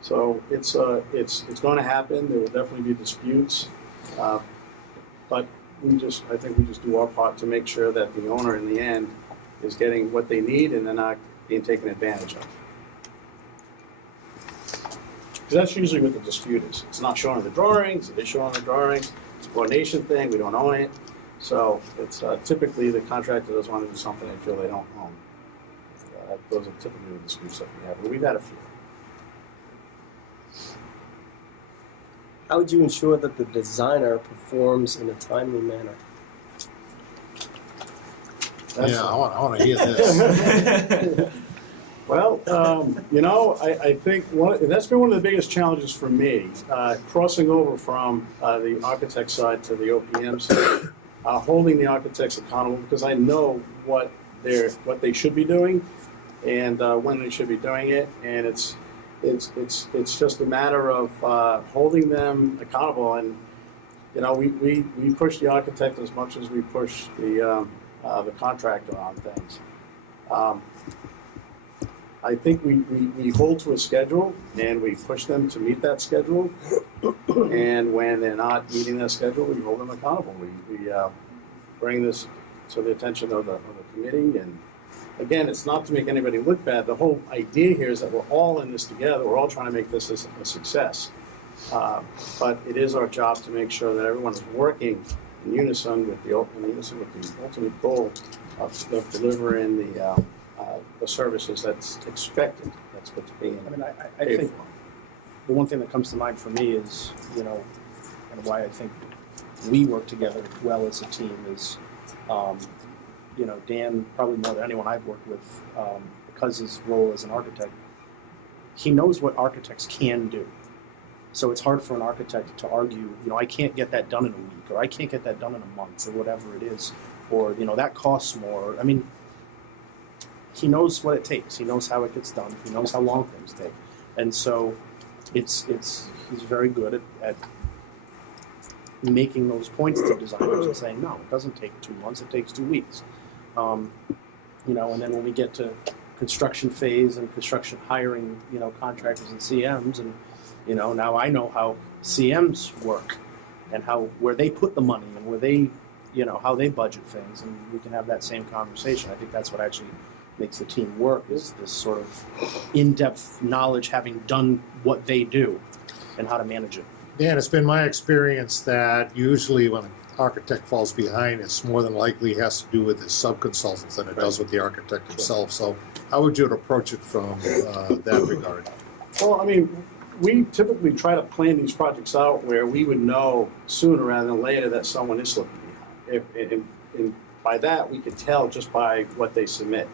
So it's going to happen. There will definitely be disputes, but I think we just do our part to make sure that the owner in the end is getting what they need and they're not being taken advantage of. Because that's usually what the dispute is. It's not shown in the drawings, it is shown in the drawings, it's a coordination thing, we don't own it. So it's typically the contractor doesn't want to do something they feel they don't own. Those are typically the disputes that we have, but we've had a few. How would you ensure that the designer performs in a timely manner? I want to hear this. Well, I think that's been one of the biggest challenges for me, crossing over from the architect side to the OPM side, holding the architects accountable, because I know what they should be doing and when they should be doing it, and it's just a matter of holding them accountable. And we push the architect as much as we push the contractor on things. I think we hold to a schedule and we push them to meet that schedule. And when they're not meeting that schedule, we hold them accountable. We bring this to the attention of the committee. And again, it's not to make anybody look bad. The whole idea here is that we're all in this together. We're all trying to make this a success. But it is our job to make sure that everyone is working in unison with the ultimate goal of delivering the services that's expected. That's what's being I paid think for. the one thing that comes to mind for me is, and why I think we work together well as a team is, you know, Dan, probably more than anyone I've worked with, because his role as an architect, he knows what architects can do. So it's hard for an architect to argue, you know, I can't get that done in a week, or I can't get that done in a month, or whatever it is, or, you know, that costs more. I mean, he knows what it takes. He knows how it gets done. He knows how long things take. And so he's very good at making those points to designers and saying, no, it doesn't take 2 months, it takes 2 weeks. You know, and then when we get to construction phase and construction hiring, you know, contractors and CMs, and, you know, now I know how CMs work and where they put the money and where they, you know, how they budget things, and we can have that same conversation. I think that's what actually makes the team work, is this sort of in-depth knowledge, having done what they do and how to manage it. Dan, it's been my experience that usually when an architect falls behind, it's more than likely has to do with his sub-consultants than it does with the architect himself. So how would you approach it from that regard? Well, I mean, we typically try to plan these projects out where we would know sooner rather than later that someone is slipping behind. And by that, we could tell just by what they submit.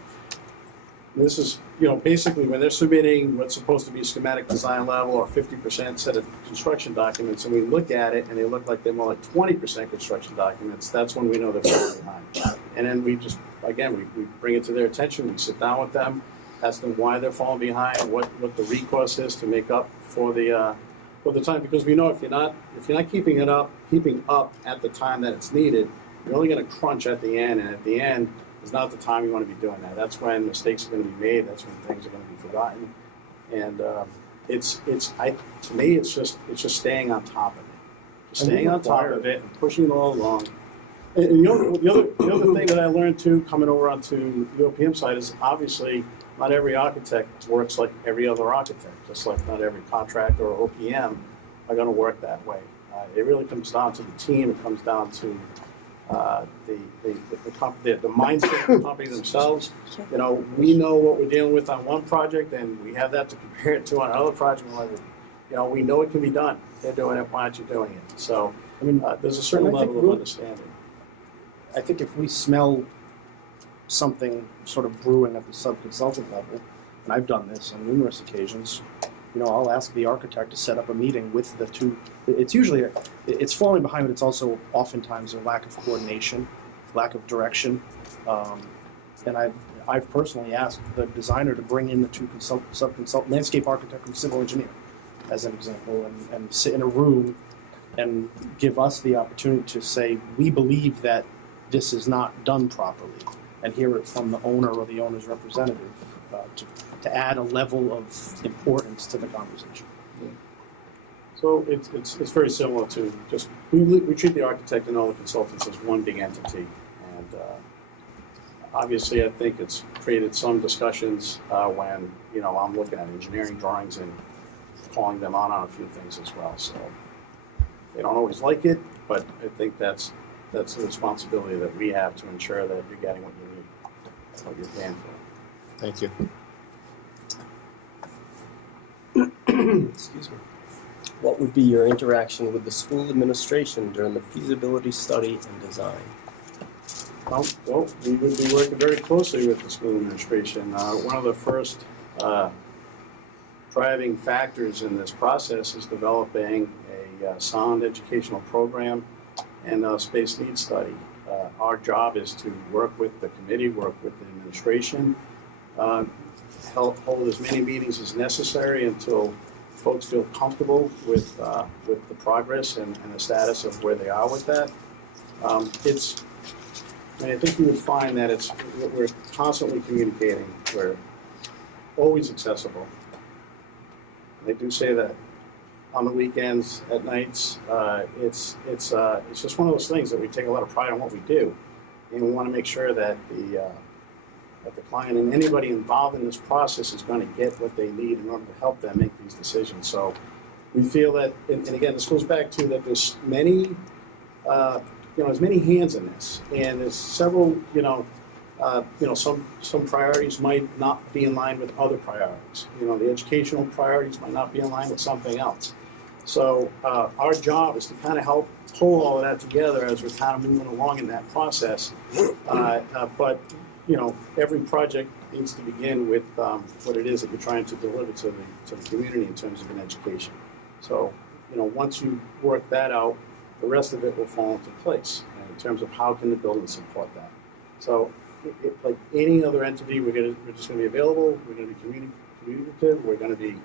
This is, you know, basically when they're submitting what's supposed to be schematic design level or 50% set of construction documents, and we look at it and they look like they're more like 20% construction documents, that's when we know they're falling behind. And then we just, again, we bring it to their attention, we sit down with them, ask them why they're falling behind, what the recourse is to make up for the time, because we know if you're not keeping up at the time that it's needed, you're only going to crunch at the end, and at the end is not the time you want to be doing that. That's when mistakes are going to be made. That's when things are going to be forgotten. And to me, it's just staying on top of it, just staying on top of it and pushing it all along. And the other thing that I learned too, coming over onto the OPM side, is obviously not every architect works like every other architect, just like not every contractor or OPM are going to work that way. It really comes down to the team. It comes down to the mindset of the company themselves. You know, we know what we're dealing with on one project, and we have that to compare it to on another project. You know, we know it can be done. They're doing it. Why aren't you doing it? So, I mean, there's a certain level of understanding. I think if we smell something sort of brewing at the sub-consultant level, and I've done this on numerous occasions, you know, I'll ask the architect to set up a meeting with the two. It's usually, it's falling behind, but it's also oftentimes a lack of coordination, lack of direction. And I've personally asked the designer to bring in the two sub-consultant, landscape architect and civil engineer, as an example, and sit in a room and give us the opportunity to say, we believe that this is not done properly, and hear it from the owner or the owner's representative to add a level of importance to the conversation. So it's very similar to just, we treat the architect and all the consultants as one big entity. And obviously I think it's created some discussions when, you know, I'm looking at engineering drawings and calling them on a few things as well. So they don't always like it, but I think that's the responsibility that we have to ensure that you're getting what you need, what you're paying for. Thank you. Excuse me. What would be your interaction with the school administration during the feasibility study and design? Well, we would be working very closely with the school administration. One of the first driving factors in this process is developing a sound educational program and a space needs study. Our job is to work with the committee, work with the administration, hold as many meetings as necessary until folks feel comfortable with the progress and the status of where they are with that. And I think you would find that we're constantly communicating. We're always accessible. They do say that on the weekends, at nights, it's just one of those things that we take a lot of pride in what we do, and we want to make sure that the client and anybody involved in this process is going to get what they need in order to help them make these decisions. So we feel that, and again, this goes back to that there's many, there's many hands in this, and there's several, some priorities might not be in line with other priorities. You know, the educational priorities might not be in line with something else. So our job is to kind of help pull all of that together as we're kind of moving along in that process. But you know, every project needs to begin with what it is that you're trying to deliver to the community in terms of an education. So, you know, once you work that out, the rest of it will fall into place in terms of how can the building support that. So, like any other entity, we're just going to be available. We're going to be communicative. We're going to be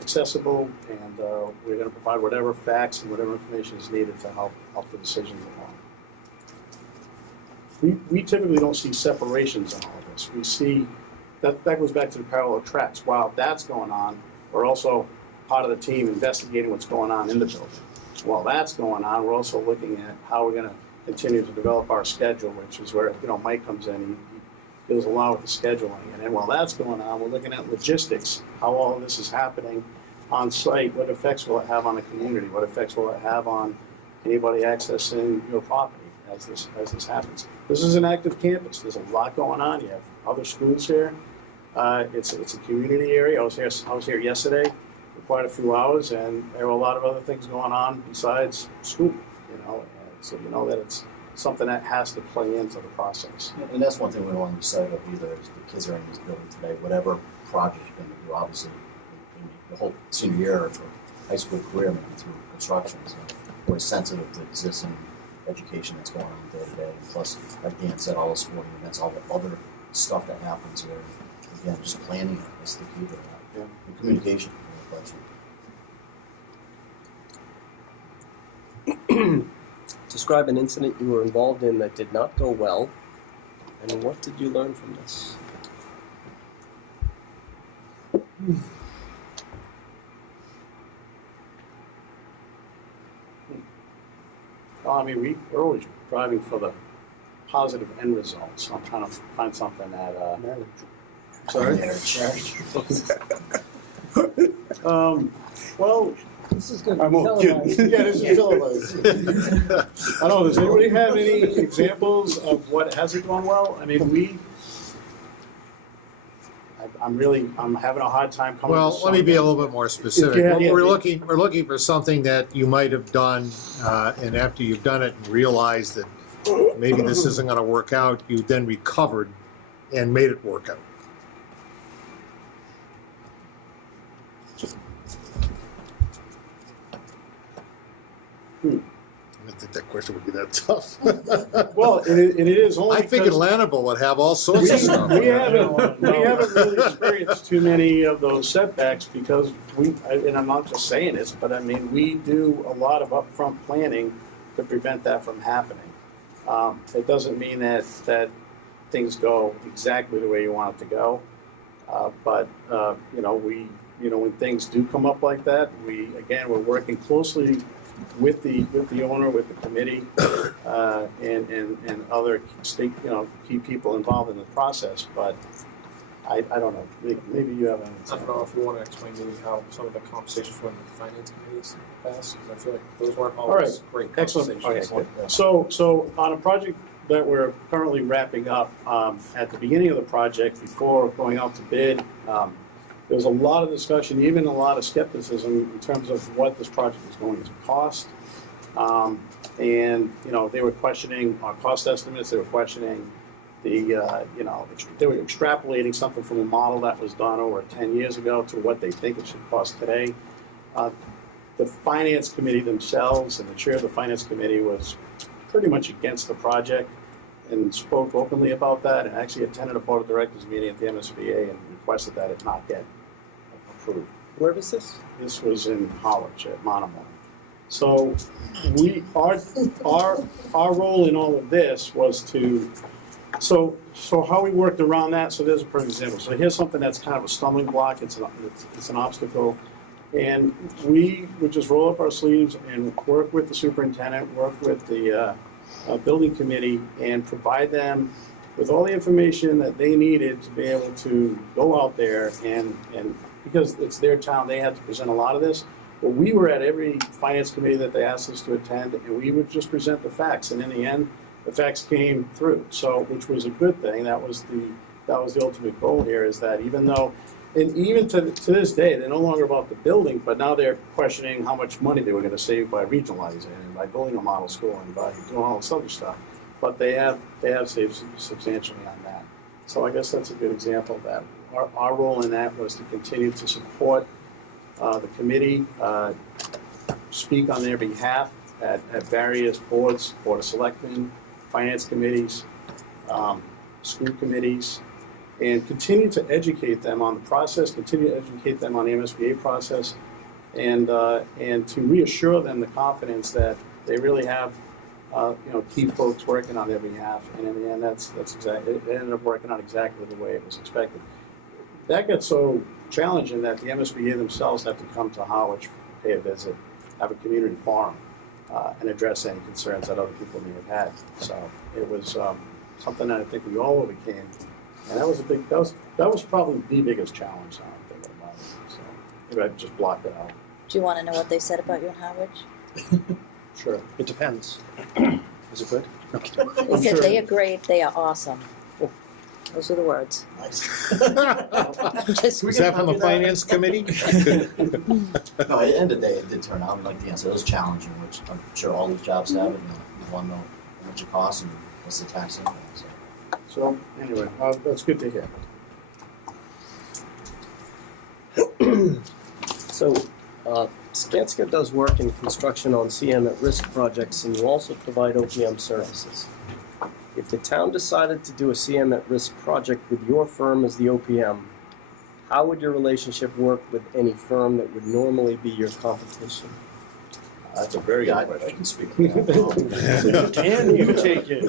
accessible, and we're going to provide whatever facts and whatever information is needed to help the decisions along. We typically don't see separations in all of this. We see that goes back to the parallel tracks. While that's going on, we're also part of the team investigating what's going on in the building. While that's going on, we're also looking at how we're going to continue to develop our schedule, which is where, you know, Mike comes in. He does a lot with the scheduling. And then while that's going on, we're looking at logistics, how all of this is happening on site. What effects will it have on the community? What effects will it have on anybody accessing your property as this happens? This is an active campus. There's a lot going on. You have other schools here. It's a community area. I was here yesterday for quite a few hours, and there were a lot of other things going on besides school. You know, and so you know that it's something that has to play into the process. And that's one thing we don't want to lose sight of either. Is the kids are in this building today. Whatever project you're going to do, obviously, in the whole senior year or high school career, maybe through construction, is always sensitive to existing education that's going on day to day. Plus, like Dan said, all the sporting events, all the other stuff that happens here. Again, just planning it is the key to that. Yeah. And communication. Describe an incident you were involved in that did not go well, and what did you learn from this? Well, I mean, we're always driving for the positive end results. So I'm trying to find something that. Sorry. Well, this is good. I'm kidding. Yeah, this is televised. I don't know. Does anybody have any examples of what hasn't gone well? I mean, I'm having a hard time coming. Well, let me be a little bit more specific. We're looking for something that you might have done, and after you've done it and realized that maybe this isn't going to work out, you then recovered and made it work out. I didn't think that question would be that tough. Well, it is only. I figured Lanable would have all sorts of stuff. We haven't really experienced too many of those setbacks because and I'm not just saying this, but I mean, we do a lot of upfront planning to prevent that from happening. It doesn't mean that things go exactly the way you want it to go, but you know, when things do come up like that, we're working closely with the owner, with the committee, and other key people involved in the process. But I don't know. Maybe you have an I don't know if you want to explain maybe how some of the conversations went with the finance committees in the past, because I feel like those weren't always great conversations. Excellent. Okay, so on a project that we're currently wrapping up, at the beginning of the project, before going out to bid, there was a lot of discussion, even a lot of skepticism in terms of what this project is going to cost. And you know, they were questioning our cost estimates. They were questioning they were extrapolating something from a model that was done over 10 years ago to what they think it should cost today. The finance committee themselves and the chair of the finance committee was pretty much against the project and spoke openly about that, and actually attended a board of directors meeting at the MSBA and requested that it not get approved. Where was this? This was in Holwich at Monomoy. So our role in all of this was to so how we worked around that. So there's a perfect example. So here's something that's kind of a stumbling block. It's an obstacle, and we would just roll up our sleeves and work with the superintendent, work with the building committee, and provide them with all the information that they needed to be able to go out there and because it's their town, they had to present a lot of this. But we were at every finance committee that they asked us to attend, and we would just present the facts. And in the end, the facts came through. So, which was a good thing. That was the ultimate goal here. Is that even though And even to this day, they're no longer about the building, but now they're questioning how much money they were gonna save by regionalizing and by building a model school and by doing all this other stuff. But they have saved substantially on that. So I guess that's a good example of that. Our role in that was to continue to support the committee, speak on their behalf at various boards, Board of Selectmen, finance committees, school committees, and continue to educate them on the process, continue to educate them on the MSBA process, and to reassure them the confidence that they really have key folks working on their behalf. And in the end, that's exactly, it ended up working out exactly the way it was expected. That gets so challenging that the MSBA themselves have to come to Harwich, pay a visit, have a community forum, and address any concerns that other people may have had. So it was something that I think we all overcame, and that was that was probably the biggest challenge now I'm thinking about it. So maybe I just blocked it out. Do you want to know what they said about you in Harwich? Sure. It depends. Is it good? Okay. They said they are great, they are awesome. Those are the words. Nice. Is that from the finance committee? No, at the end of the day, it did turn out, like the answer, it was challenging, which I'm sure all these jobs have it. You want to know how much it costs and what's the tax impact. So anyway, that's good to hear. So, Skanska does work in construction on CM at-risk projects, and you also provide OPM services. If the town decided to do a CM at-risk project with your firm as the OPM, how would your relationship work with any firm that would normally be your competition? That's a very good question. I can speak to that. Can you take it?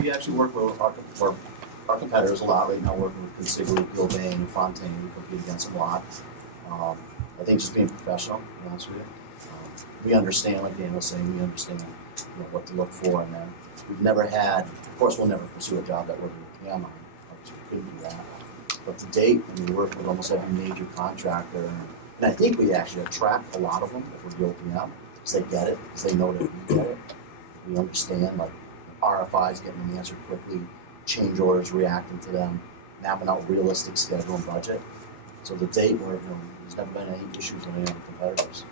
We actually work with our competitors a lot right now, working with Consigli, Gilbane, and Fontaine. We compete against them a lot. I think just being professional, to be honest with you. We understand, like Dan was saying, we understand what to look for, and then we've never had, of course we'll never pursue a job that we're OPM on, because we couldn't do that. But to date, we work with almost every major contractor, and I think we actually attract a lot of them if we're the OPM, because they get it, because they know that we get it. We understand, like RFIs, getting them answered quickly, change orders, reacting to them, mapping out realistic schedule and budget. So to date, there's never been any issues with any other competitors.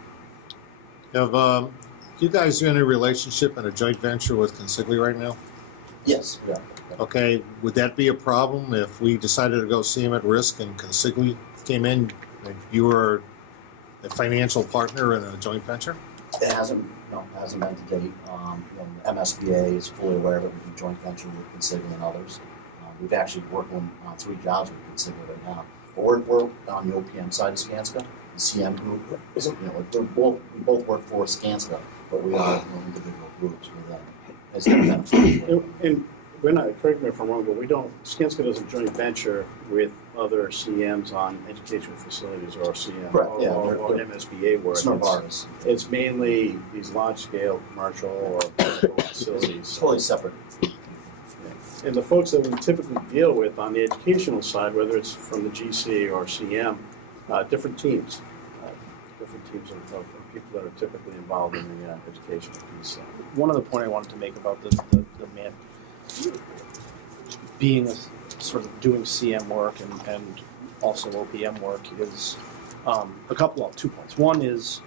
Have you guys in a relationship and a joint venture with Consigli right now? Yes, yeah. Okay, would that be a problem if we decided to go CM at risk and Consigli came in and you were a financial partner in a joint venture? It hasn't been to date. MSBA is fully aware of it. We do joint venture with Consigli and others. We've actually worked on 3 jobs with Consigli right now. But we're on the OPM side of Skanska. The CM group, we both work for Skanska, but we are individual groups with them. It's and we're not, correct me if I'm wrong, but Skanska doesn't joint venture with other CMs on educational facilities or CM or MSBA work. It's not ours. It's mainly these large-scale commercial or facilities. It's totally separate. And the folks that we typically deal with on the educational side, whether it's from the GC or CM, different teams of people that are typically involved in the educational piece. One other point I wanted to make about the man being sort of doing CM work and also OPM work is two points. One is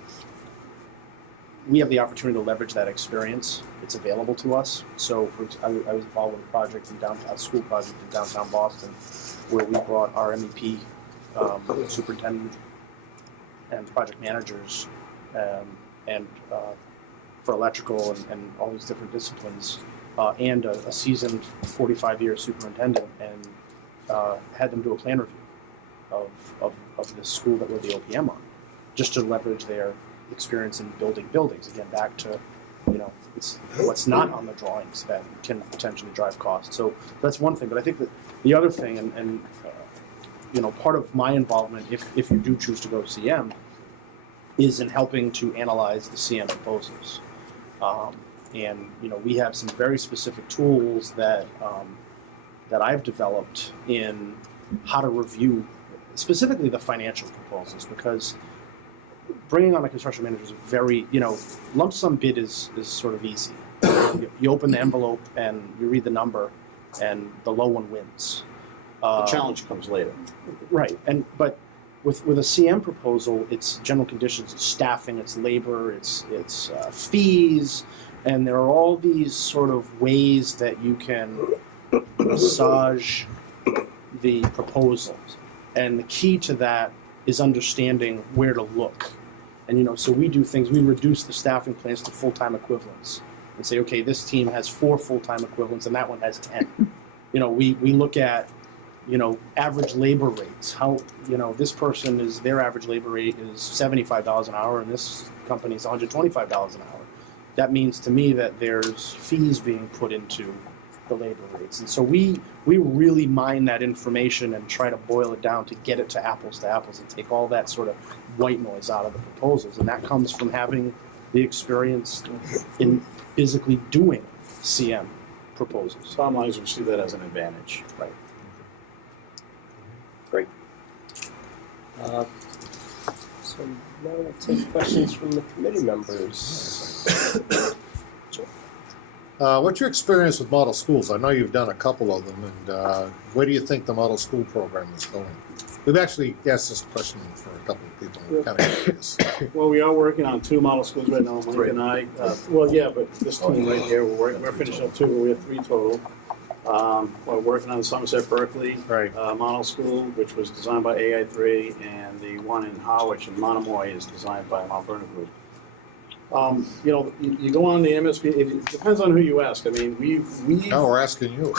we have the opportunity to leverage that experience. It's available to us. So I was involved with a project a school project in downtown Boston, where we brought our MEP superintendent and project managers and for electrical and all these different disciplines, and a seasoned 45-year superintendent, and had them do a plan review of the school that we're the OPM on, just to leverage their experience in building buildings. Again, back to it's what's not on the drawings that can potentially drive costs. So that's one thing. But I think that the other thing, and part of my involvement, if you do choose to go CM, is in helping to analyze the CM proposals. And we have some very specific tools that I've developed in how to review specifically the financial proposals, because bringing on a construction manager is very, lump sum bid is sort of easy. You open the envelope and you read the number, and the low one wins. The challenge comes later. Right, but with a CM proposal, it's general conditions, it's staffing, it's labor, it's fees, and there are all these sort of ways that you can massage the proposals. And the key to that is understanding where to look. And so we do things, we reduce the staffing plans to full-time equivalents and say, okay, this team has 4 full-time equivalents and that one has 10. We look at average labor rates. How, this person their average labor rate is $75 an hour and this company is $125 an hour. That means to me that there's fees being put into the labor rates. And so we really mine that information and try to boil it down to get it to apples and take all that sort of white noise out of the proposals. And that comes from having the experience in physically doing CM proposals. Bottom line is we see that as an advantage. Right. Great. So now we'll take questions from the committee members. What's your experience with model schools? I know you've done a couple of them, and where do you think the model school program is going? We've actually asked this question for a couple of people. We're kind of curious. Well, we are working on 2 model schools right now, Mike and I. But this team right here, we're finishing up 2, but we have 3 total. We're working on the Somerset Berkeley model school, which was designed by AI3, and the one in Harwich and Monomoy is designed by Mount Vernon Group. You go on the MSB. It depends on who you ask. I mean, No, we're asking you.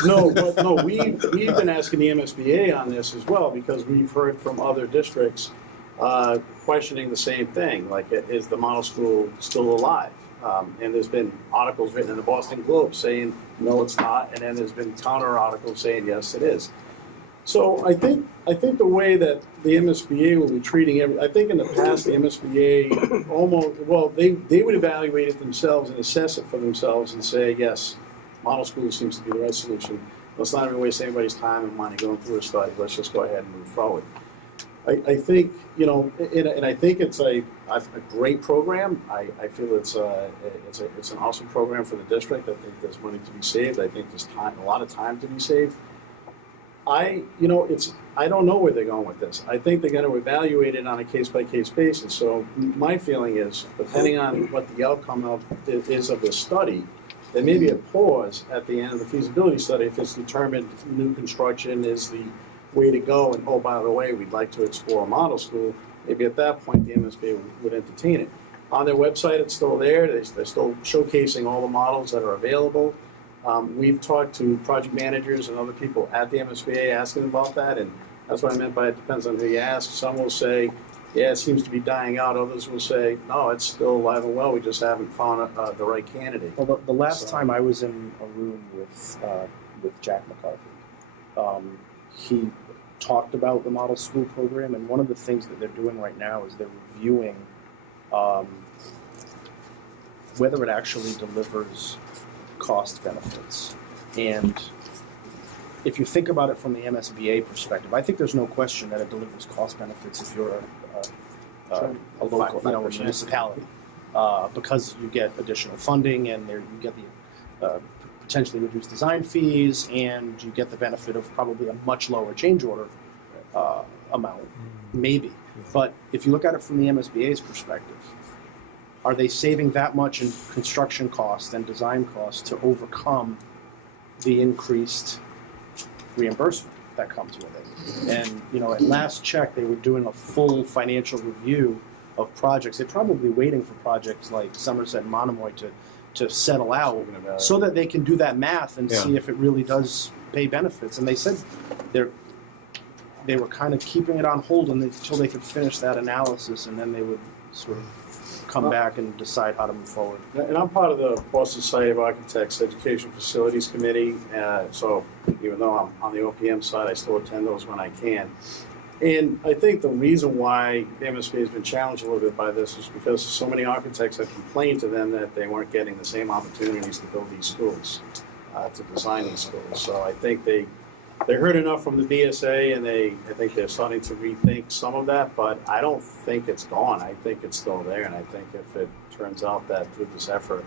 We've been asking the MSBA on this as well because we've heard from other districts questioning the same thing. Like, is the model school still alive? And there's been articles written in the Boston Globe saying no, it's not, and then there's been counter articles saying yes, it is. So I think the way that the MSBA will be treating I think in the past the MSBA they would evaluate it themselves and assess it for themselves and say, yes, model school seems to be the right solution. Let's not even waste anybody's time and money going through a study. Let's just go ahead and move forward. I think, and I think it's a great program. I feel it's an awesome program for the district. I think there's money to be saved. I think there's a lot of time to be saved. I don't know where they're going with this. I think they're going to evaluate it on a case-by-case basis. So my feeling is, depending on what the outcome is of this study, there may be a pause at the end of the feasibility study if it's determined new construction is the way to go, and oh, by the way, we'd like to explore a model school. Maybe at that point the MSBA would entertain it. On their website, it's still there. They're still showcasing all the models that are available. We've talked to project managers and other people at the MSBA asking about that, and that's what I meant by it depends on who you ask. Some will say, yeah, it seems to be dying out. Others will say, no, it's still alive and well. We just haven't found the right candidate. Well, the last time I was in a room with Jack McCarthy, he talked about the model school program, and one of the things that they're doing right now is they're reviewing whether it actually delivers cost benefits. And if you think about it from the MSBA perspective, I think there's no question that it delivers cost benefits if you're a local, municipality, because you get additional funding and you get the potentially reduced design fees, and you get the benefit of probably a much lower change order amount, maybe. But if you look at it from the MSBA's perspective, are they saving that much in construction costs and design costs to overcome the increased reimbursement that comes with it? And at last check, they were doing a full financial review of projects. They're probably waiting for projects like Somerset and Monomoy to settle out so that they can do that math and see if it really does pay benefits. And they said they were kind of keeping it on hold until they could finish that analysis, and then they would sort of come back and decide how to move forward. And I'm part of the Boston Society of Architects Education Facilities Committee, so even though I'm on the OPM side, I still attend those when I can. And I think the reason why the MSBA has been challenged a little bit by this is because so many architects have complained to them that they weren't getting the same opportunities to build these schools, to design these schools. So I think they heard enough from the BSA, and I think they're starting to rethink some of that, but I don't think it's gone. I think it's still there, and I think if it turns out that through this effort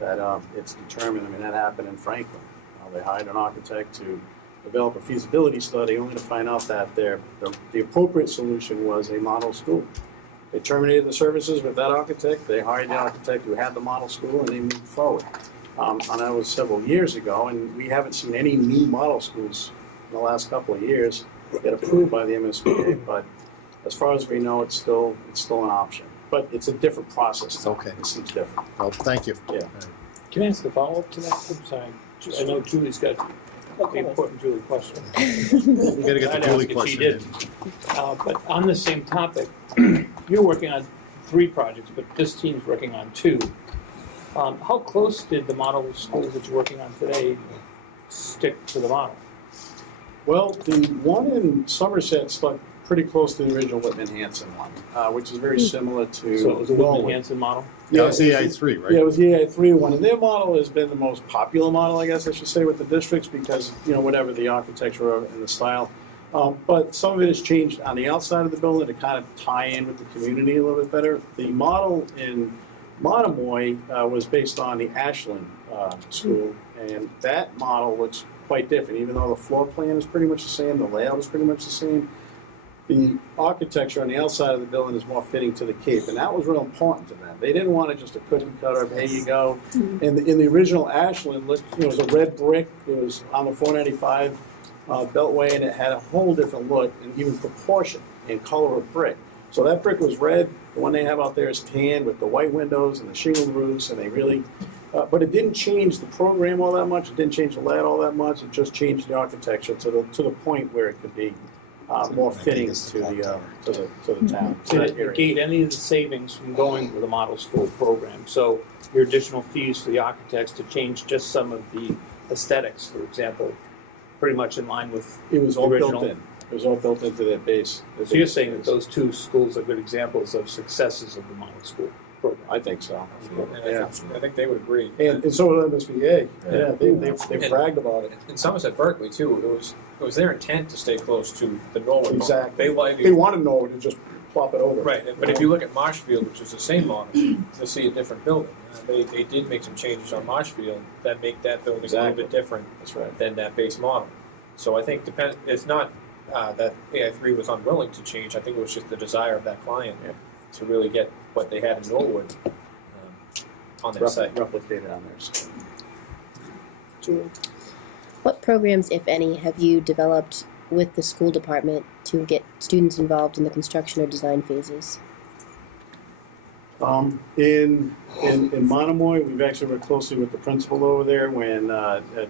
that it's determined, I mean, that happened in Franklin. They hired an architect to develop a feasibility study only to find out that the appropriate solution was a model school. They terminated the services with that architect, they hired the architect who had the model school, and they moved forward. And that was several years ago, and we haven't seen any new model schools in the last couple of years get approved by the MSBA, but as far as we know, it's still an option. But it's a different process. Okay. It seems different. Well, thank you. Yeah. Can I ask a follow-up to that? I'm sorry. I know Julie's got the important Julie question. We gotta get the I'd Julie ask if she question did. in. But on the same topic, you're working on 3 projects, but this team's working on 2. How close did the model schools that you're working on today stick to the model? Well, the one in Somerset stuck pretty close to the original Whitman-Hanson one, which is very similar to So it was a Whitman Norwood. Hanson model? Yeah, it was the AI3, right? Yeah, it was the AI3 one, and their model has been the most popular model, I guess I should say, with the districts because, whatever the architecture and the style. But some of it has changed on the outside of the building to kind of tie in with the community a little bit better. The model in Monomoy was based on the Ashland school, and that model looks quite different, even though the floor plan is pretty much the same, the layout is pretty much the same. The architecture on the outside of the building is more fitting to the Cape, and that was real important to them. They didn't want it just a cookie cutter, here you go. And in the original Ashland, it was a red brick, it was on the 495 beltway, and it had a whole different look and even proportion and color of brick. So that brick was red, the one they have out there is tan with the white windows and the shingled roofs, and they really, but it didn't change the program all that much, it didn't change the layout all that much, it just changed the architecture to the point where it could be more fitting to the town. Did it negate any of the savings from going with a model school program? So your additional fees for the architects to change just some of the aesthetics, for example, pretty much in line with It was the all original? built in. It was all built into their base. So you're saying that those 2 schools are good examples of successes of the model school program? I think so. And I think they would agree. And so would MSBA. Yeah, they've bragged about it. In Somerset Berkeley too, it was their intent to stay close to the Norwood model. Exactly. They They wanted Norwood to just plop it over. Right, but if you look at Marshfield, which is the same model, you'll see a different building. They did make some changes on Marshfield that make that building a little bit different than that base model. So I think it's not that AI3 was unwilling to change. I think it was just the desire of that client to really get what they had in Norwood on their site. Replicated on theirs. Julie. What programs, if any, have you developed with the school department to get students involved in the construction or design phases? In Monomoy, we've actually worked closely with the principal over there when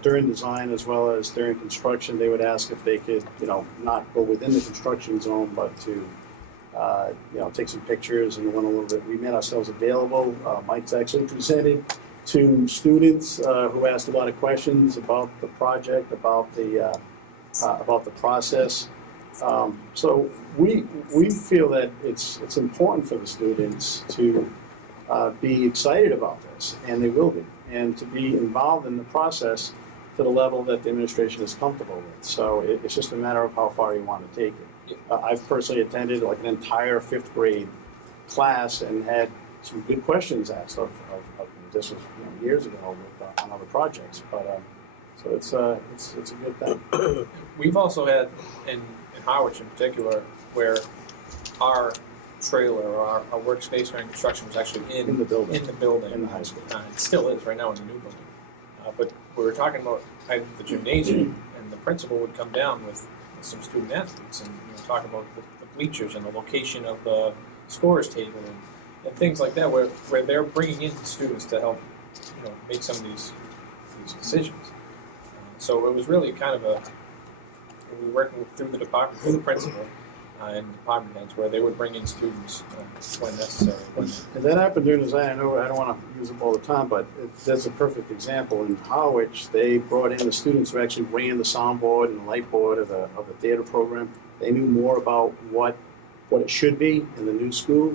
during design as well as during construction, they would ask if they could, not go within the construction zone, but to, take some pictures and went a little bit. We made ourselves available. Mike's actually presented to students who asked a lot of questions about the project, about the process. So we feel that it's important for the students to be excited about this, and they will be, and to be involved in the process to the level that the administration is comfortable with. So it's just a matter of how far you want to take it. I've personally attended like an entire 5th grade class and had some good questions asked of this was years ago with, on other projects, but so it's a good thing. We've also had in Harwich in particular, where our trailer or our workspace during construction was actually in the building, in the high school. It still is right now in the new building. But we were talking about the gymnasium, and the principal would come down with some student athletes and talk about the bleachers and the location of the scorers table and things like that, where they're bringing in students to help make some of these decisions. So it was really kind of we were working through the department, through the principal and department heads, where they would bring in students when necessary. And that happened during design. I know I don't want to use it all the time, but that's a perfect example. In Harwich, they brought in the students who actually ran the soundboard and the light board of the theater program. They knew more about what it should be in the new school,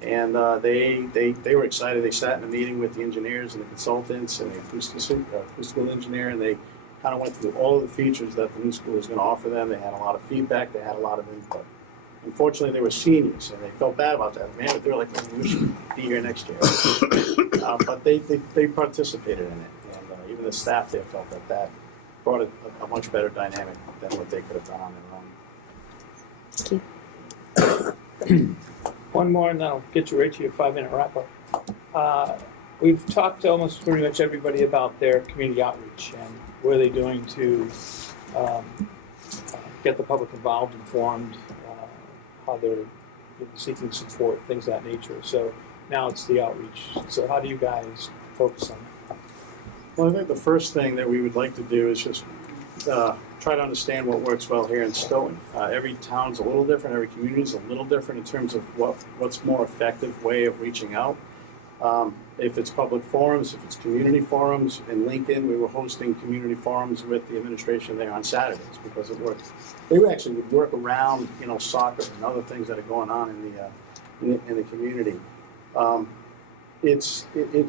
and they were excited. They sat in a meeting with the engineers and the consultants and the acoustical engineer, and they kind of went through all of the features that the new school is going to offer them. They had a lot of feedback. They had a lot of input. Unfortunately, they were seniors, and they felt bad about that. Man, they were like, we should be here next year. But they participated in it, and even the staff there felt that brought a much better dynamic than what they could have done on their own. One more, and then I'll get you right to your 5-minute wrap-up. We've talked to almost pretty much everybody about their community outreach and what are they doing to get the public involved, informed, how they're seeking support, things of that nature. So now it's the outreach. So how do you guys focus on that? Well, I think the first thing that we would like to do is just try to understand what works well here in Stoughton. Every town's a little different, every community's a little different in terms of what's more effective way of reaching out. If it's public forums, if it's community forums. In Lincoln, we were hosting community forums with the administration there on Saturdays because it worked. They actually would work around, soccer and other things that are going on in the community. It's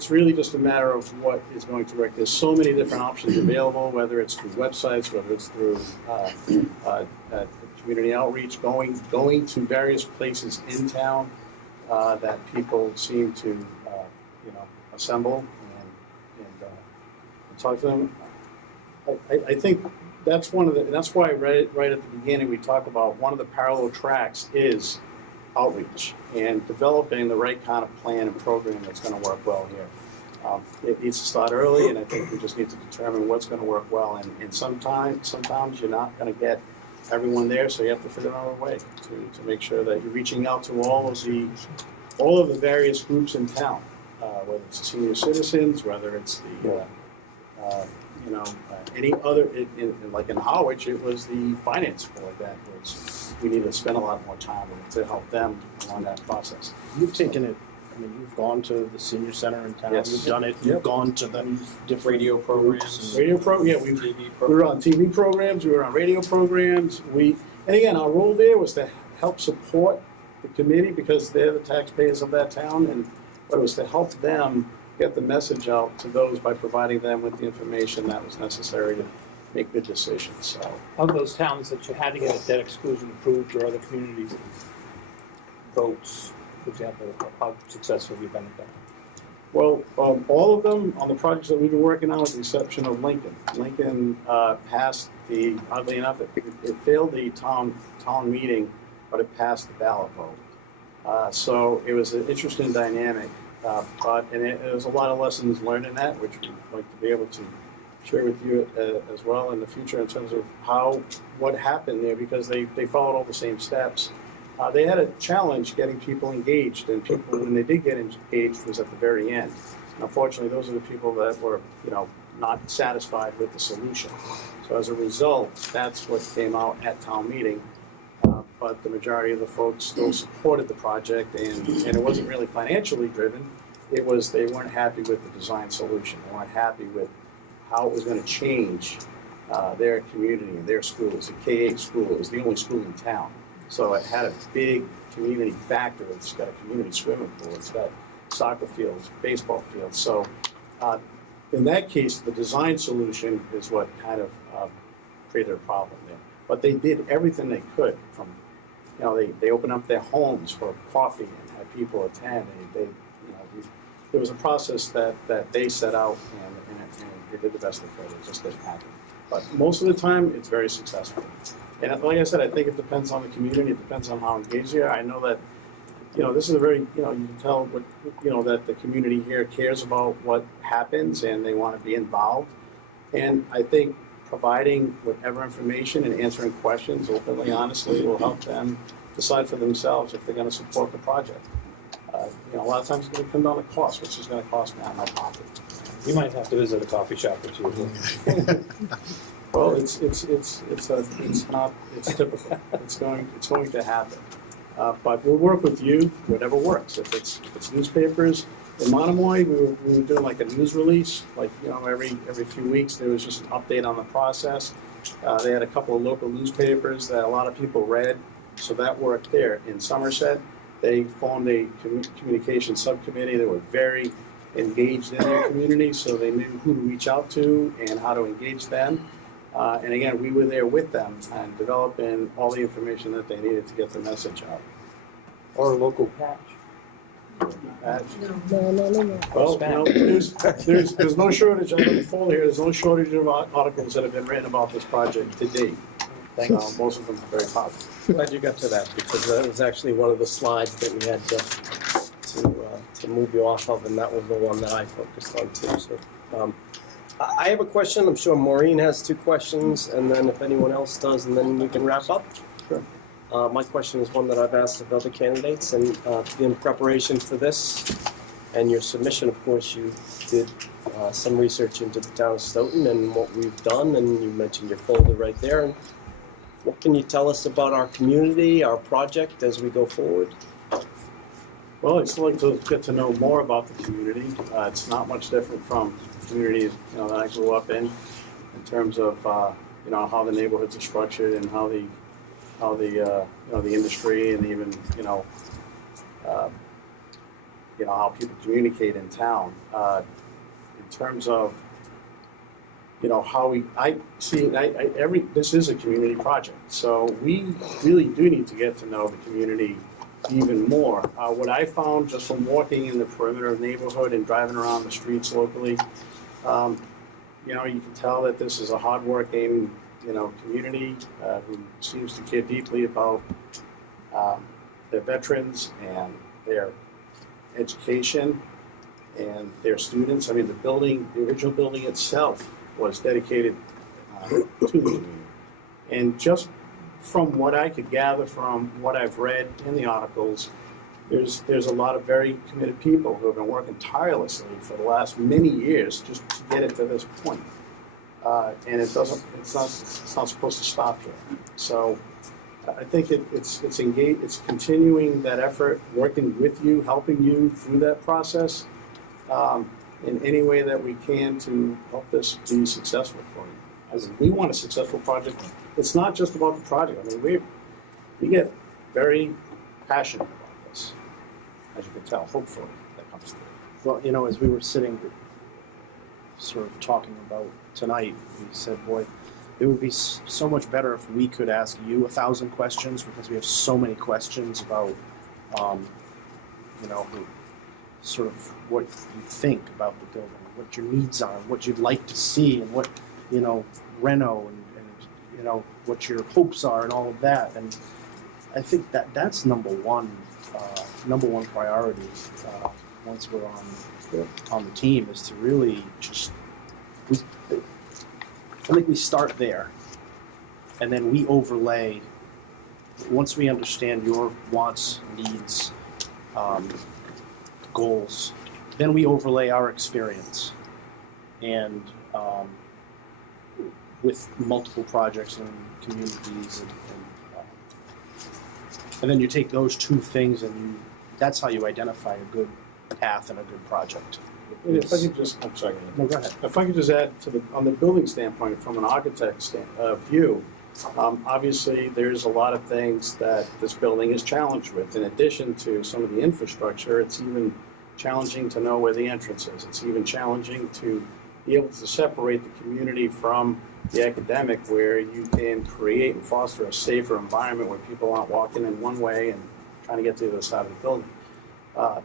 really just a matter of what is going to work. There's so many different options available, whether it's through websites, whether it's through community outreach, going to various places in town that people seem to assemble and talk to them. I think that's that's why right at the beginning we talk about one of the parallel tracks is outreach and developing the right kind of plan and program that's going to work well here. It needs to start early, and I think we just need to determine what's going to work well. And sometimes you're not going to get everyone there, so you have to figure out a way to make sure that you're reaching out to all of the various groups in town, whether it's the senior citizens, whether it's the any other. Like in Harwich, it was the finance board that was. We need to spend a lot more time to help them along that process. You've taken it. I mean, you've gone to the senior center in town. Yes. You've done it. You've gone to the different Radio programs. Yeah, we were on TV programs. We were on radio programs. And again, our role there was to help support the committee because they're the taxpayers of that town, but it was to help them get the message out to those by providing them with the information that was necessary to make good decisions. So, Of those towns that you had to get a debt exclusion approved or other community votes, for example, how successful have you been at that? well, all of them on the projects that we've been working on, with the exception of Lincoln. Lincoln passed oddly enough, it failed the town meeting, but it passed the ballot vote. So it was an interesting dynamic, and there was a lot of lessons learned in that, which we'd like to be able to share with you as well in the future in terms of what happened there, because they followed all the same steps. They had a challenge getting people engaged, and people, when they did get engaged, was at the very end. And unfortunately, those are the people that were, not satisfied with the solution. So as a result, that's what came out at town meeting. But the majority of the folks still supported the project, and it wasn't really financially driven. It was they weren't happy with the design solution. They weren't happy with how it was going to change their community and their school. It's a K-8 school. It was the only school in town. So it had a big community factor. It's got a community swimming pool. It's got soccer fields, baseball fields. So in that case, the design solution is what kind of created a problem there. But they did everything they could. From they opened up their homes for coffee and had people attend. There was a process that they set out, and they did the best they could. It just didn't happen. But most of the time, it's very successful. And like I said, I think it depends on the community. It depends on how engaged they are. I know that, this is a very, you can tell what, that the community here cares about what happens and they want to be involved. And I think providing whatever information and answering questions openly, honestly, will help them decide for themselves if they're going to support the project. A lot of times it's going to come down to cost, which is going to cost me out of my pocket. You might have to visit a coffee shop or two. Well, it's typical. It's going to happen. But we'll work with you, whatever works. If it's newspapers, in Monomoy, we were doing like a news release, every few weeks there was just an update on the process. They had a couple of local newspapers that a lot of people read, so that worked there. In Somerset, they formed a communication subcommittee that were very engaged in their community, so they knew who to reach out to and how to engage them. And again, we were there with them and developing all the information that they needed to get the message out. Or a local patch. No. Well, there's no shortage, I have a folder here, there's no shortage of articles that have been written about this project to date. So most of them are very positive. Glad you got to that, because that was actually one of the slides that we had to move you off of, and that was the one that I focused on too. So, I have a question. I'm sure Maureen has 2 questions, and then if anyone else does, and then we can wrap up. Sure. My question is one that I've asked of other candidates, and in preparation for this and your submission, of course, you did some research into the town of Stoughton and what we've done, and you mentioned your folder right there. And what can you tell us about our community, our project, as we go forward? Well, I'd still like to get to know more about the community. It's not much different from communities, that I grew up in terms of how the neighborhoods are structured and how the industry and even how people communicate in town. In terms of this is a community project, so we really do need to get to know the community even more. What I found just from walking in the perimeter of the neighborhood and driving around the streets locally, you can tell that this is a hardworking, community who seems to care deeply about their veterans and their education and their students. I mean, the original building itself was dedicated to the community. And just from what I could gather from what I've read in the articles, there's a lot of very committed people who have been working tirelessly for the last many years just to get it to this point. And it's not supposed to stop here. So I think it's continuing that effort, working with you, helping you through that process in any way that we can to help this be successful for you. As we want a successful project. It's not just about the project. I mean, we get very passionate about this, as you can tell. Hopefully, that comes through. Well, as we were sitting, sort of talking about tonight, we said, boy, it would be so much better if we could ask you 1,000 questions, because we have so many questions about, sort of what you think about the building, what your needs are, what you'd like to see, and what, reno and what your hopes are and all of that. And I think that's number one priority once we're on the team, is to really I think we start there, and then we overlay, once we understand your wants, needs, goals, then we overlay our experience. And with multiple projects and communities, and then you take those 2 things, and that's how you identify a good path and a good project. And if I could just, I'm sorry. No, go ahead. If I could just add on the building standpoint, from an architect's view, obviously there's a lot of things that this building is challenged with. In addition to some of the infrastructure, it's even challenging to know where the entrance is. It's even challenging to be able to separate the community from the academic, where you can create and foster a safer environment where people aren't walking in one way and trying to get to the other side of the building.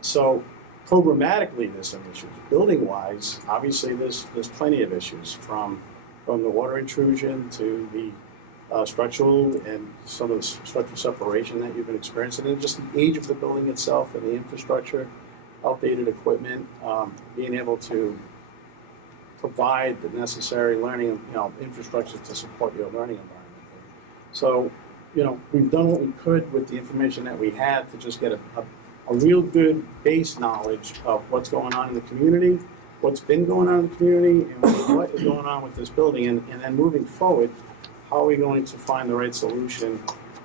So programmatically, there's some issues. Building-wise, obviously there's plenty of issues, from the water intrusion to the structural and some of the structural separation that you've been experiencing, and just the age of the building itself and the infrastructure, outdated equipment, being able to provide the necessary learning, infrastructure to support your learning environment. So, we've done what we could with the information that we had to just get a real good base knowledge of what's going on in the community, what's been going on in the community, and what is going on with this building. And then moving forward, how are we going to find the right solution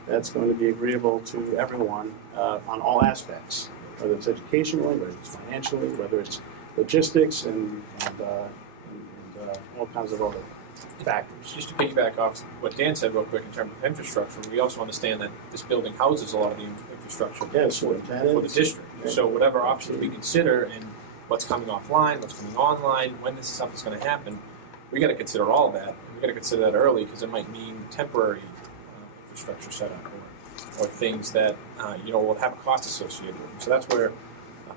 that's going to be agreeable to everyone on all aspects, whether it's educationally, whether it's financially, whether it's logistics, and all kinds of other factors. Just to piggyback off what Dan said real quick in terms of infrastructure, we also understand that this building houses a lot of the infrastructure for the district. So whatever options we consider and what's coming offline, what's coming online, when this stuff is going to happen, we got to consider all of that. And we got to consider that early, because it might mean temporary infrastructure setup or things that will have a cost associated with them. So that's where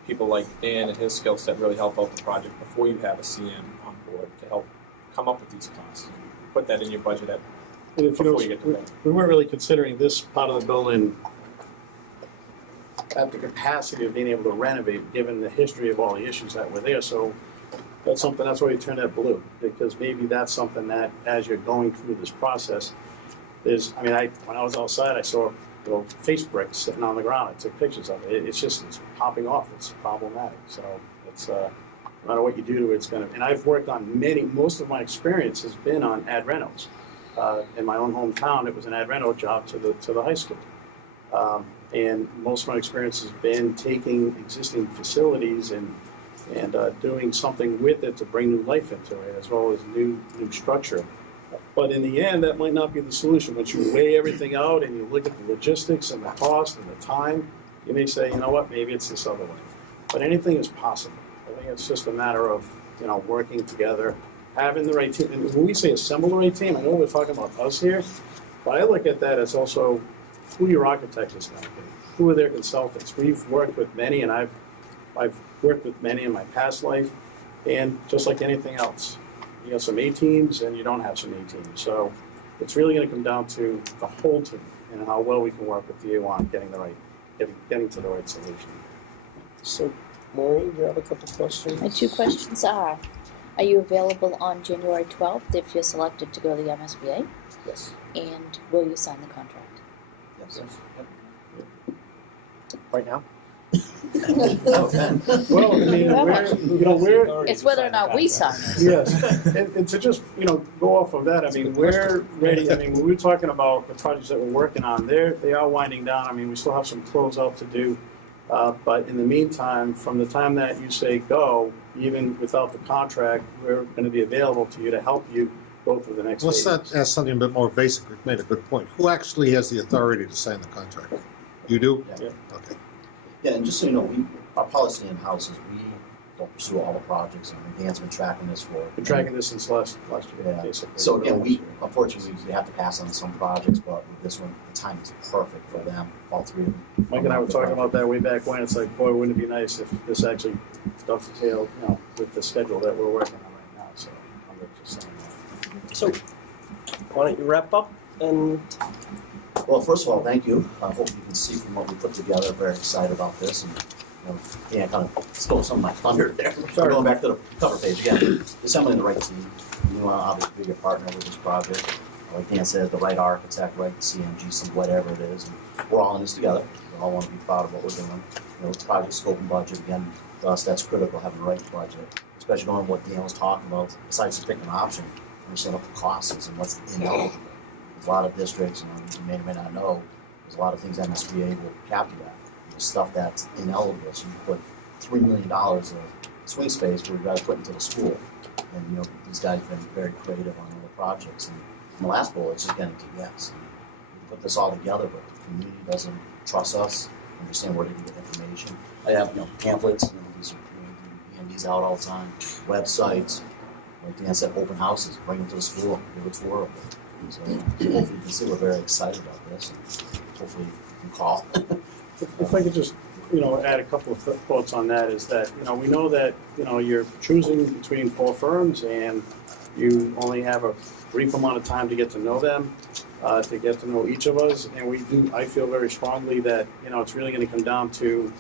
people like Dan and his skill set really help out the project before you have a CM on board to help come up with these costs. Put that in your budget before you get to that. We weren't really considering this part of the building at the capacity of being able to renovate, given the history of all the issues that were there. So that's why we turned that blue, because maybe that's something that, as you're going through this process, when I was outside, I saw face bricks sitting on the ground. I took pictures of it. It's popping off. It's problematic. So it's, no matter what you do to it, it's gonna, and I've worked on most of my experience has been on ad renos. In my own hometown, it was an ad reno job to the high school. And most of my experience has been taking existing facilities and doing something with it to bring new life into it, as well as new structure. But in the end, that might not be the solution. Once you weigh everything out and you look at the logistics and the cost and the time, you may say, you know what, maybe it's this other way. But anything is possible. I think it's just a matter of working together, having the right team. And when we say assemble the right team, I know we're talking about us here, but I look at that as also who your architect is going to be. Who are their consultants? We've worked with many, and I've worked with many in my past life, and just like anything else, you have some A teams and you don't have some A teams. So it's really going to come down to the whole team and how well we can work with you on getting to the right solution. So, Maureen, do you have a couple questions? My two questions are you available on January 12th if you're selected to go to the MSBA? Yes. And will you sign the contract? Yes. Right now? Well, I mean, it's whether or not we sign it. Yes, and to just go off of that, I mean, we're ready. I mean, when we were talking about the projects that we're working on, they are winding down. I mean, we still have some closeout to do, but in the meantime, from the time that you say go, even without the contract, we're going to be available to you to help you go through the next Let's phase. ask something a bit more basic. Rick made a good point. Who actually has the authority to sign the contract? You do? Yeah. Okay. Yeah, and just so you know, our policy in-house is we don't pursue all the projects, and Dan's been tracking this for. Been tracking this since last year, yeah. Basically. So again, unfortunately, we have to pass on some projects, but with this one, the time is perfect for them, all three of them. Mike and I were talking about that way back when. It's like, boy, wouldn't it be nice if this actually dovetailed, with the schedule that we're working on right now. So I'm just saying that. So, why don't you wrap up and. Well, first of all, thank you. I hope you can see from what we put together. Very excited about this, and kind of stole some of my thunder there. Sorry. Going back to the cover page again. Assembling the right team. You want to obviously be a partner with this project. Like Dan said, the right architect, right CMG, some whatever it is. And we're all in this together. We all want to be proud of what we're doing. Project scope and budget again. For us, that's critical, having the right budget, especially knowing what Dan was talking about. Besides just picking an option, understand what the cost is and what's ineligible. There's a lot of districts, you may or may not know, there's a lot of things MSBA will cap you at. There's stuff that's ineligible, so you put $3 million of swing space where you got to put into the school. And these guys have been very creative on other projects. And the last bullet is just getting to yes. We put this all together, but the community doesn't trust us, understand where to get information. I have pamphlets, these are hand these out all the time, websites, like Dan said, open houses, bring them to the school, give a tour of it. So hopefully you can see we're very excited about this, and hopefully you can call. If I could just, add a couple of thoughts on that is that, we know that, you're choosing between 4 firms and you only have a brief amount of time to get to know them, to get to know each of us. And I feel very strongly that, it's really going to come down to,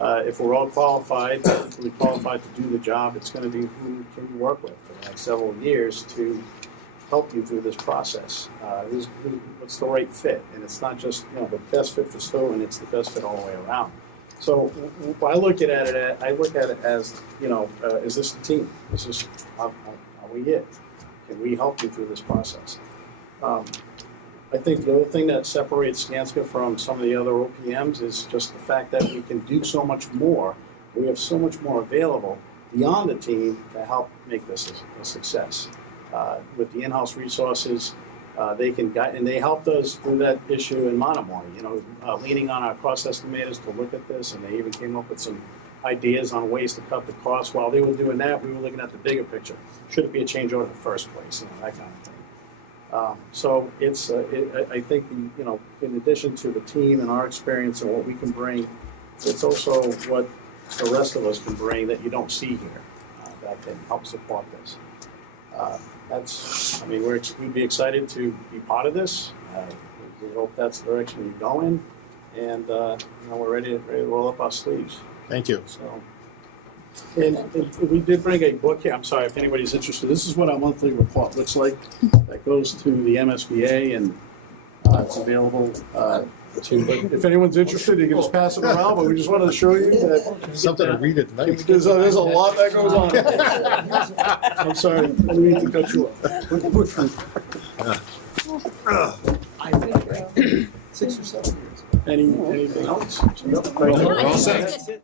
if we're all qualified, equally qualified to do the job, it's going to be who can you work with for the next several years to help you through this process. What's the right fit? And it's not just the best fit for Stoughton, it's the best fit all the way around. So I look at it as, is this the team? Is this are we it? Can we help you through this process? I think the other thing that separates Skanska from some of the other OPMs is just the fact that we can do so much more. We have so much more available beyond the team to help make this a success. With the in-house resources, they can guide, and they helped us through that issue in Monomoy, leaning on our cost estimators to look at this, and they even came up with some ideas on ways to cut the cost. While they were doing that, we were looking at the bigger picture. Should it be a change order in the first place, that kind of thing. So it's, I think, in addition to the team and our experience and what we can bring, it's also what the rest of us can bring that you don't see here that can help support this. That's, I mean, we'd be excited to be part of this. We hope that's the direction we go in, and we're ready to roll up our sleeves. Thank you. So, and we did bring a book here. I'm sorry if anybody's interested. This is what our monthly report looks like. That goes to the MSBA, and it's available to. If anyone's interested, you can just pass it around. But we just wanted to show you that Something to read at night. there's a lot that goes on. I'm sorry, I didn't mean to cut you off. I think 6 or 7 years. Anything else? Well said.